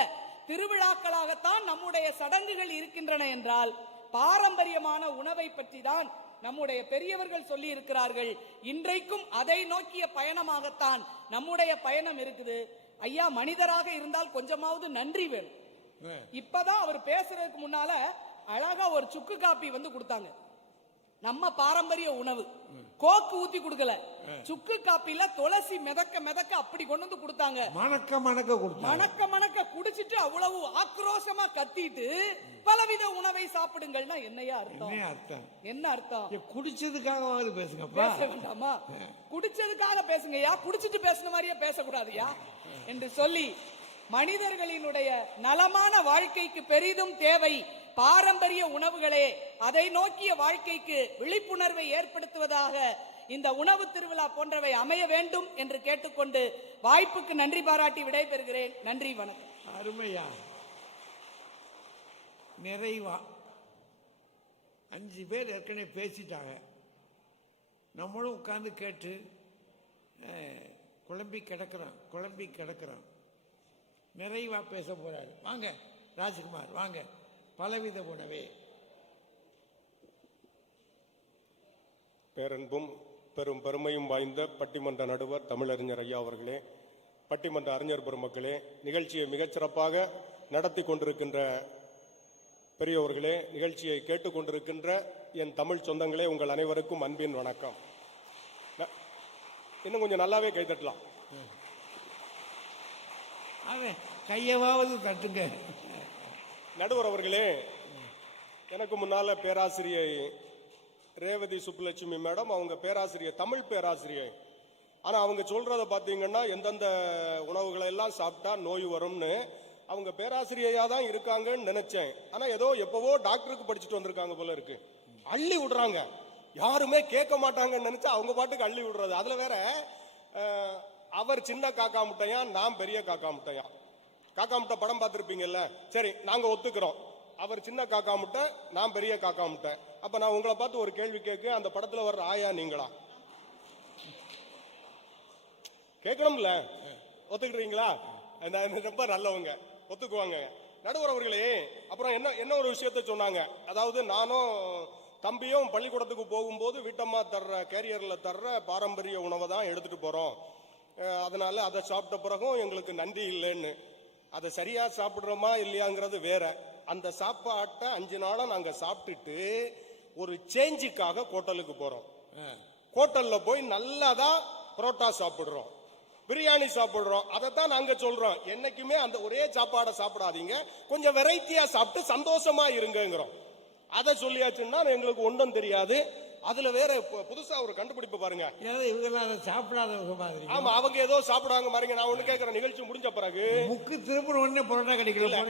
திருவிழாக்களாகத்தான் நம்முடைய சடங்குகள் இருக்கின்றன. என்றால் பாரம்பரியமான உணவை பற்றி தான் நம்முடைய பெரியவர்கள் சொல்லி இருக்கிறார்கள். இன்றைக்கும் அதை நோக்கிய பயணமாகத்தான் நம்முடைய பயணம் இருக்குது. ஐயா, மனிதராக இருந்தால் கொஞ்சமாவது நன்றி வேணும். இப்பதான் அவர் பேசுறதுக்கு முன்னால அழகா ஒரு சுக்கு காப்பி வந்து கொடுத்தாங்க. நம்ம பாரம்பரிய உணவு. கோக்கு ஊத்தி கொடுக்கல, சுக்கு காப்பில துளசி மிதக்க மிதக்க அப்படி கொண்டு வந்து கொடுத்தாங்க. மணக்க மணக்க கொடுத்தாங்க. மணக்க மணக்க குடிச்சிட்டு அவ்வளவு ஆக்ரோஷமா கத்திட்டு பலவித உணவை சாப்பிடுங்கள்னா என்னையா அர்த்தம்? என்ன அர்த்தம்? என்ன அர்த்தம்? குடிச்சதுக்காகவாது பேசுங்கப்பா. பேச வேண்டாமா? குடிச்சதுக்காக பேசுங்கய்யா, குடிச்சிட்டு பேசுன மாதிரியே பேசக்கூடாதுயா என்று சொல்லி, மனிதர்களினுடைய நலமான வாழ்க்கைக்கு பெரிதும் தேவை பாரம்பரிய உணவுகளே. அதை நோக்கிய வாழ்க்கைக்கு விழிப்புணர்வை ஏற்படுத்துவதாக இந்த உணவு திருவிழா போன்றவை அமைய வேண்டும் என்று கேட்டுக்கொண்டு வாய்ப்புக்கு நன்றி பாராட்டி விடைபெறுகிறேன். நன்றி, வணக்கம். அருமையா, நிறைவா 5 பேர் ஏற்கனவே பேசிட்டாங்க. நம்மளும் உட்கார்ந்து கேட்டு குழம்பி கிடக்கிறோம். நிறைவா பேச போறாரு. வாங்க ராஜ்குமார், வாங்க. பலவித உணவே. பேரன்பும் பெரும் பெருமையும் வாய்ந்த பட்டிமன்ற நடுவர் தமிழறிஞர் ஐயா அவர்களே, பட்டிமன்ற அறிஞர் பெருமக்களே, நிகழ்ச்சியை மிகச்சிறப்பாக நடத்தி கொண்டிருக்கின்ற பெரியவர்களே, நிகழ்ச்சியை கேட்டுக்கொண்டிருக்கின்ற என் தமிழ் சொந்தங்களே, உங்கள் அனைவருக்கும் அன்பின் வணக்கம். இன்னும் கொஞ்சம் நல்லாவே கைதட்டலாம். கையவாவது தட்டுங்க. நடுவர் அவர்களே, எனக்கு முன்னால பேராசிரியை ரேவதி சுப்புலட்சுமி மேடம், அவங்க பேராசிரியர், தமிழ் பேராசிரியர். ஆனா அவங்க சொல்றத பாத்தீங்கன்னா எந்தெந்த உணவுகளை எல்லாம் சாப்பிட்டா நோய் வரும்னு அவங்க பேராசிரியையா தான் இருக்காங்கன்னு நினைச்சேன். ஆனா ஏதோ எப்பவோ டாக்டருக்கு படிச்சுட்டு வந்திருக்காங்க போல இருக்கு. அள்ளி விடுறாங்க, யாருமே கேட்க மாட்டாங்கன்னு நினைச்சா அவங்க பாட்டுக்கு அள்ளி விடுறது. அதுல வேற அவர் சின்ன காக்கா முட்டையா, நான் பெரிய காக்கா முட்டையா. காக்கா முட்டை படம் பார்த்திருப்பீங்கல்ல, சரி நாங்க ஒத்துக்கிறோம். அவர் சின்ன காக்கா முட்டை, நான் பெரிய காக்கா முட்டை. அப்ப நான் உங்களை பார்த்து ஒரு கேள்வி கேட்க, அந்த படத்துல வர்ற ஆயா நீங்களா? கேட்கணும்ல, ஒத்துக்கிறீங்களா? ரொம்ப நல்லவங்க, ஒத்துக்குவாங்க. நடுவர் அவர்களே, அப்புறம் என்ன ஒரு விஷயத்த சொன்னாங்க. அதாவது நானும் தம்பியும் பள்ளிக்கூடத்துக்கு போகும்போது வீட்டம்மா தர்ற கேரியர்ல தர்ற பாரம்பரிய உணவை தான் எடுத்துட்டு போறோம். அதனால அதை சாப்பிட்ட பிறகும் எங்களுக்கு நன்றி இல்லைன்னு. அதை சரியா சாப்பிடுறோமா இல்லையாங்கிறது வேற. அந்த சாப்பாட்டை 5 நாளா நாங்க சாப்பிட்டுட்டு ஒரு சேஞ்சுக்காக ஹோட்டலுக்கு போறோம். ஹோட்டல்ல போய் நல்லாதான் புரோட்டா சாப்பிடுறோம், பிரியாணி சாப்பிடுறோம். அதைத்தான் நாங்க சொல்றோம், என்னைக்குமே அந்த ஒரே சாப்பாடை சாப்பிடாதீங்க, கொஞ்சம் வெரைட்டியா சாப்பிட்டு சந்தோஷமா இருங்கிறோம். அதை சொல்லியாச்சுன்னா எங்களுக்கு ஒன்றும் தெரியாது. அதுல வேற புதுசா ஒரு கண்டுபிடிப்பு பாருங்க. இவங்க சாப்பிடாதவங்க மாதிரி. ஆமா, அவங்க ஏதோ சாப்பிடுவாங்க பாருங்க. நான் ஒண்ணு கேட்கிறேன், நிகழ்ச்சி முடிஞ்ச பிறகு முக்கு திரும்ப உடனே புரோட்டா கிடைக்கல.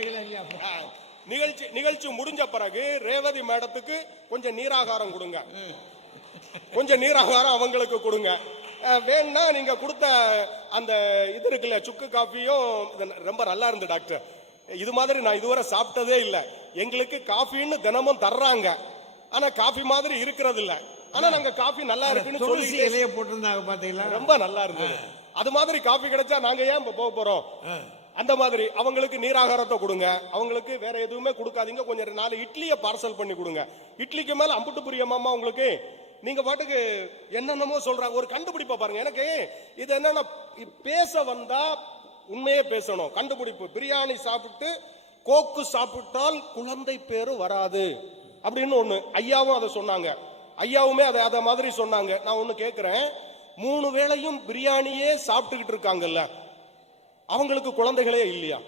நிகழ்ச்சி முடிஞ்ச பிறகு ரேவதி மேடத்துக்கு கொஞ்சம் நீராகாரம் கொடுங்க, கொஞ்சம் நீராகாரம் அவங்களுக்கு கொடுங்க. வேணா நீங்க கொடுத்த அந்த இது இருக்குல்ல, சுக்கு காஃபியும் ரொம்ப நல்லா இருந்து டாக்டர். இது மாதிரி நான் இதுவரை சாப்பிட்டதே இல்லை. எங்களுக்கு காஃபின்னு தினமும் தர்றாங்க, ஆனா காஃபி மாதிரி இருக்கிறது இல்ல. ஆனா நாங்க காஃபி நல்லா இருக்குன்னு சொல்லி இலைய போட்டிருந்தாங்க பாத்தீங்களா, ரொம்ப நல்லா இருந்தது. அது மாதிரி காஃபி கிடைச்சா நாங்க ஏன் போக போறோம்? அந்த மாதிரி அவங்களுக்கு நீராகாரத்தை கொடுங்க, அவங்களுக்கு வேற எதுவுமே கொடுக்காதீங்க. கொஞ்சம் 4 இட்லியை பார்சல் பண்ணி கொடுங்க. இட்லிக்கு மேல அம்புட்டு புரியமாமா உங்களுக்கு. நீங்க பாட்டுக்கு என்னென்னமோ சொல்றாங்க. ஒரு கண்டுபிடிப்பா பாருங்க. எனக்கு இது என்னன்னா, பேச வந்தா உண்மையே பேசணும். கண்டுபிடிப்பு, பிரியாணி சாப்பிட்டு கோக்கு சாப்பிட்டால் குழந்தை பேரு வராது அப்படின்னு ஒண்ணு. ஐயாவும் அதை சொன்னாங்க, ஐயாவுமே அதை மாதிரி சொன்னாங்க. நான் ஒண்ணு கேட்கிறேன், 3 வேளையும் பிரியாணியே சாப்பிட்டுக்கிட்டு இருக்காங்கல்ல, அவங்களுக்கு குழந்தைகளே இல்லையா?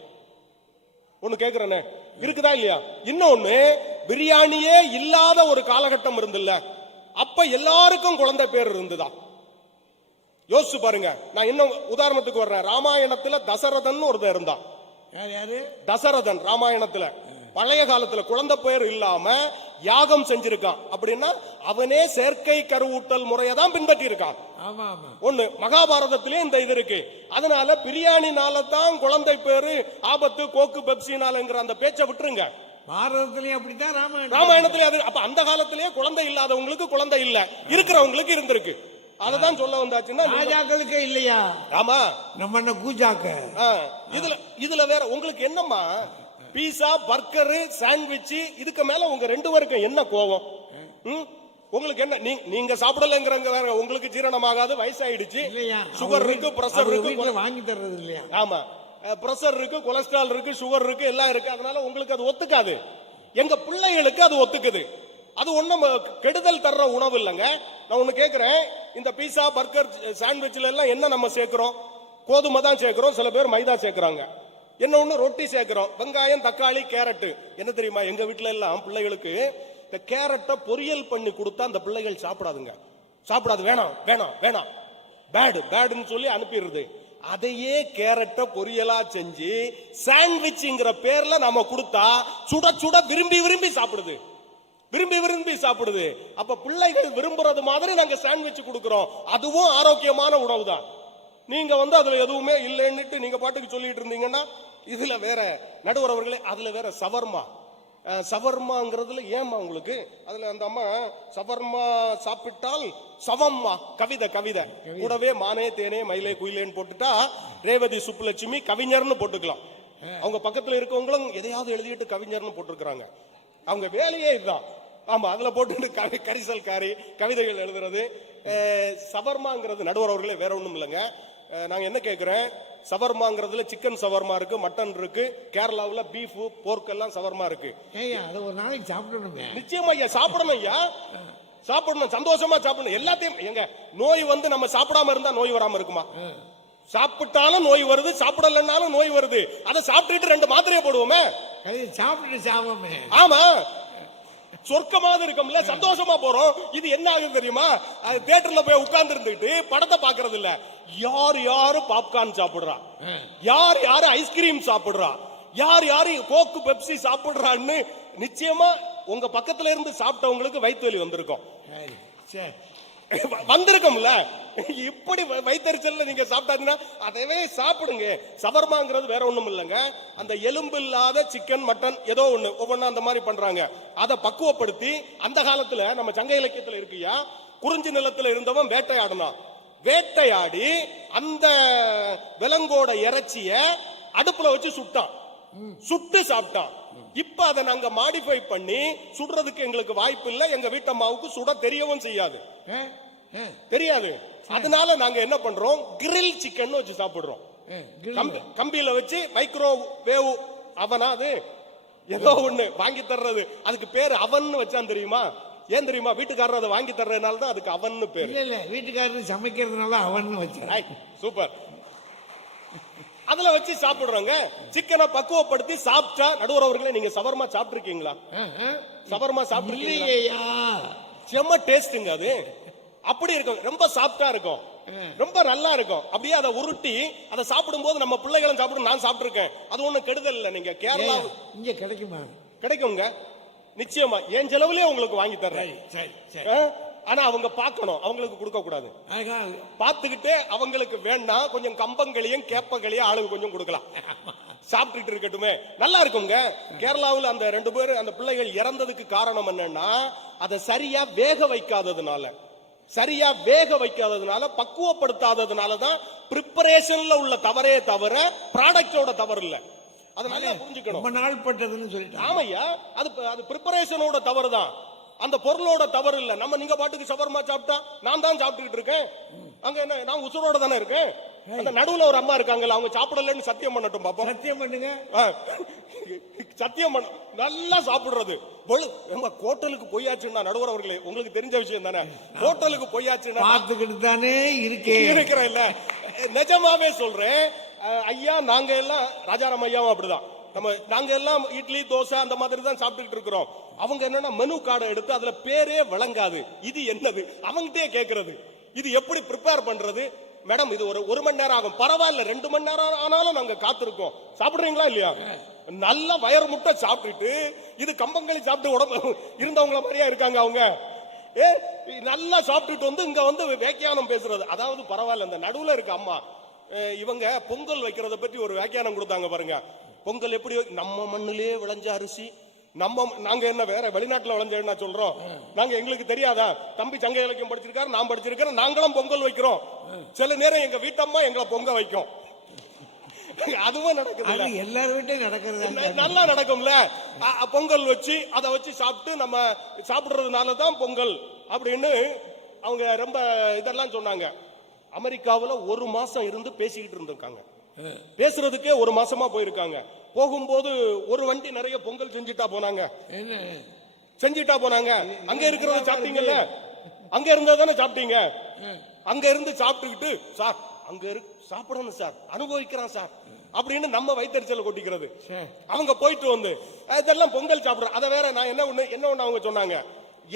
ஒண்ணு கேட்கிறேன்னு, இருக்குதா இல்லையா? இன்னொன்னு, பிரியாணியே இல்லாத ஒரு காலகட்டம் இருந்துல்ல, அப்ப எல்லாருக்கும் குழந்தை பேர் இருந்துதா? யோசிச்சு பாருங்க. நான் இன்னும் உதாரணத்துக்கு வர்றேன். ராமாயணத்துல தசரதன் ஒருத்தர் இருந்தான். தசரதன் ராமாயணத்துல பழைய காலத்துல குழந்தை பேர் இல்லாம யாகம் செஞ்சிருக்கான். அப்படின்னா அவனே செயற்கை கருவூட்டல் முறையை தான் பின்பற்றி இருக்கான். ஒண்ணு மகாபாரதத்திலே இந்த இது இருக்கு. அதனால பிரியாணினால தான் குழந்தை பேரு ஆபத்து, கோக்கு பெப்சினாலங்கிற அந்த பேச்சை விட்டுருங்க. பாரதத்திலேயே அப்படித்தான், ராமாயணத்திலே அது. அப்ப அந்த காலத்திலேயே குழந்தை இல்லாதவங்களுக்கு குழந்தை இல்ல, இருக்கிறவங்களுக்கு இருந்திருக்கு. அததான் சொல்ல வந்தாச்சுன்னா, ராஜாக்களுக்கு இல்லையா? ஆமா, நம்ம கூஜாக்க. இதுல வேற உங்களுக்கு என்னம்மா, பீஸா, பர்கரு, சாண்ட்விச், இதுக்கு மேல உங்க 2 பேருக்கும் என்ன கோவம்? உங்களுக்கு என்ன, நீங்க சாப்பிடலங்கிறங்க வேற, உங்களுக்கு ஜீரணமாகாது, வயசாயிடுச்சு, சுகர் இருக்கு, பிரஷர் இருக்கு, வாங்கி தர்றது இல்லையா? ஆமா, பிரஷர் இருக்கு, கொலஸ்ட்ரால் இருக்கு, சுகர் இருக்கு, எல்லாம் இருக்கு. அதனால உங்களுக்கு அது ஒத்துக்காது. எங்க பிள்ளைகளுக்கு அது ஒத்துக்குது. அது ஒண்ணும் கெடுதல் தர்ற உணவு இல்லைங்க. நான் ஒண்ணு கேக்குறேன், இந்த பீஸா பர்கர் சாண்ட்விச்ல எல்லாம் என்ன நம்ம சேர்க்கிறோம்? கோதுமை தான் சேர்க்கிறோம், சில பேர் மைதா சேர்க்கிறாங்க. என்ன ஒண்ணு ரொட்டி சேர்க்கிறோம், வெங்காயம் தக்காளி கேரட். என்ன தெரியுமா, எங்க வீட்டுல எல்லாம் பிள்ளைகளுக்கு இந்த கேரட்டை பொரியல் பண்ணி கொடுத்தா அந்த பிள்ளைகள் சாப்பிடாதுங்க. சாப்பிடாது, வேணாம் வேணாம் வேணாம், பேடுன்னு சொல்லி அனுப்பிடுறது. அதையே கேரட்டை பொரியலா செஞ்சு சாண்ட்விச்ங்கிற பேர்ல நாம கொடுத்தா சுட சுட விரும்பி விரும்பி சாப்பிடுது, விரும்பி விரும்பி சாப்பிடுது. அப்ப பிள்ளைகள் விரும்புறது மாதிரி நாங்க சாண்ட்விச் கொடுக்கிறோம். அதுவும் ஆரோக்கியமான உணவு தான். நீங்க அதுல எதுவுமே இல்லைன்னுட்டு நீங்க பாட்டுக்கு சொல்லிட்டு இருந்தீங்கன்னா, இதுல வேற நடுவர் அவர்களே, அதுல வேற சவர்மாங்கிறதுல ஏமா உங்களுக்கு அதுல அந்த அம்மா சவர்மா சாப்பிட்டால் சவம்மா கவிதை கூடவே மானே தேனே மயிலே குயிலேன்னு போட்டுட்டா ரேவதி சுப்புலட்சுமி கவிஞர்னு போட்டுக்கலாம். அவங்க பக்கத்துல இருக்கவங்களும் எதையாவது எழுதிட்டு கவிஞர்னு போட்டிருக்கிறாங்க. அவங்க வேலையே இதுதான். ஆமா, அதுல போட்டு கரிசல்காரி கவிதைகள் எழுதுறது. சவர்மாங்கிறது நடுவர் அவர்களே வேற ஒண்ணும் இல்லைங்க. நாங்க என்ன கேட்கிறேன், சவர்மாங்கிறதுல சிக்கன் சவர்மா இருக்கு, மட்டன் இருக்கு, கேரளாவுல பீஃப் போர்க் எல்லாம் சவர்மா இருக்கு. அதை ஒரு நாளைக்கு சாப்பிடணுமே. நிச்சயமா ஐயா, சாப்பிடணும் ஐயா, சாப்பிடணும், சந்தோஷமா சாப்பிடணும். எல்லாத்தையும் எங்க நோய் நம்ம சாப்பிடாம இருந்தா நோய் வராம இருக்குமா? சாப்பிட்டாலும் நோய் வருது, சாப்பிடலன்னாலும் நோய் வருது. அதை சாப்பிட்டுட்டு 2 மாத்திரையை போடுவோமே, சாப்பிட்டு சாப்பிடுவோமே. ஆமா, சொர்க்கமாக இருக்கும்ல, சந்தோஷமா போறோம். இது என்ன ஆகுது தெரியுமா, தியேட்டர்ல போய் உட்கார்ந்து இருந்துட்டு படத்தை பாக்குறது இல்ல. யாரு பாப்கார்ன் சாப்பிடுறா, யாரு ஐஸ்கிரீம் சாப்பிடுறா, யாரு கோக்கு பெப்சி சாப்பிடுறான்னு நிச்சயமா உங்க பக்கத்துல இருந்து சாப்பிட்டவங்களுக்கு வயிற்று வலி வந்திருக்கும். வந்திருக்கும்ல. இப்படி வயிற்றுச்சல்ல நீங்க சாப்பிட்டாங்கன்னா அதவே சாப்பிடுங்க. சவர்மாங்கிறது வேற ஒண்ணும் இல்லைங்க. அந்த எலும்பு இல்லாத சிக்கன் மட்டன் ஏதோ ஒண்ணு ஒவ்வொன்னா அந்த மாதிரி பண்றாங்க. அதை பக்குவப்படுத்தி அந்த காலத்துல நம்ம சங்க இலக்கியத்துல இருக்குயா, குறிஞ்சி நிலத்துல இருந்தவன் வேட்டையாடி அந்த விலங்கோட இறைச்சிய அடுப்புல வச்சு சுட்டு சாப்பிட்டான். இப்ப அதை நாங்க மாடிஃபை பண்ணி சுடுறதுக்கு எங்களுக்கு வாய்ப்பு இல்லை. எங்க வீட்டம்மாவுக்கு சுட தெரியவும் தெரியாது. அதனால நாங்க என்ன பண்றோம், கிரில் சிக்கன் வச்சு சாப்பிடுறோம். கம்பியில வச்சு மைக்ரோவேவ் அவனா, அது ஏதோ ஒண்ணு வாங்கி தர்றது, அதுக்கு பேரு அவன் வச்சான் தெரியுமா? ஏன் தெரியுமா? வீட்டுக்காரர் அதை வாங்கி தர்றதுனால தான் அதுக்கு அவன் பேரு. இல்ல வீட்டுக்காரர் சமைக்கிறதுனால அவன் வச்சான். சூப்பர். அதுல வச்சு சாப்பிடுறோங்க. சிக்கனை பக்குவப்படுத்தி சாப்பிட்டா, நடுவர் அவர்களே நீங்க சவர்மா சாப்பிட்டுருக்கீங்களா? சவர்மா சாப்பிட்டுருக்கீங்களா? செம்ம டேஸ்டுங்க அது. அப்படி இருக்கும், ரொம்ப சாஃப்டா இருக்கும், ரொம்ப நல்லா இருக்கும். அப்படியே அதை உருட்டி அதை சாப்பிடும் போது நம்ம பிள்ளைகளும் சாப்பிடும். நான் சாப்பிட்டுருக்கேன், அது ஒண்ணும் கெடுதல் இல்லை. நீங்க கேரளா இங்க கிடைக்குமா? கிடைக்குங்க, நிச்சயமா. என் செலவுலயே உங்களுக்கு வாங்கி தர்றேன். ஆனா அவங்க பார்க்கணும், அவங்களுக்கு கொடுக்க கூடாது. பார்த்துக்கிட்டே அவங்களுக்கு வேணா கொஞ்சம் கம்பங்களையும் கேப்பங்களையும் ஆளுக்கு கொஞ்சம் கொடுக்கலாம், சாப்பிட்டுட்டு இருக்கட்டுமே, நல்லா இருக்குங்க. கேரளாவில் அந்த 2 பேர் அந்த பிள்ளைகள் இறந்ததுக்கு காரணம் என்னன்னா, அதை சரியா வேக வைக்காததுனால பக்குவப்படுத்தாததுனால தான் பிரிப்பரேஷன்ல உள்ள தவறே தவிர ப்ராடக்டோட தவறு இல்ல. அதனால புரிஞ்சுக்கணும். ரொம்ப நாள் பட்டதுன்னு சொல்லிட்டு. ஆமையா, அது பிரிப்பரேஷனோட தவறு தான், அந்த பொருளோட தவறு இல்ல. நீங்க பாட்டுக்கு சவர்மா சாப்பிட்டா நான் தான் சாப்பிட்டுக்கிட்டு இருக்கேன். அங்க என்ன, நான் உசுரோட தானே இருக்கேன். அந்த நடுவுல ஒரு அம்மா இருக்காங்கல்ல, அவங்க சாப்பிடலன்னு சத்தியம் பண்ணட்டும் பாப்போம். சத்தியம் பண்ணுங்க. சத்தியம் பண்ண, நல்லா சாப்பிடுறது. ஹோட்டலுக்கு போயாச்சுன்னா நடுவர் அவர்களே, உங்களுக்கு தெரிஞ்ச விஷயம் தானே, ஹோட்டலுக்கு போயாச்சுன்னா பார்த்துக்கிட்டு தானே இருக்கிறேன் இல்ல, நிஜமாவே சொல்றேன் ஐயா. நாங்க எல்லாம் ராஜாராம் ஐயாவும் அப்படிதான், நாங்க எல்லாம் இட்லி தோசை அந்த மாதிரி தான் சாப்பிட்டுக்கிட்டு இருக்கிறோம். அவங்க என்னன்னா மெனு கார்டை எடுத்து அதுல பேரே விளங்காது, இது என்னது அவங்ககிட்டயே கேட்கறது, இது எப்படி ப்ரிப்பேர் பண்றது மேடம், இது ஒரு மணி நேரம் ஆகும், பரவாயில்ல 2 மணி நேரம் ஆனாலும் நாங்க காத்திருக்கோம், சாப்பிடுறீங்களா இல்லையா? நல்ல வயர் முட்டை சாப்பிட்டுட்டு இது கம்பங்களி சாப்பிட்டு உடம்பு இருந்தவங்கள மாதிரியா இருக்காங்க அவங்க. நல்லா சாப்பிட்டுட்டு இங்க வியாக்கியானம் பேசுறது. அதாவது பரவாயில்ல, இந்த நடுவுல இருக்க அம்மா இவங்க பொங்கல் வைக்கிறத பற்றி ஒரு வியாக்கியானம் கொடுத்தாங்க பாருங்க. பொங்கல் எப்படி, நம்ம மண்ணிலே விளைஞ்ச அரிசி, நாங்க என்ன வேற வெளிநாட்டுல விளைஞ்சா சொல்றோம், நாங்க எங்களுக்கு தெரியாதா? தம்பி சங்க இலக்கியம் படிச்சிருக்காரு, நான் படிச்சிருக்கேன், நாங்களும் பொங்கல் வைக்கிறோம். சில நேரம் எங்க வீட்டம்மா எங்களை பொங்க வைக்கும், அதுவும் நடக்குது, எல்லாரும் வீட்டையும் நடக்கிறது, நல்லா நடக்கும்ல. பொங்கல் வச்சு அதை வச்சு சாப்பிட்டு நம்ம சாப்பிடுறதுனாலதான் பொங்கல் அப்படின்னு அவங்க ரொம்ப இதெல்லாம் சொன்னாங்க. அமெரிக்காவில் 1 மாசம் இருந்து பேசிக்கிட்டு இருந்திருக்காங்க, பேசுறதுக்கே 1 மாசமா போயிருக்காங்க. போகும்போது ஒரு வண்டி நிறைய பொங்கல் செஞ்சுட்டா போனாங்க. செஞ்சுட்டா போனாங்க. அங்க இருக்கிறத சாப்பிட்டீங்கல்ல, அங்க இருந்தா தானே சாப்பிட்டீங்க. அங்க இருந்து சாப்பிட்டுக்கிட்டு சார் அங்க சாப்பிடணும் சார், அனுபவிக்கிறான் சார் அப்படின்னு நம்ம வயிற்றுச்சல கொட்டிக்கிறது. அவங்க போயிட்டு வந்து இதெல்லாம் பொங்கல் சாப்பிடுறோம். அதை வேற நான் என்ன ஒண்ணு அவங்க சொன்னாங்க,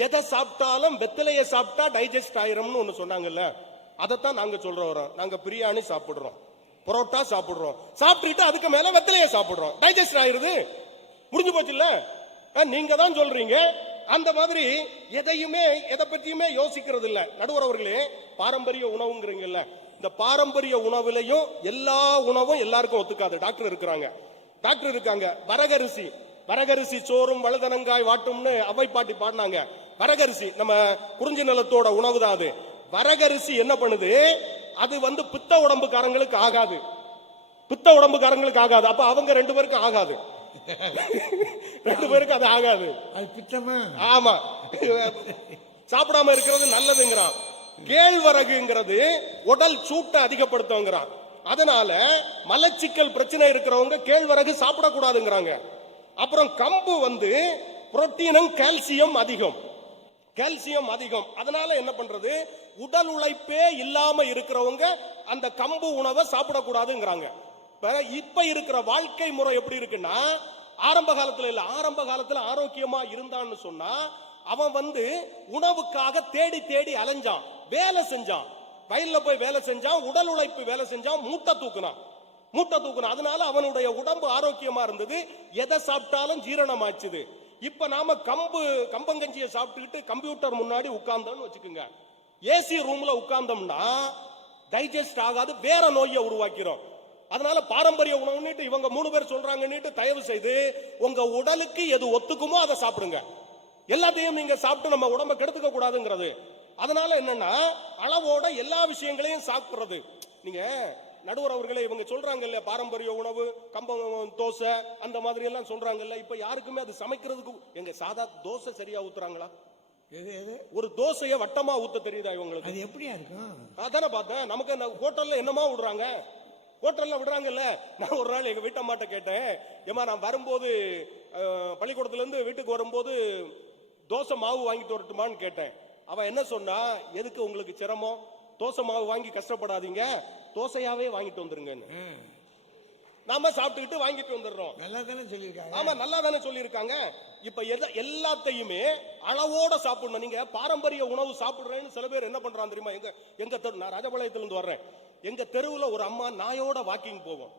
எதை சாப்பிட்டாலும் வெத்தலையை சாப்பிட்டா டைஜஸ்ட் ஆயிரும்னு ஒண்ணு சொன்னாங்கல்ல. அதைத்தான் நாங்க சொல்றோம். நாங்க பிரியாணி சாப்பிடுறோம், பரோட்டா சாப்பிடுறோம், சாப்பிட்டுட்டு அதுக்கு மேல வெத்தலையை சாப்பிடுறோம், டைஜஸ்ட் ஆயிருது, முடிஞ்சு போச்சு இல்ல. நீங்க தான் சொல்றீங்க. அந்த மாதிரி எதையுமே எதை பற்றியுமே யோசிக்கிறது இல்ல. நடுவர் அவர்களே, பாரம்பரிய உணவுங்கிறீங்கல்ல, இந்த பாரம்பரிய உணவுலையும் எல்லா உணவும் எல்லாருக்கும் ஒத்துக்காது. டாக்டர் இருக்காங்க. வரகரிசி சோறும் வழுதனங்காய் வாட்டும்னு அவை பாட்டி பாடினாங்க. வரகரிசி நம்ம குறிஞ்சி நிலத்தோட உணவு தான் அது. வரகரிசி என்ன பண்ணுது, அது வந்து பித்த உடம்புக்காரங்களுக்கு ஆகாது. அப்ப அவங்க 2 பேருக்கும் ஆகாது. 2 பேருக்கு அது ஆகாது. ஆமா, சாப்பிடாம இருக்கிறது நல்லதுங்கிறான். கேழ்வரகுங்கிறது உடல் சூட்டை அதிகப்படுத்துங்கிறான். அதனால மலச்சிக்கல் பிரச்சனை இருக்கிறவங்க கேழ்வரகு சாப்பிடக்கூடாதுங்கிறாங்க. அப்புறம் கம்பு வந்து புரோட்டீனும் கால்சியம் அதிகம். அதனால என்ன பண்றது, உடல் உழைப்பே இல்லாம இருக்கிறவங்க அந்த கம்பு உணவை சாப்பிடக்கூடாதுங்கிறாங்க. இப்ப இருக்கிற வாழ்க்கை முறை எப்படி இருக்குன்னா, ஆரம்ப காலத்துல ஆரோக்கியமா இருந்தான்னு சொன்னா அவன் வந்து உணவுக்காக தேடி தேடி அலைஞ்சான், வேலை செஞ்சான், வயல்ல போய் வேலை செஞ்சான், உடல் உழைப்பு வேலை செஞ்சான், மூட்டை தூக்குனான். அதனால அவனுடைய உடம்பு ஆரோக்கியமா இருந்தது, எதை சாப்பிட்டாலும் ஜீரணம் ஆச்சுது. இப்ப நாம கம்பங்கஞ்சியை சாப்பிட்டுக்கிட்டு கம்ப்யூட்டர் முன்னாடி உட்கார்ந்தோம்னு வச்சுக்கோங்க, ஏசி ரூம்ல உட்கார்ந்தோம்னா டைஜஸ்ட் ஆகாது, வேற நோயை உருவாக்கிறோம். அதனால பாரம்பரிய உணவுன்னு இவங்க 3 பேர் சொல்றாங்கன்னு தயவு செய்து உங்க உடலுக்கு எது ஒத்துக்குமோ அதை சாப்பிடுங்க. எல்லாத்தையும் நீங்க சாப்பிட்டு நம்ம உடம்ப கெடுத்துக்க கூடாதுங்கிறது. அதனால என்னன்னா, அளவோட எல்லா விஷயங்களையும் சாப்பிடுறது. நீங்க நடுவர் அவர்களே, இவங்க சொல்றாங்கல்ல பாரம்பரிய உணவு, கம்பம், தோசை அந்த மாதிரி எல்லாம் சொல்றாங்கல்ல. இப்ப யாருக்குமே அது சமைக்கிறதுக்கு எங்க சாதா தோசை சரியா ஊத்துறாங்களா? ஒரு தோசைய வட்டமா ஊத்த தெரியுதா இவங்களுக்கு? அது எப்படியா இருக்கும்? அதானே பார்த்தேன். நமக்கு ஹோட்டல்ல என்னமா விடுறாங்க, ஹோட்டல்ல விடுறாங்கல்ல. நான் ஒரு நாள் எங்க வீட்டம்மாட்ட கேட்டேன், ஏமா நான் வரும்போது பள்ளிக்கூடத்துல இருந்து வீட்டுக்கு வரும்போது தோசை மாவு வாங்கிட்டு வரட்டுமான்னு கேட்டேன். அவ என்ன சொன்னா, எதுக்கு உங்களுக்கு சிரமம், தோசை மாவு வாங்கி கஷ்டப்படாதீங்க, தோசையாவே வாங்கிட்டு வந்துருங்கன்னு. நாம சாப்பிட்டுக்கிட்டு வாங்கிட்டு வந்துடுறோம். நல்லா தானே சொல்லியிருக்காங்க. ஆமா, நல்லா தானே சொல்லியிருக்காங்க. இப்ப எல்லாத்தையுமே அளவோட சாப்பிடணும். நீங்க பாரம்பரிய உணவு சாப்பிடுறேன்னு சில பேர் என்ன பண்றாங்க தெரியுமா? எங்க தெரு, நான் ராஜபாளையத்துல இருந்து வர்றேன், எங்க தெருவுல ஒரு அம்மா நாயோட வாக்கிங் போவோம்.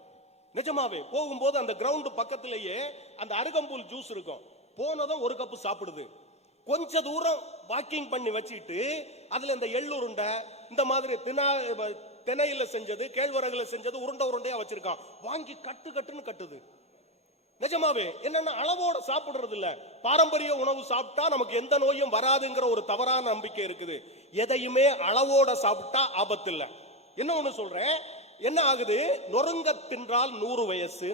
நிஜமாவே போகும்போது அந்த கிரவுண்ட் பக்கத்திலேயே அந்த அருகம்புல் ஜூஸ் இருக்கும். போனதும் 1 கப் சாப்பிடுது. கொஞ்ச தூரம் வாக்கிங் பண்ணி வச்சுட்டு அதுல இந்த எள்ளுருண்டை, இந்த மாதிரி திணையில செஞ்சது, கேழ்வரகுல செஞ்சது உருண்டையா வச்சிருக்கான். வாங்கி கட்டுன்னு கட்டுது. நிஜமாவே என்னன்னா, அளவோட சாப்பிடுறது இல்ல. பாரம்பரிய உணவு சாப்பிட்டா நமக்கு எந்த நோயும் வராதுங்கிற ஒரு தவறான நம்பிக்கை இருக்குது. எதையுமே அளவோட சாப்பிட்டா ஆபத்து இல்ல. இன்னொன்னு சொல்றேன், என்ன ஆகுது, நொறுங்க தின்றால் 100 வயசு.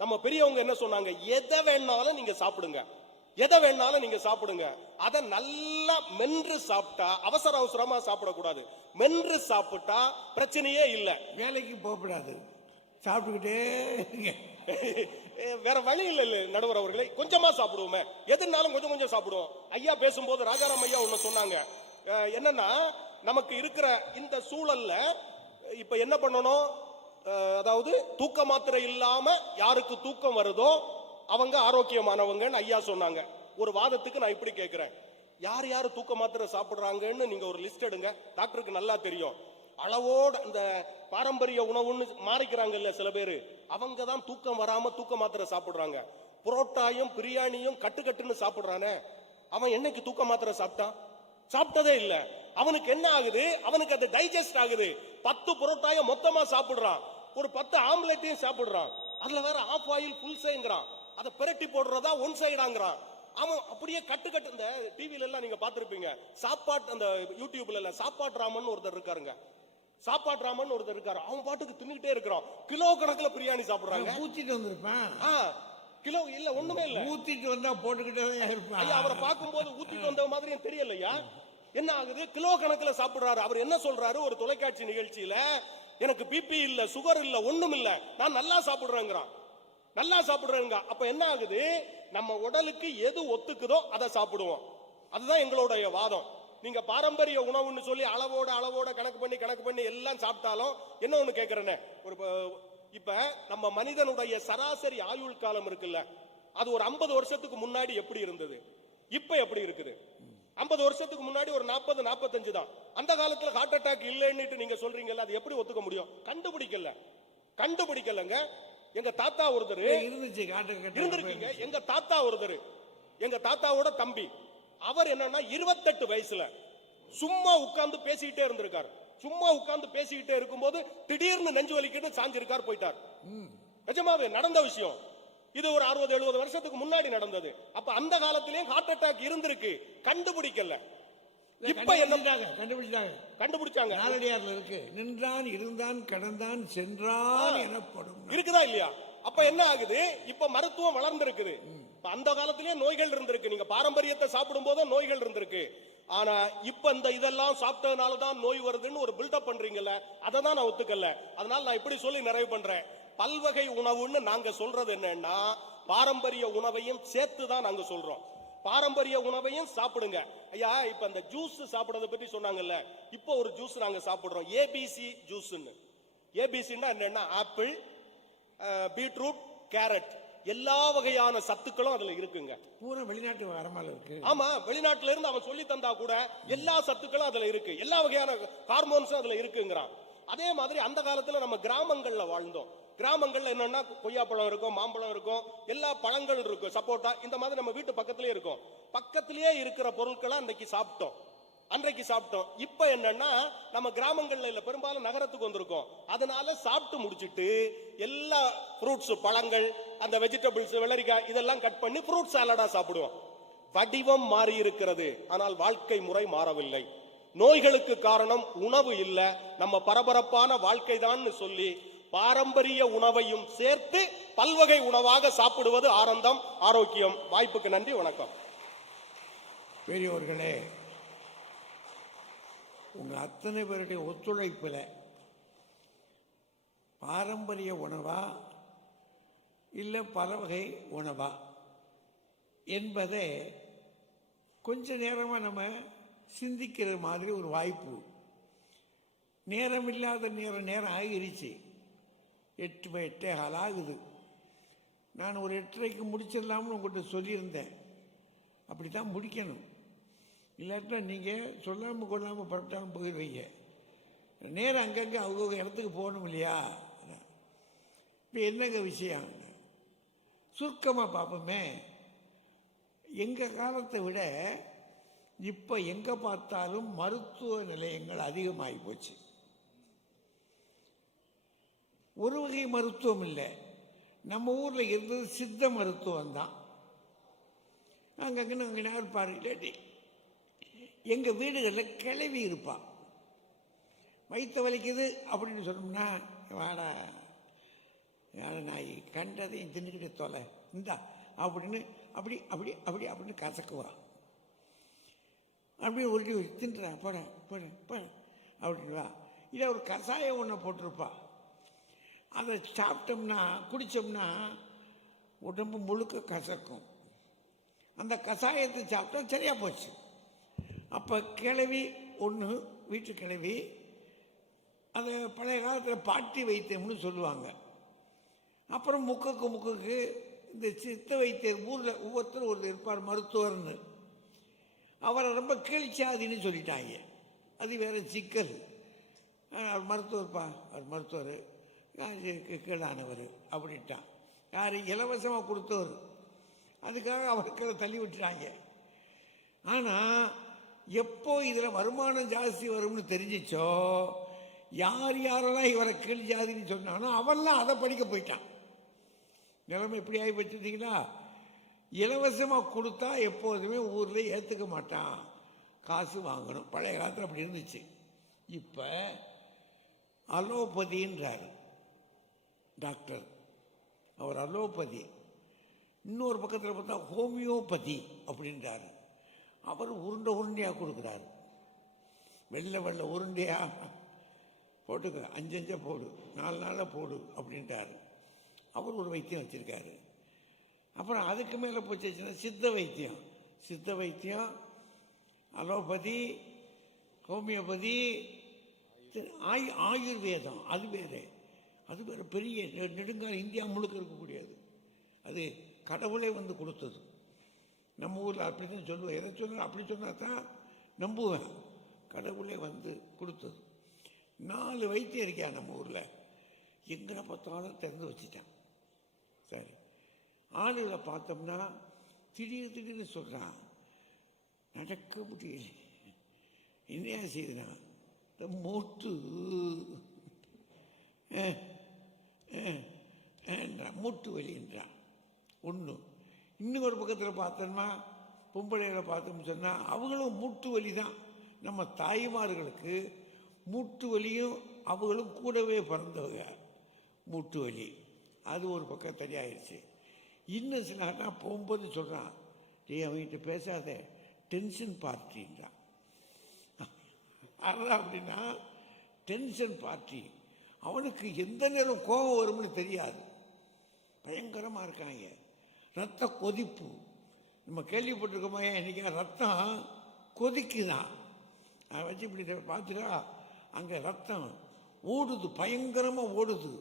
நம்ம பெரியவங்க என்ன சொன்னாங்க, எதை வேணாலும் நீங்க சாப்பிடுங்க, அதை நல்லா மென்று சாப்பிட்டா, அவசரமா சாப்பிடக்கூடாது. மென்று சாப்பிட்டா பிரச்சனையே இல்லை. வேலைக்கு போகக்கூடாது, சாப்பிட்டுக்கிட்டே வேற வழி இல்ல. நடுவர் அவர்களை, கொஞ்சமா சாப்பிடுவோமே, எதுனாலும் கொஞ்சம் சாப்பிடுவோம். ஐயா பேசும்போது ராஜாராம் ஐயா ஒண்ணு சொன்னாங்க, என்னன்னா நமக்கு இருக்கிற இந்த சூழல்ல இப்ப என்ன பண்ணணும், அதாவது தூக்க மாத்திரை இல்லாம யாருக்கு தூக்கம் வருதோ அவங்க ஆரோக்கியமானவங்கன்னு ஐயா சொன்னாங்க. ஒரு வாதத்துக்கு நான் இப்படி கேட்கிறேன், யார் தூக்க மாத்திரை சாப்பிடுறாங்கன்னு நீங்க ஒரு லிஸ்ட் எடுங்க. டாக்டருக்கு நல்லா தெரியும். அளவோட இந்த பாரம்பரிய உணவுன்னு மாறிக்கிறாங்கல்ல சில பேரு, அவங்க தான் தூக்கம் வராம தூக்க மாத்திரை சாப்பிடுறாங்க. புரோட்டாயும் பிரியாணியும் கட்டுன்னு சாப்பிடுறானே, அவன் என்னைக்கு தூக்க மாத்திரை சாப்பிட்டதே இல்ல. அவனுக்கு என்ன ஆகுது, அவனுக்கு அது டைஜஸ்ட் ஆகுது. 10 புரோட்டாய மொத்தமா சாப்பிடுறான், ஒரு 10 ஆம்லெட்டையும் சாப்பிடுறான். அதுல வேற ஆஃப் ஆயில் ஃபுல் சைங்கிறான், அதை பிரட்டி போடுறதா ஒன் சைடாங்கிறான். அவன் அப்படியே கட்டு. இந்த டிவில எல்லாம் நீங்க பாத்திருப்பீங்க, சாப்பாட்டு அந்த யூடியூப்ல எல்லாம் சாப்பாட்டு ராமன் ஒருத்தர் இருக்காருங்க. அவன் பாட்டுக்கு தின்னுட்டே இருக்கிறான். கிலோ கணக்குல பிரியாணி சாப்பிடுறாங்க. ஊத்திட்டு வந்திருப்பான். கிலோ இல்ல, ஒண்ணுமே இல்ல, ஊத்திட்டு வந்தா போட்டுக்கிட்டே இருப்பான். அவரை பார்க்கும்போது ஊத்திட்டு வந்த மாதிரியும் தெரியலையா? என்ன ஆகுது, கிலோ கணக்குல சாப்பிடுறாரு. அவர் என்ன சொல்றாரு ஒரு தொலைக்காட்சி நிகழ்ச்சியில, எனக்கு பிபி இல்ல, சுகர் இல்ல, ஒண்ணும் இல்ல, நான் நல்லா சாப்பிடுறேங்கிறான். நல்லா சாப்பிடுறேங்க. அப்ப என்ன ஆகுது, நம்ம உடலுக்கு எது ஒத்துக்குதோ அதை சாப்பிடுவோம். அதுதான் எங்களுடைய வாதம். நீங்க பாரம்பரிய உணவுன்னு சொல்லி அளவோட கணக்கு பண்ணி எல்லாம் சாப்பிட்டாலும் என்ன ஒண்ணு கேக்குறேன்னு, ஒரு இப்ப நம்ம மனிதனுடைய சராசரி ஆயுள் காலம் இருக்குல்ல, அது ஒரு 50 வருஷத்துக்கு முன்னாடி எப்படி இருந்தது, இப்ப எப்படி இருக்குது? 50 வருஷத்துக்கு முன்னாடி ஒரு 40-45 தான். அந்த காலத்துல ஹார்ட் அட்டாக் இல்லைன்னு நீங்க சொல்றீங்கல்ல, அது எப்படி ஒத்துக்க முடியும்? கண்டுபிடிக்கலங்க. எங்க தாத்தா ஒருத்தர் இருந்திருக்கீங்க. எங்க தாத்தா ஒருத்தர், எங்க தாத்தாவோட தம்பி, அவர் என்னன்னா 28 வயசுல சும்மா உட்கார்ந்து பேசிக்கிட்டே இருந்திருக்காரு. சும்மா உட்கார்ந்து பேசிக்கிட்டே இருக்கும்போது திடீர்னு நெஞ்சு வலிக்கிட்டு சாஞ்சிருக்கார், போயிட்டார். நிஜமாவே நடந்த விஷயம். இது ஒரு 60-70 வருஷத்துக்கு முன்னாடி நடந்தது. அப்ப அந்த காலத்திலேயே ஹார்ட் அட்டாக் இருந்திருக்கு, கண்டுபிடிக்கல. இப்ப என்ன கண்டுபிடிச்சாங்க? நாலடியார்ல இருக்கு, நின்றான், இருந்தான், கடந்தான், சென்றான் எனப்படும். இருக்குதா இல்லையா? அப்ப என்ன ஆகுது, இப்ப மருத்துவம் வளர்ந்திருக்குது. அந்த காலத்திலேயே நோய்கள் இருந்திருக்கு. நீங்க பாரம்பரியத்தை சாப்பிடும் போதும் நோய்கள் இருந்திருக்கு. ஆனா இப்ப இந்த இதெல்லாம் சாப்பிட்டதுனாலதான் நோய் வருதுன்னு ஒரு பில்டப் பண்றீங்கல்ல, அதை தான் நான் ஒத்துக்கல. அதனால நான் இப்படி சொல்லி நிறைவு பண்றேன். பல்வகை உணவுன்னு நாங்க சொல்றது என்னன்னா, பாரம்பரிய உணவையும் சேர்த்து தான் நாங்க சொல்றோம். பாரம்பரிய உணவையும் சாப்பிடுங்க ஐயா. இப்ப இந்த ஜூஸ் சாப்பிடுறத பற்றி சொன்னாங்கல்ல, இப்போ ஒரு ஜூஸ் நாங்க சாப்பிடுறோம், ஏபிசி ஜூஸ்ன்னு. ஏபிசின்னா என்னன்னா, ஆப்பிள், பீட்ரூட், கேரட், எல்லா வகையான சத்துக்களும் அதுல இருக்குங்க. பூரா வெளிநாட்டு வரமால இருக்கு. ஆமா, வெளிநாட்டுல இருந்து அவன் சொல்லி தந்தா கூட எல்லா சத்துக்களும் அதுல இருக்கு, எல்லா வகையான ஹார்மோன்ஸும் அதுல இருக்குங்கிறான். அதே மாதிரி அந்த காலத்துல நம்ம கிராமங்கள்ல வாழ்ந்தோம். கிராமங்கள்ல என்னன்னா, கொய்யாப்பழம் இருக்கும், மாம்பழம் இருக்கும், எல்லா பழங்கள் இருக்கும், சப்போட்டா, இந்த மாதிரி நம்ம வீட்டு பக்கத்திலேயே இருக்கும். பக்கத்திலேயே இருக்கிற பொருட்களை அன்றைக்கு சாப்பிட்டோம். இப்ப என்னன்னா, நம்ம கிராமங்கள்ல இல்ல, பெரும்பாலும் நகரத்துக்கு வந்திருக்கோம். அதனால சாப்பிட்டு முடிச்சிட்டு எல்லா ஃப்ரூட்ஸ், பழங்கள், அந்த வெஜிடபிள்ஸ், வெள்ளரிக்காய் இதெல்லாம் கட் பண்ணி ஃப்ரூட் சாலடா சாப்பிடுவோம். வடிவம் மாறி இருக்கிறது, ஆனால் வாழ்க்கை முறை மாறவில்லை. நோய்களுக்கு காரணம் உணவு இல்ல, நம்ம பரபரப்பான வாழ்க்கை தான் சொல்லி பாரம்பரிய உணவையும் சேர்த்து பல்வகை உணவாக சாப்பிடுவது ஆனந்தம், ஆரோக்கியம். வாய்ப்புக்கு நன்றி, வணக்கம். பெரியோர்களே, உங்க அத்தனை பேருடைய ஒத்துழைப்புல பாரம்பரிய உணவா இல்ல பல வகை உணவா என்பதை கொஞ்ச நேரமா நம்ம சிந்திக்கிற மாதிரி ஒரு வாய்ப்பு. நேரம் இல்லாத நேரம் ஆகிருச்சு. 8:15 ஆகுது. நான் ஒரு 8:30க்கு முடிச்சிடலாம்னு உங்கள்கிட்ட சொல்லியிருந்தேன். அப்படி தான் முடிக்கணும். இல்லாட்டா நீங்கள் சொல்லாமல் கொள்ளாமல் புறப்பட்டாலும் போயிடுவீங்க. நேரம் அங்கங்கே அவங்க இடத்துக்கு போகணும் இல்லையா? இப்போ என்னங்க விஷயம்? சுருக்கமாக பார்ப்போமே. எங்கள் காலத்தை விட இப்போ எங்கே பார்த்தாலும் மருத்துவ நிலையங்கள் அதிகமாகி போச்சு. ஒரு வகை மருத்துவம் இல்லை. நம்ம ஊரில் இருந்தது சித்த மருத்துவம் தான். அங்கங்கே அங்கே இருப்பார். இல்லாட்டி எங்கள் வீடுகளில் கிளவி இருப்பான். வயிற்று வலிக்குது அப்படின்னு சொன்னோம்னா, வாடா நாய் கண்டதையும் தின்னுக்கிட்டு தொலை இந்தா அப்படின்னு அப்படி அப்படி அப்படி அப்படின்னு கசக்குவா. அப்படி உருட்டி தின்றா, போட போட போட அப்படின்வா. இல்லை ஒரு கஷாயம் ஒன்று போட்டிருப்பா. அதை சாப்பிட்டோம்னா, குடித்தோம்னா உடம்பு முழுக்க கசக்கும். அந்த கஷாயத்தை சாப்பிட்டா சரியாக போச்சு. அப்போ கிளவி ஒன்று, வீட்டு கிளவி, அதை பழைய காலத்தில் பாட்டி வைத்தியம்னு சொல்லுவாங்க. அப்புறம் முக்குக்கு இந்த சித்த வைத்தியர் ஊரில் ஒவ்வொருத்தரும் ஒரு இருப்பார் மருத்துவர்னு. அவரை ரொம்ப கீழ்ச்சாதின்னு சொல்லிட்டாங்க. அது வேறு சிக்கல். மருத்துவர்ப்பா, அவர் மருத்துவர் கீழானவர் அப்படின்ட்டான். யார்? இலவசமாக கொடுத்தவர். அதுக்காக அவருக்கு தள்ளி விட்டுறாங்க. ஆனால் எப்போ இதில் வருமானம் ஜாஸ்தி வரும்னு தெரிஞ்சிச்சோ, யாரெல்லாம் இவரை கீழ் ஜாதின்னு சொன்னானோ அவெல்லாம் அதை படிக்க போயிட்டான். நிலைமை இப்படி ஆகி வச்சுருந்தீங்களா? இலவசமாக கொடுத்தா எப்போதுமே ஊரில் ஏற்றுக்க மாட்டான், காசு வாங்கணும். பழைய காலத்தில் அப்படி இருந்துச்சு. இப்போ அலோபதின்றார் டாக்டர். அவர் அலோபதி. இன்னொரு பக்கத்தில் பார்த்தா ஹோமியோபதி அப்படின்றாரு. அவர் உருண்டையாக கொடுக்குறாரு. வெள்ளை உருண்டையாக போட்டுக்க, 5 போடு, 4 நாளில் போடு அப்படின்ட்டாரு. அவர் ஒரு வைத்தியம் வச்சுருக்காரு. அப்புறம் அதுக்கு மேலே போச்சுன்னா சித்த வைத்தியம், அலோபதி, ஹோமியோபதி, ஆயுர்வேதம், அது வேறு பெரிய நெடுங்கால இந்தியா முழுக்க இருக்கக்கூடியது. அது கடவுளே வந்து கொடுத்தது. நம்ம ஊரில் அப்படி தான் சொல்லுவேன், எதை சொல்ல அப்படி சொன்னால் தான் நம்புவேன். கடவுளே வந்து கொடுத்தது. 4 வைத்தியம் இருக்கா நம்ம ஊரில், எங்கே பார்த்தாலும் திறந்து வச்சுட்டேன். சரி, ஆளுகளை பார்த்தோம்னா திடீர்னு சொல்கிறான், நடக்க முடியல, என்னையா செய்யுதுனா இந்த மூட்டு மூட்டு வலின்றான் ஒன்று. இன்னும் ஒரு பக்கத்தில் பார்த்தோம்னா பொம்பளைகளை பார்த்தோம்னு சொன்னால் அவங்களும் மூட்டு வலி தான். நம்ம தாய்மார்களுக்கு மூட்டு வலியும் அவங்களும் கூடவே பிறந்தவங்க. மூட்டு வலி அது ஒரு பக்கம் தனியாகிடுச்சு. இன்னும் சில போகும்போது சொல்கிறான், அவங்ககிட்ட பேசாத, டென்ஷன் பார்ட்டின்றான். அதான் அப்படின்னா டென்ஷன் பார்ட்டி. அவனுக்கு எந்த நேரம் கோபம் வரும்னு தெரியாது, பயங்கரமாக இருக்காங்க. ரத்த கொதிப்பு நம்ம கேள்விப்பட்டிருக்கோமா? இன்னைக்கு ரத்தம் கொதிக்குதான். அதை வச்சு இப்படி பார்த்துட்டா அங்கே ரத்தம் ஓடுது, பயங்கரமாக ஓடுது.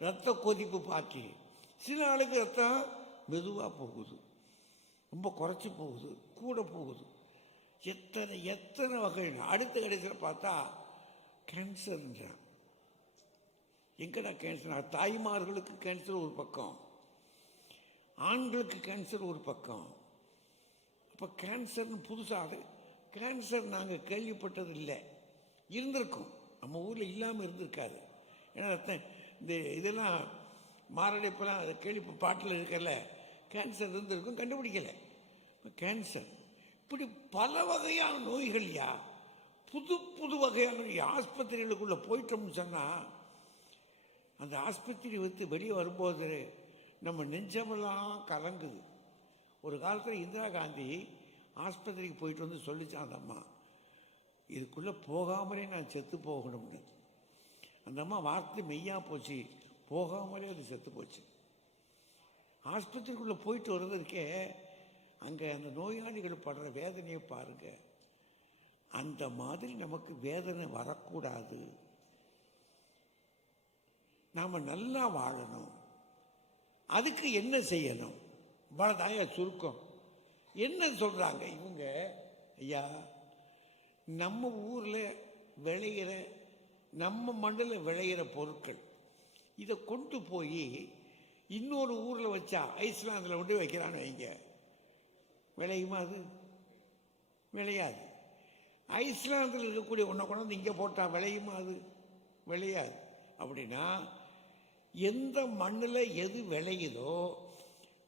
ரத்த கொதிப்பு பார்ட்டி. சில ஆளுக்கு ரத்தம் மெதுவாக போகுது, ரொம்ப குறைச்சி போகுது, கூட போகுது. எத்தனை வகை. அடுத்த கடைசியில் பார்த்தா கேன்சர்ன்றான். எங்கடா கேன்சர்? தாய்மார்களுக்கு கேன்சர் ஒரு பக்கம், ஆண்களுக்கு கேன்சர் ஒரு பக்கம். அப்போ கேன்சர்னு புதுசாக கேன்சர் நாங்கள் கேள்விப்பட்டது இல்லை. இருந்திருக்கும், நம்ம ஊரில் இல்லாமல் இருந்திருக்காது. ஏன்னா இந்த இதெல்லாம் மாரடைப்பெல்லாம் அதை பாட்டில் இருக்கல, கேன்சர் இருந்திருக்கும், கண்டுபிடிக்கலை. கேன்சர் இப்படி பல வகையான நோய்கள்யா, புது வகையான ஆஸ்பத்திரிகளுக்குள்ளே போயிட்டோம்னு சொன்னால் அந்த ஆஸ்பத்திரி வந்து வெளியே வரும்போது நம்ம நெஞ்சமெல்லாம் கலங்குது. ஒரு காலத்தில் இந்திரா காந்தி ஆஸ்பத்திரிக்கு போயிட்டு வந்து சொல்லிச்சான் அந்த அம்மா, இதுக்குள்ளே போகாமலே நான் செத்து போகணும்னு. அந்த அம்மா வார்த்தை மெய்யா போச்சு, போகாமலே அது செத்து போச்சு. ஆஸ்பத்திரிக்குள்ளே போயிட்டு வர்றதுக்கே அங்கே அந்த நோயாளிகள் படுற வேதனையை பாருங்க. அந்த மாதிரி நமக்கு வேதனை வரக்கூடாது. நாம் நல்லா வாழணும். அதுக்கு என்ன செய்யணும்? இவ்வளோதாயா சுருக்கம். என்ன சொல்கிறாங்க இவங்க? ஐயா, நம்ம ஊரில் விளையிற, நம்ம மண்ணில் விளையிற பொருட்கள் இதை கொண்டு போய் இன்னொரு ஊரில் வச்சா, ஐஸ்லாந்தில் கொண்டு வைக்கிறான்னு வைங்க, விளையுமா? அது விளையாது. ஐஸ்லாந்தில் இருக்கக்கூடிய ஒன்றை கொண்டாந்து இங்கே போட்டால் விளையுமா? அது விளையாது. அப்படின்னா எந்த மண்ணில் எது விளையுதோ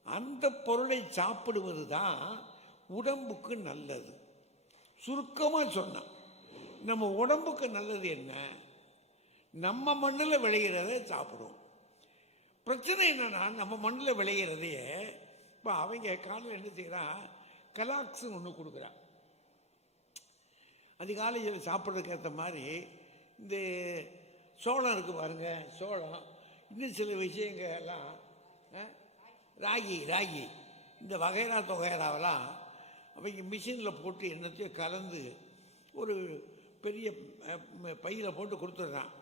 அந்த பொருளை சாப்பிடுவது தான் உடம்புக்கு நல்லது. சுருக்கமாக சொன்னால் நம்ம உடம்புக்கு நல்லது என்ன? நம்ம மண்ணில் விளையிறத சாப்பிடுவோம். பிரச்சனை என்னன்னா, நம்ம மண்ணில் விளையிறதையே இப்போ அவங்க காலையில் என்ன செய்கிறான், கலாக்ஸ்ன்னு ஒன்று கொடுக்குறான். அதிகாலையில் சாப்பிட்றதுக்கு ஏற்ற மாதிரி இந்த சோளம் இருக்குது பாருங்க, சோளம், இன்னும் சில விஷயங்கள் எல்லாம், ராகி இந்த வகைரா தொகைராவெல்லாம் அவங்க மிஷினில் போட்டு என்னத்தையும் கலந்து ஒரு பெரிய பையில் போட்டு கொடுத்துட்றான்.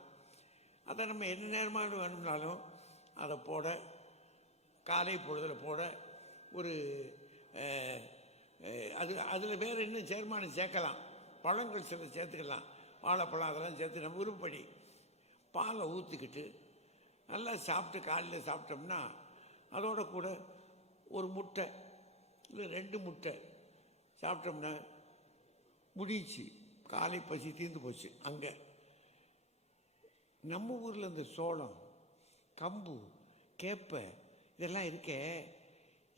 அதை நம்ம என்ன நேரமாக வேணும்னாலும் அதை போட, காலை பொழுதில் போட, ஒரு அதில் வேறு இன்னும் சேர்மானம் சேர்க்கலாம், பழங்கள் சில சேர்த்துக்கலாம், வாழைப்பழம் அதெல்லாம் சேர்த்து நம்ம விருப்பப்படி பாலை ஊற்றிக்கிட்டு நல்லா சாப்பிட்டு காலையில் சாப்பிட்டோம்னா அதோட கூட ஒரு முட்டை இல்லை 2 முட்டை சாப்பிட்டோம்னா முடிச்சு, காலை பசி தீர்ந்து போச்சு. அங்கே நம்ம ஊரில் இந்த சோளம், கம்பு, கேப்பை இதெல்லாம் இருக்கே,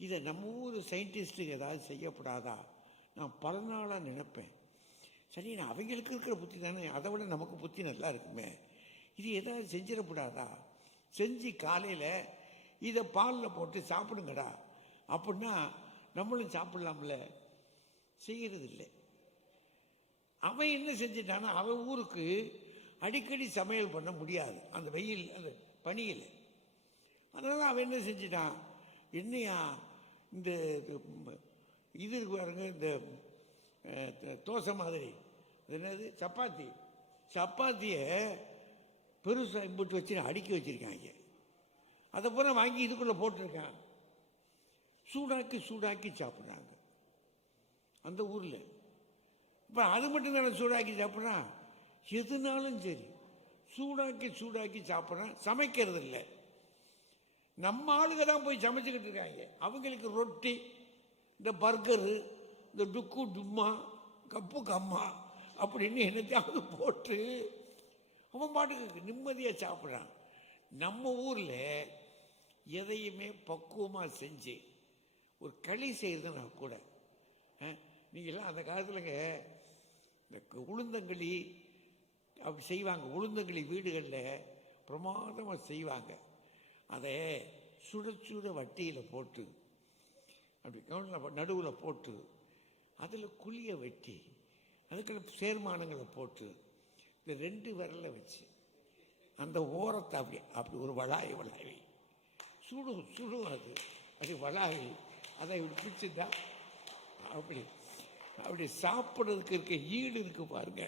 இதை நம்ம ஊர் சயின்டிஸ்ட்டுக்கு ஏதாவது செய்யப்படாதா? நான் பல நாளாக நினைப்பேன். சரி, நான் அவங்களுக்கு இருக்கிற புத்தி தானே, அதை விட நமக்கு புத்தி நல்லா இருக்குமே, இது ஏதாவது செஞ்சிடக்கூடாதா? செஞ்சு காலையில் இதை பாலில் போட்டு சாப்பிடுங்கடா அப்படின்னா நம்மளும் சாப்பிடலாம்ல. செய்கிறது இல்லை. அவன் என்ன செஞ்சிட்டான்னா, அவன் ஊருக்கு அடிக்கடி சமையல் பண்ண முடியாது அந்த வெயில், அந்த பனியில். அதனால அவன் என்ன செஞ்சிட்டான், என்னையா இந்த இது இருக்கு பாருங்க, இந்த தோசை மாதிரி, அது என்னது, சப்பாத்தியை பெருசாக இம்புட்டு வச்சு அடுக்கி வச்சிருக்காங்க. அதை பூரா வாங்கி இதுக்குள்ளே போட்டிருக்கான். சூடாக்கி சாப்பிட்றாங்க அந்த ஊரில். இப்போ அது மட்டும் தான் சூடாக்கி சாப்பிட்றான், எதுனாலும் சரி சூடாக்கி சாப்பிட்றான். சமைக்கிறது இல்லை. நம்ம ஆளுங்க தான் போய் சமைச்சுக்கிட்டு இருக்காங்க. அவங்களுக்கு ரொட்டி, இந்த பர்கரு, இந்த டுக்கு டும்மா, கப்பு கம்மா அப்படின்னு என்னத்தையாவது போட்டு அவன் பாட்டுக்கு நிம்மதியாக சாப்பிட்றான். நம்ம ஊரில் எதையுமே பக்குவமாக செஞ்சு ஒரு களி செய்கிறதுனா கூட, நீங்கள்லாம் அந்த காலத்துலங்க இந்த உளுந்தங்களி அப்படி செய்வாங்க. உளுந்தங்களி வீடுகளில் பிரமாதமாக செய்வாங்க. அதை சுட வட்டியில் போட்டு அப்படி கவுனில் நடுவில் போட்டு அதில் குழியை வெட்டி அதுக்குள்ள சேர்மானங்களை போட்டு இந்த 2 விரலை வச்சு அந்த ஓரத்தை அப்படி ஒரு வளாவி சுடும் அது வளாவி அதை பிடிச்சிட்டா அப்படி சாப்பிட்றதுக்கு இருக்க ஈடு இருக்கு பாருங்க,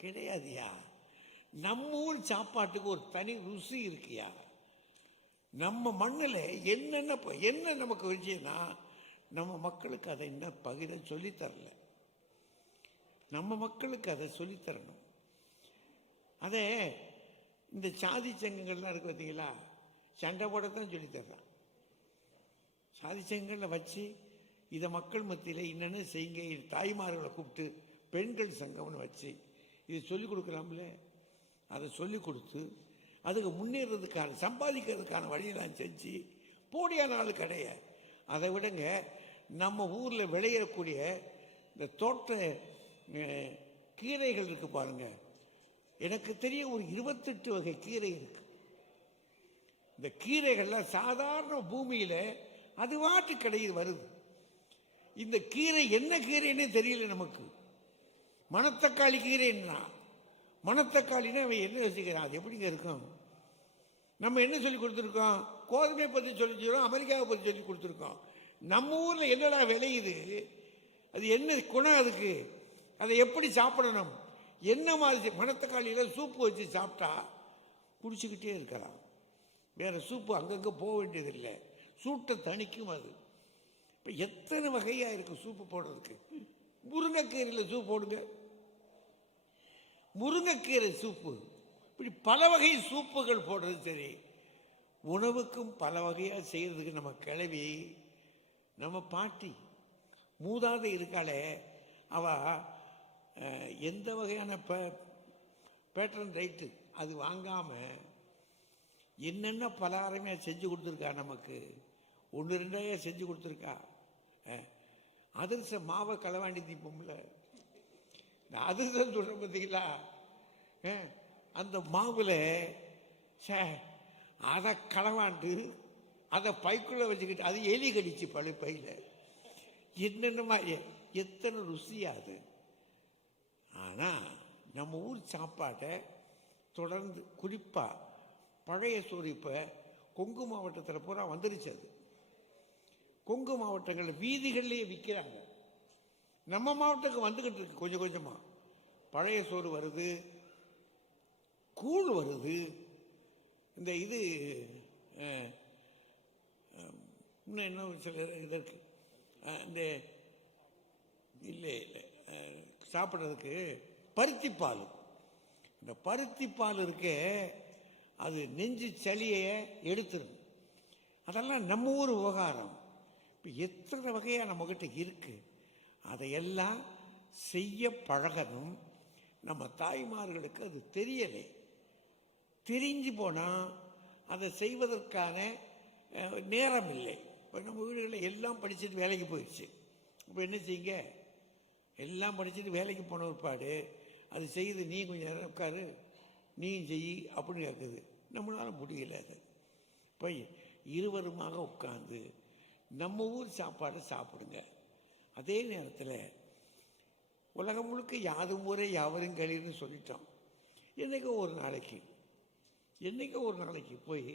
கிடையாதுயா. நம்ம ஊர் சாப்பாட்டுக்கு ஒரு தனி ருசி இருக்குயா. நம்ம மண்ணில் என்ன நமக்கு விஷயம்னா, நம்ம மக்களுக்கு அதை இன்னும் பகிர சொல்லித்தரல. நம்ம மக்களுக்கு அதை சொல்லித்தரணும். அதை இந்த சாதி சங்கங்கள்லாம் இருக்கு பார்த்தீங்களா, சண்டை போடத்தான் சொல்லித்தரலாம். சாதி சங்கங்களில் வச்சு இதை மக்கள் மத்தியில் என்னென்ன செய்யுங்க, இது தாய்மார்களை கூப்பிட்டு பெண்கள் சங்கம்னு வச்சு இது சொல்லிக் கொடுக்கலாம்ல. அதை சொல்லிக் கொடுத்து அதுக்கு முன்னேறதுக்கான சம்பாதிக்கிறதுக்கான வழியெல்லாம் செஞ்சு போடியான ஆள் கிடையாது. அதை விடங்க, நம்ம ஊரில் விளையக்கூடிய இந்த தோட்ட கீரைகள் இருக்கு பாருங்க, எனக்கு தெரிய ஒரு 28 வகை கீரை இருக்கு. இந்த கீரைகள்லாம் சாதாரண பூமியில் அது வாட்டு கிடையாது வருது. இந்த கீரை என்ன கீரைன்னே தெரியல நமக்கு. மணத்தக்காளி கீரைன்னா, மணத்தக்காளின்னா அவன் என்ன யோசிக்கிறான், அது எப்படிங்க இருக்கும்? நம்ம என்ன சொல்லி கொடுத்துருக்கோம், கோதுமையை பற்றி சொல்லிக்கிறோம், அமெரிக்காவை பற்றி சொல்லி கொடுத்துருக்கோம். நம்ம ஊரில் என்னடா விளையுது, அது என்ன குணம், அதுக்கு அதை எப்படி சாப்பிடணும், என்ன மாதிரி மணத்தக்காளியில் சூப்பு வச்சு சாப்பிட்டா குடிச்சுக்கிட்டே இருக்கலாம். வேறு சூப்பு அங்கங்கே போக வேண்டியதில்லை, சூட்டை தணிக்கும் அது. இப்போ எத்தனை வகையாக இருக்குது சூப்பு போடுறதுக்கு. முருங்கைக்கீரையில் சூப் போடுங்க, முருங்கைக்கீரை சூப்பு, இப்படி பல வகை சூப்புகள் போடுறது. சரி, உணவுக்கும் பல வகையாக செய்கிறதுக்கு நம்ம கிளவி, நம்ம பாட்டி மூதாதை இருக்காளே, அவ எந்த வகையான பேட்டர்ன் ரைட்டு அது வாங்காமல் என்னென்ன பலகாரமே செஞ்சு கொடுத்துருக்கா நமக்கு. 1-2 செஞ்சு கொடுத்துருக்கா. அதிரச மாவை களவாண்டி தீப்போம்ல, இந்த அதிரசம் சொல்ற பார்த்தீங்களா, அந்த மாவில் அதை களவாண்டு அதை பைக்குள்ளே வச்சுக்கிட்டு அது எலி கடிச்சு பையில் என்னென்னமா எத்தனை ருசியாது. ஆனால் நம்ம ஊர் சாப்பாட்டை தொடர்ந்து குறிப்பாக பழைய சோறு இப்போ கொங்கு மாவட்டத்தில் பூரா வந்துருச்சு. அது கொங்கு மாவட்டங்கள் வீதிகள்லேயே விற்கிறாங்க. நம்ம மாவட்டத்துக்கு வந்துக்கிட்டு இருக்கு கொஞ்சம் கொஞ்சமாக. பழைய சோறு வருது, கூழ் வருது, இந்த இது இன்னும் என்ன சில இது இருக்கு, இந்த இல்லை சாப்பிட்றதுக்கு பருத்திப்பால். இந்த பருத்திப்பால் இருக்கே, அது நெஞ்சு சளியை எடுத்துரும். அதெல்லாம் நம்ம ஊர் விவகாரம். இப்போ எத்தனை வகையாக நம்மக்கிட்ட இருக்குது, அதையெல்லாம் செய்ய பழகணும். நம்ம தாய்மார்களுக்கு அது தெரியலை. தெரிஞ்சு போனால் அதை செய்வதற்கான நேரம் இல்லை. இப்போ நம்ம வீடுகளில் எல்லாம் படிச்சுட்டு வேலைக்கு போயிடுச்சு. இப்போ என்ன செய்யுங்க, எல்லாம் படிச்சுட்டு வேலைக்கு போன ஒருபாடு அது செய்யுது, நீ கொஞ்சம் நேரம் உட்காரு, நீயும் செய் அப்படின்னு கேட்குது. நம்மளால முடியல. அது இப்போ இருவருமாக உட்காந்து நம்ம ஊர் சாப்பாடு சாப்பிடுங்க. அதே நேரத்தில் உலகம் முழுக்க யாதும் ஊரே யாவரும் கலின்னு சொல்லிட்டோம். என்றைக்கோ ஒரு நாளைக்கு போய்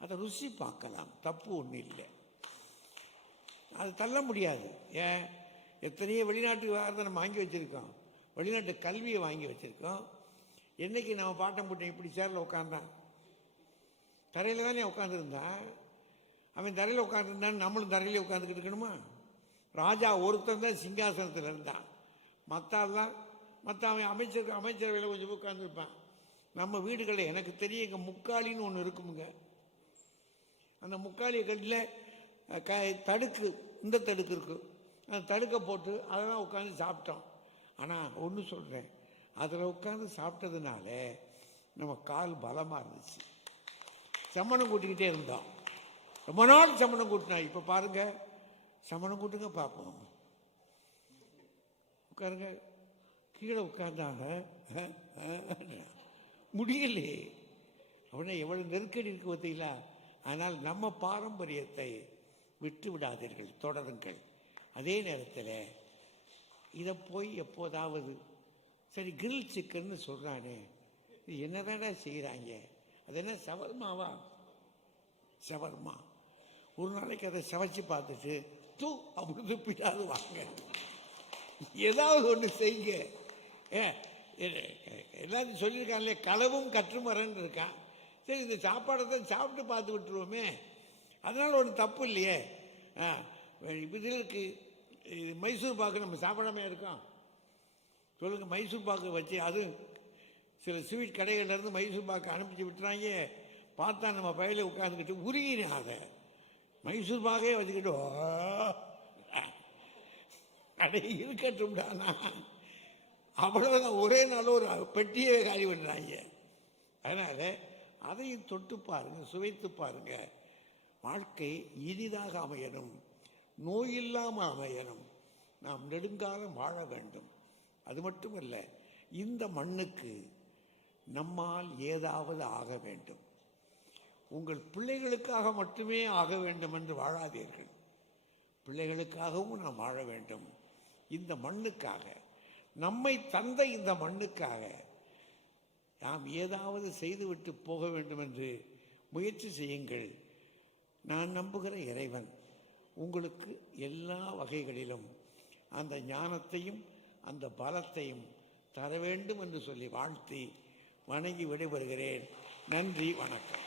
அதை ருசி பார்க்கலாம், தப்பு ஒன்றும் இல்லை. அது தள்ள முடியாது. ஏன், எத்தனையோ வெளிநாட்டு விவகாரத்தை நம்ம வாங்கி வச்சுருக்கோம், வெளிநாட்டு கல்வியை வாங்கி வச்சுருக்கோம். என்னைக்கு நம்ம பாட்டம் போட்டோம் இப்படி சேரில் உட்காந்தான், தரையில் தானே உட்காந்துருந்தான். அவன் தரையில் உட்காந்துருந்தான்னு நம்மளும் தரையிலே உட்காந்துக்கிட்டு இருக்கணுமா? ராஜா ஒருத்தன் தான் சிங்காசனத்தில் இருந்தான், மற்ற அவன் அமைச்சரவையில் கொஞ்சம் உட்காந்துருப்பான். நம்ம வீடுகளில் எனக்கு தெரியும், இங்கே முக்காலின்னு ஒன்று இருக்குமுங்க. அந்த முக்காலி கட்டில் தடுக்கு, இந்த தடுக்கு இருக்கும், அந்த தடுக்கை போட்டு அதெல்லாம் உட்காந்து சாப்பிட்டோம். ஆனால் ஒன்று சொல்கிறேன், அதில் உட்காந்து சாப்பிட்டதுனால நம்ம கால் பலமாக இருந்துச்சு. சமணம் கூட்டிக்கிட்டே இருந்தோம், ரொம்ப நாள் சமணம் கூட்டினா. இப்போ பாருங்க, சமணம் கூட்டுங்க பார்ப்போம். உட்காருங்க, கீழே உட்கார்ந்தாங்க முடியலையே. அவனை எவ்வளவு நெருக்கடி இருக்கு பார்த்தீங்களா? ஆனால் நம்ம பாரம்பரியத்தை விட்டு விடாதீர்கள், தொடருங்கள். அதே நேரத்தில் இதை போய் எப்போதாவது சரி கிரில் சிக்கன்னு சொல்கிறானே, இது என்னதானே செய்கிறாங்க, அது என்ன சவர்மாவா? சவர்மா. ஒரு நாளைக்கு அதை சமைச்சு பார்த்துட்டு அப்படி துப்பிட்டாது வாங்க, ஏதாவது ஒன்று செய்யுங்க. எல்லாத்தையும் சொல்லியிருக்காங்களே, களவும் கற்றுமரன்னு இருக்கான். சரி, இந்த சாப்பாடை தான் சாப்பிட்டு பார்த்து விட்டுருவோமே, அதனால் ஒன்றும் தப்பு இல்லையே. இதில் இருக்கு மைசூர் பாக்கு, நம்ம சாப்பிடாம இருக்கோம் சொல்லுங்கள். மைசூர் பாக்கு வச்சு, அது சில ஸ்வீட் கடைகள்லேருந்து மைசூர் பாக்கு அனுப்பிச்சு விட்டுறாங்க. பார்த்தா நம்ம பயில உட்காந்துக்கிட்டு உருகினாங்க, மைசூர் பாக்கே வச்சுக்கிட்டு அடே இருக்கட்டும்டானா, அவ்வளோதான். ஒரே நாள் ஒரு பெட்டியே காலி பண்ணுறாங்க. அதனால் அதையும் தொட்டு பாருங்க, சுவைத்து பாருங்க. வாழ்க்கை இனிதாக அமையணும், நோயில்லாமல் அமையணும், நாம் நெடுங்காலம் வாழ வேண்டும். அது மட்டுமல்ல, இந்த மண்ணுக்கு நம்மால் ஏதாவது ஆக வேண்டும். உங்கள் பிள்ளைகளுக்காக மட்டுமே ஆக வேண்டும் என்று வாழாதீர்கள். பிள்ளைகளுக்காகவும் நாம் வாழ வேண்டும். இந்த மண்ணுக்காக, நம்மை தந்த இந்த மண்ணுக்காக நாம் ஏதாவது செய்துவிட்டு போக வேண்டும் என்று முயற்சி செய்யுங்கள். நான் நம்புகிற இறைவன் உங்களுக்கு எல்லா வகைகளிலும் அந்த ஞானத்தையும் அந்த பலத்தையும் தர வேண்டும் என்று சொல்லி வாழ்த்தி வணங்கி விடைபெறுகிறேன். நன்றி, வணக்கம்.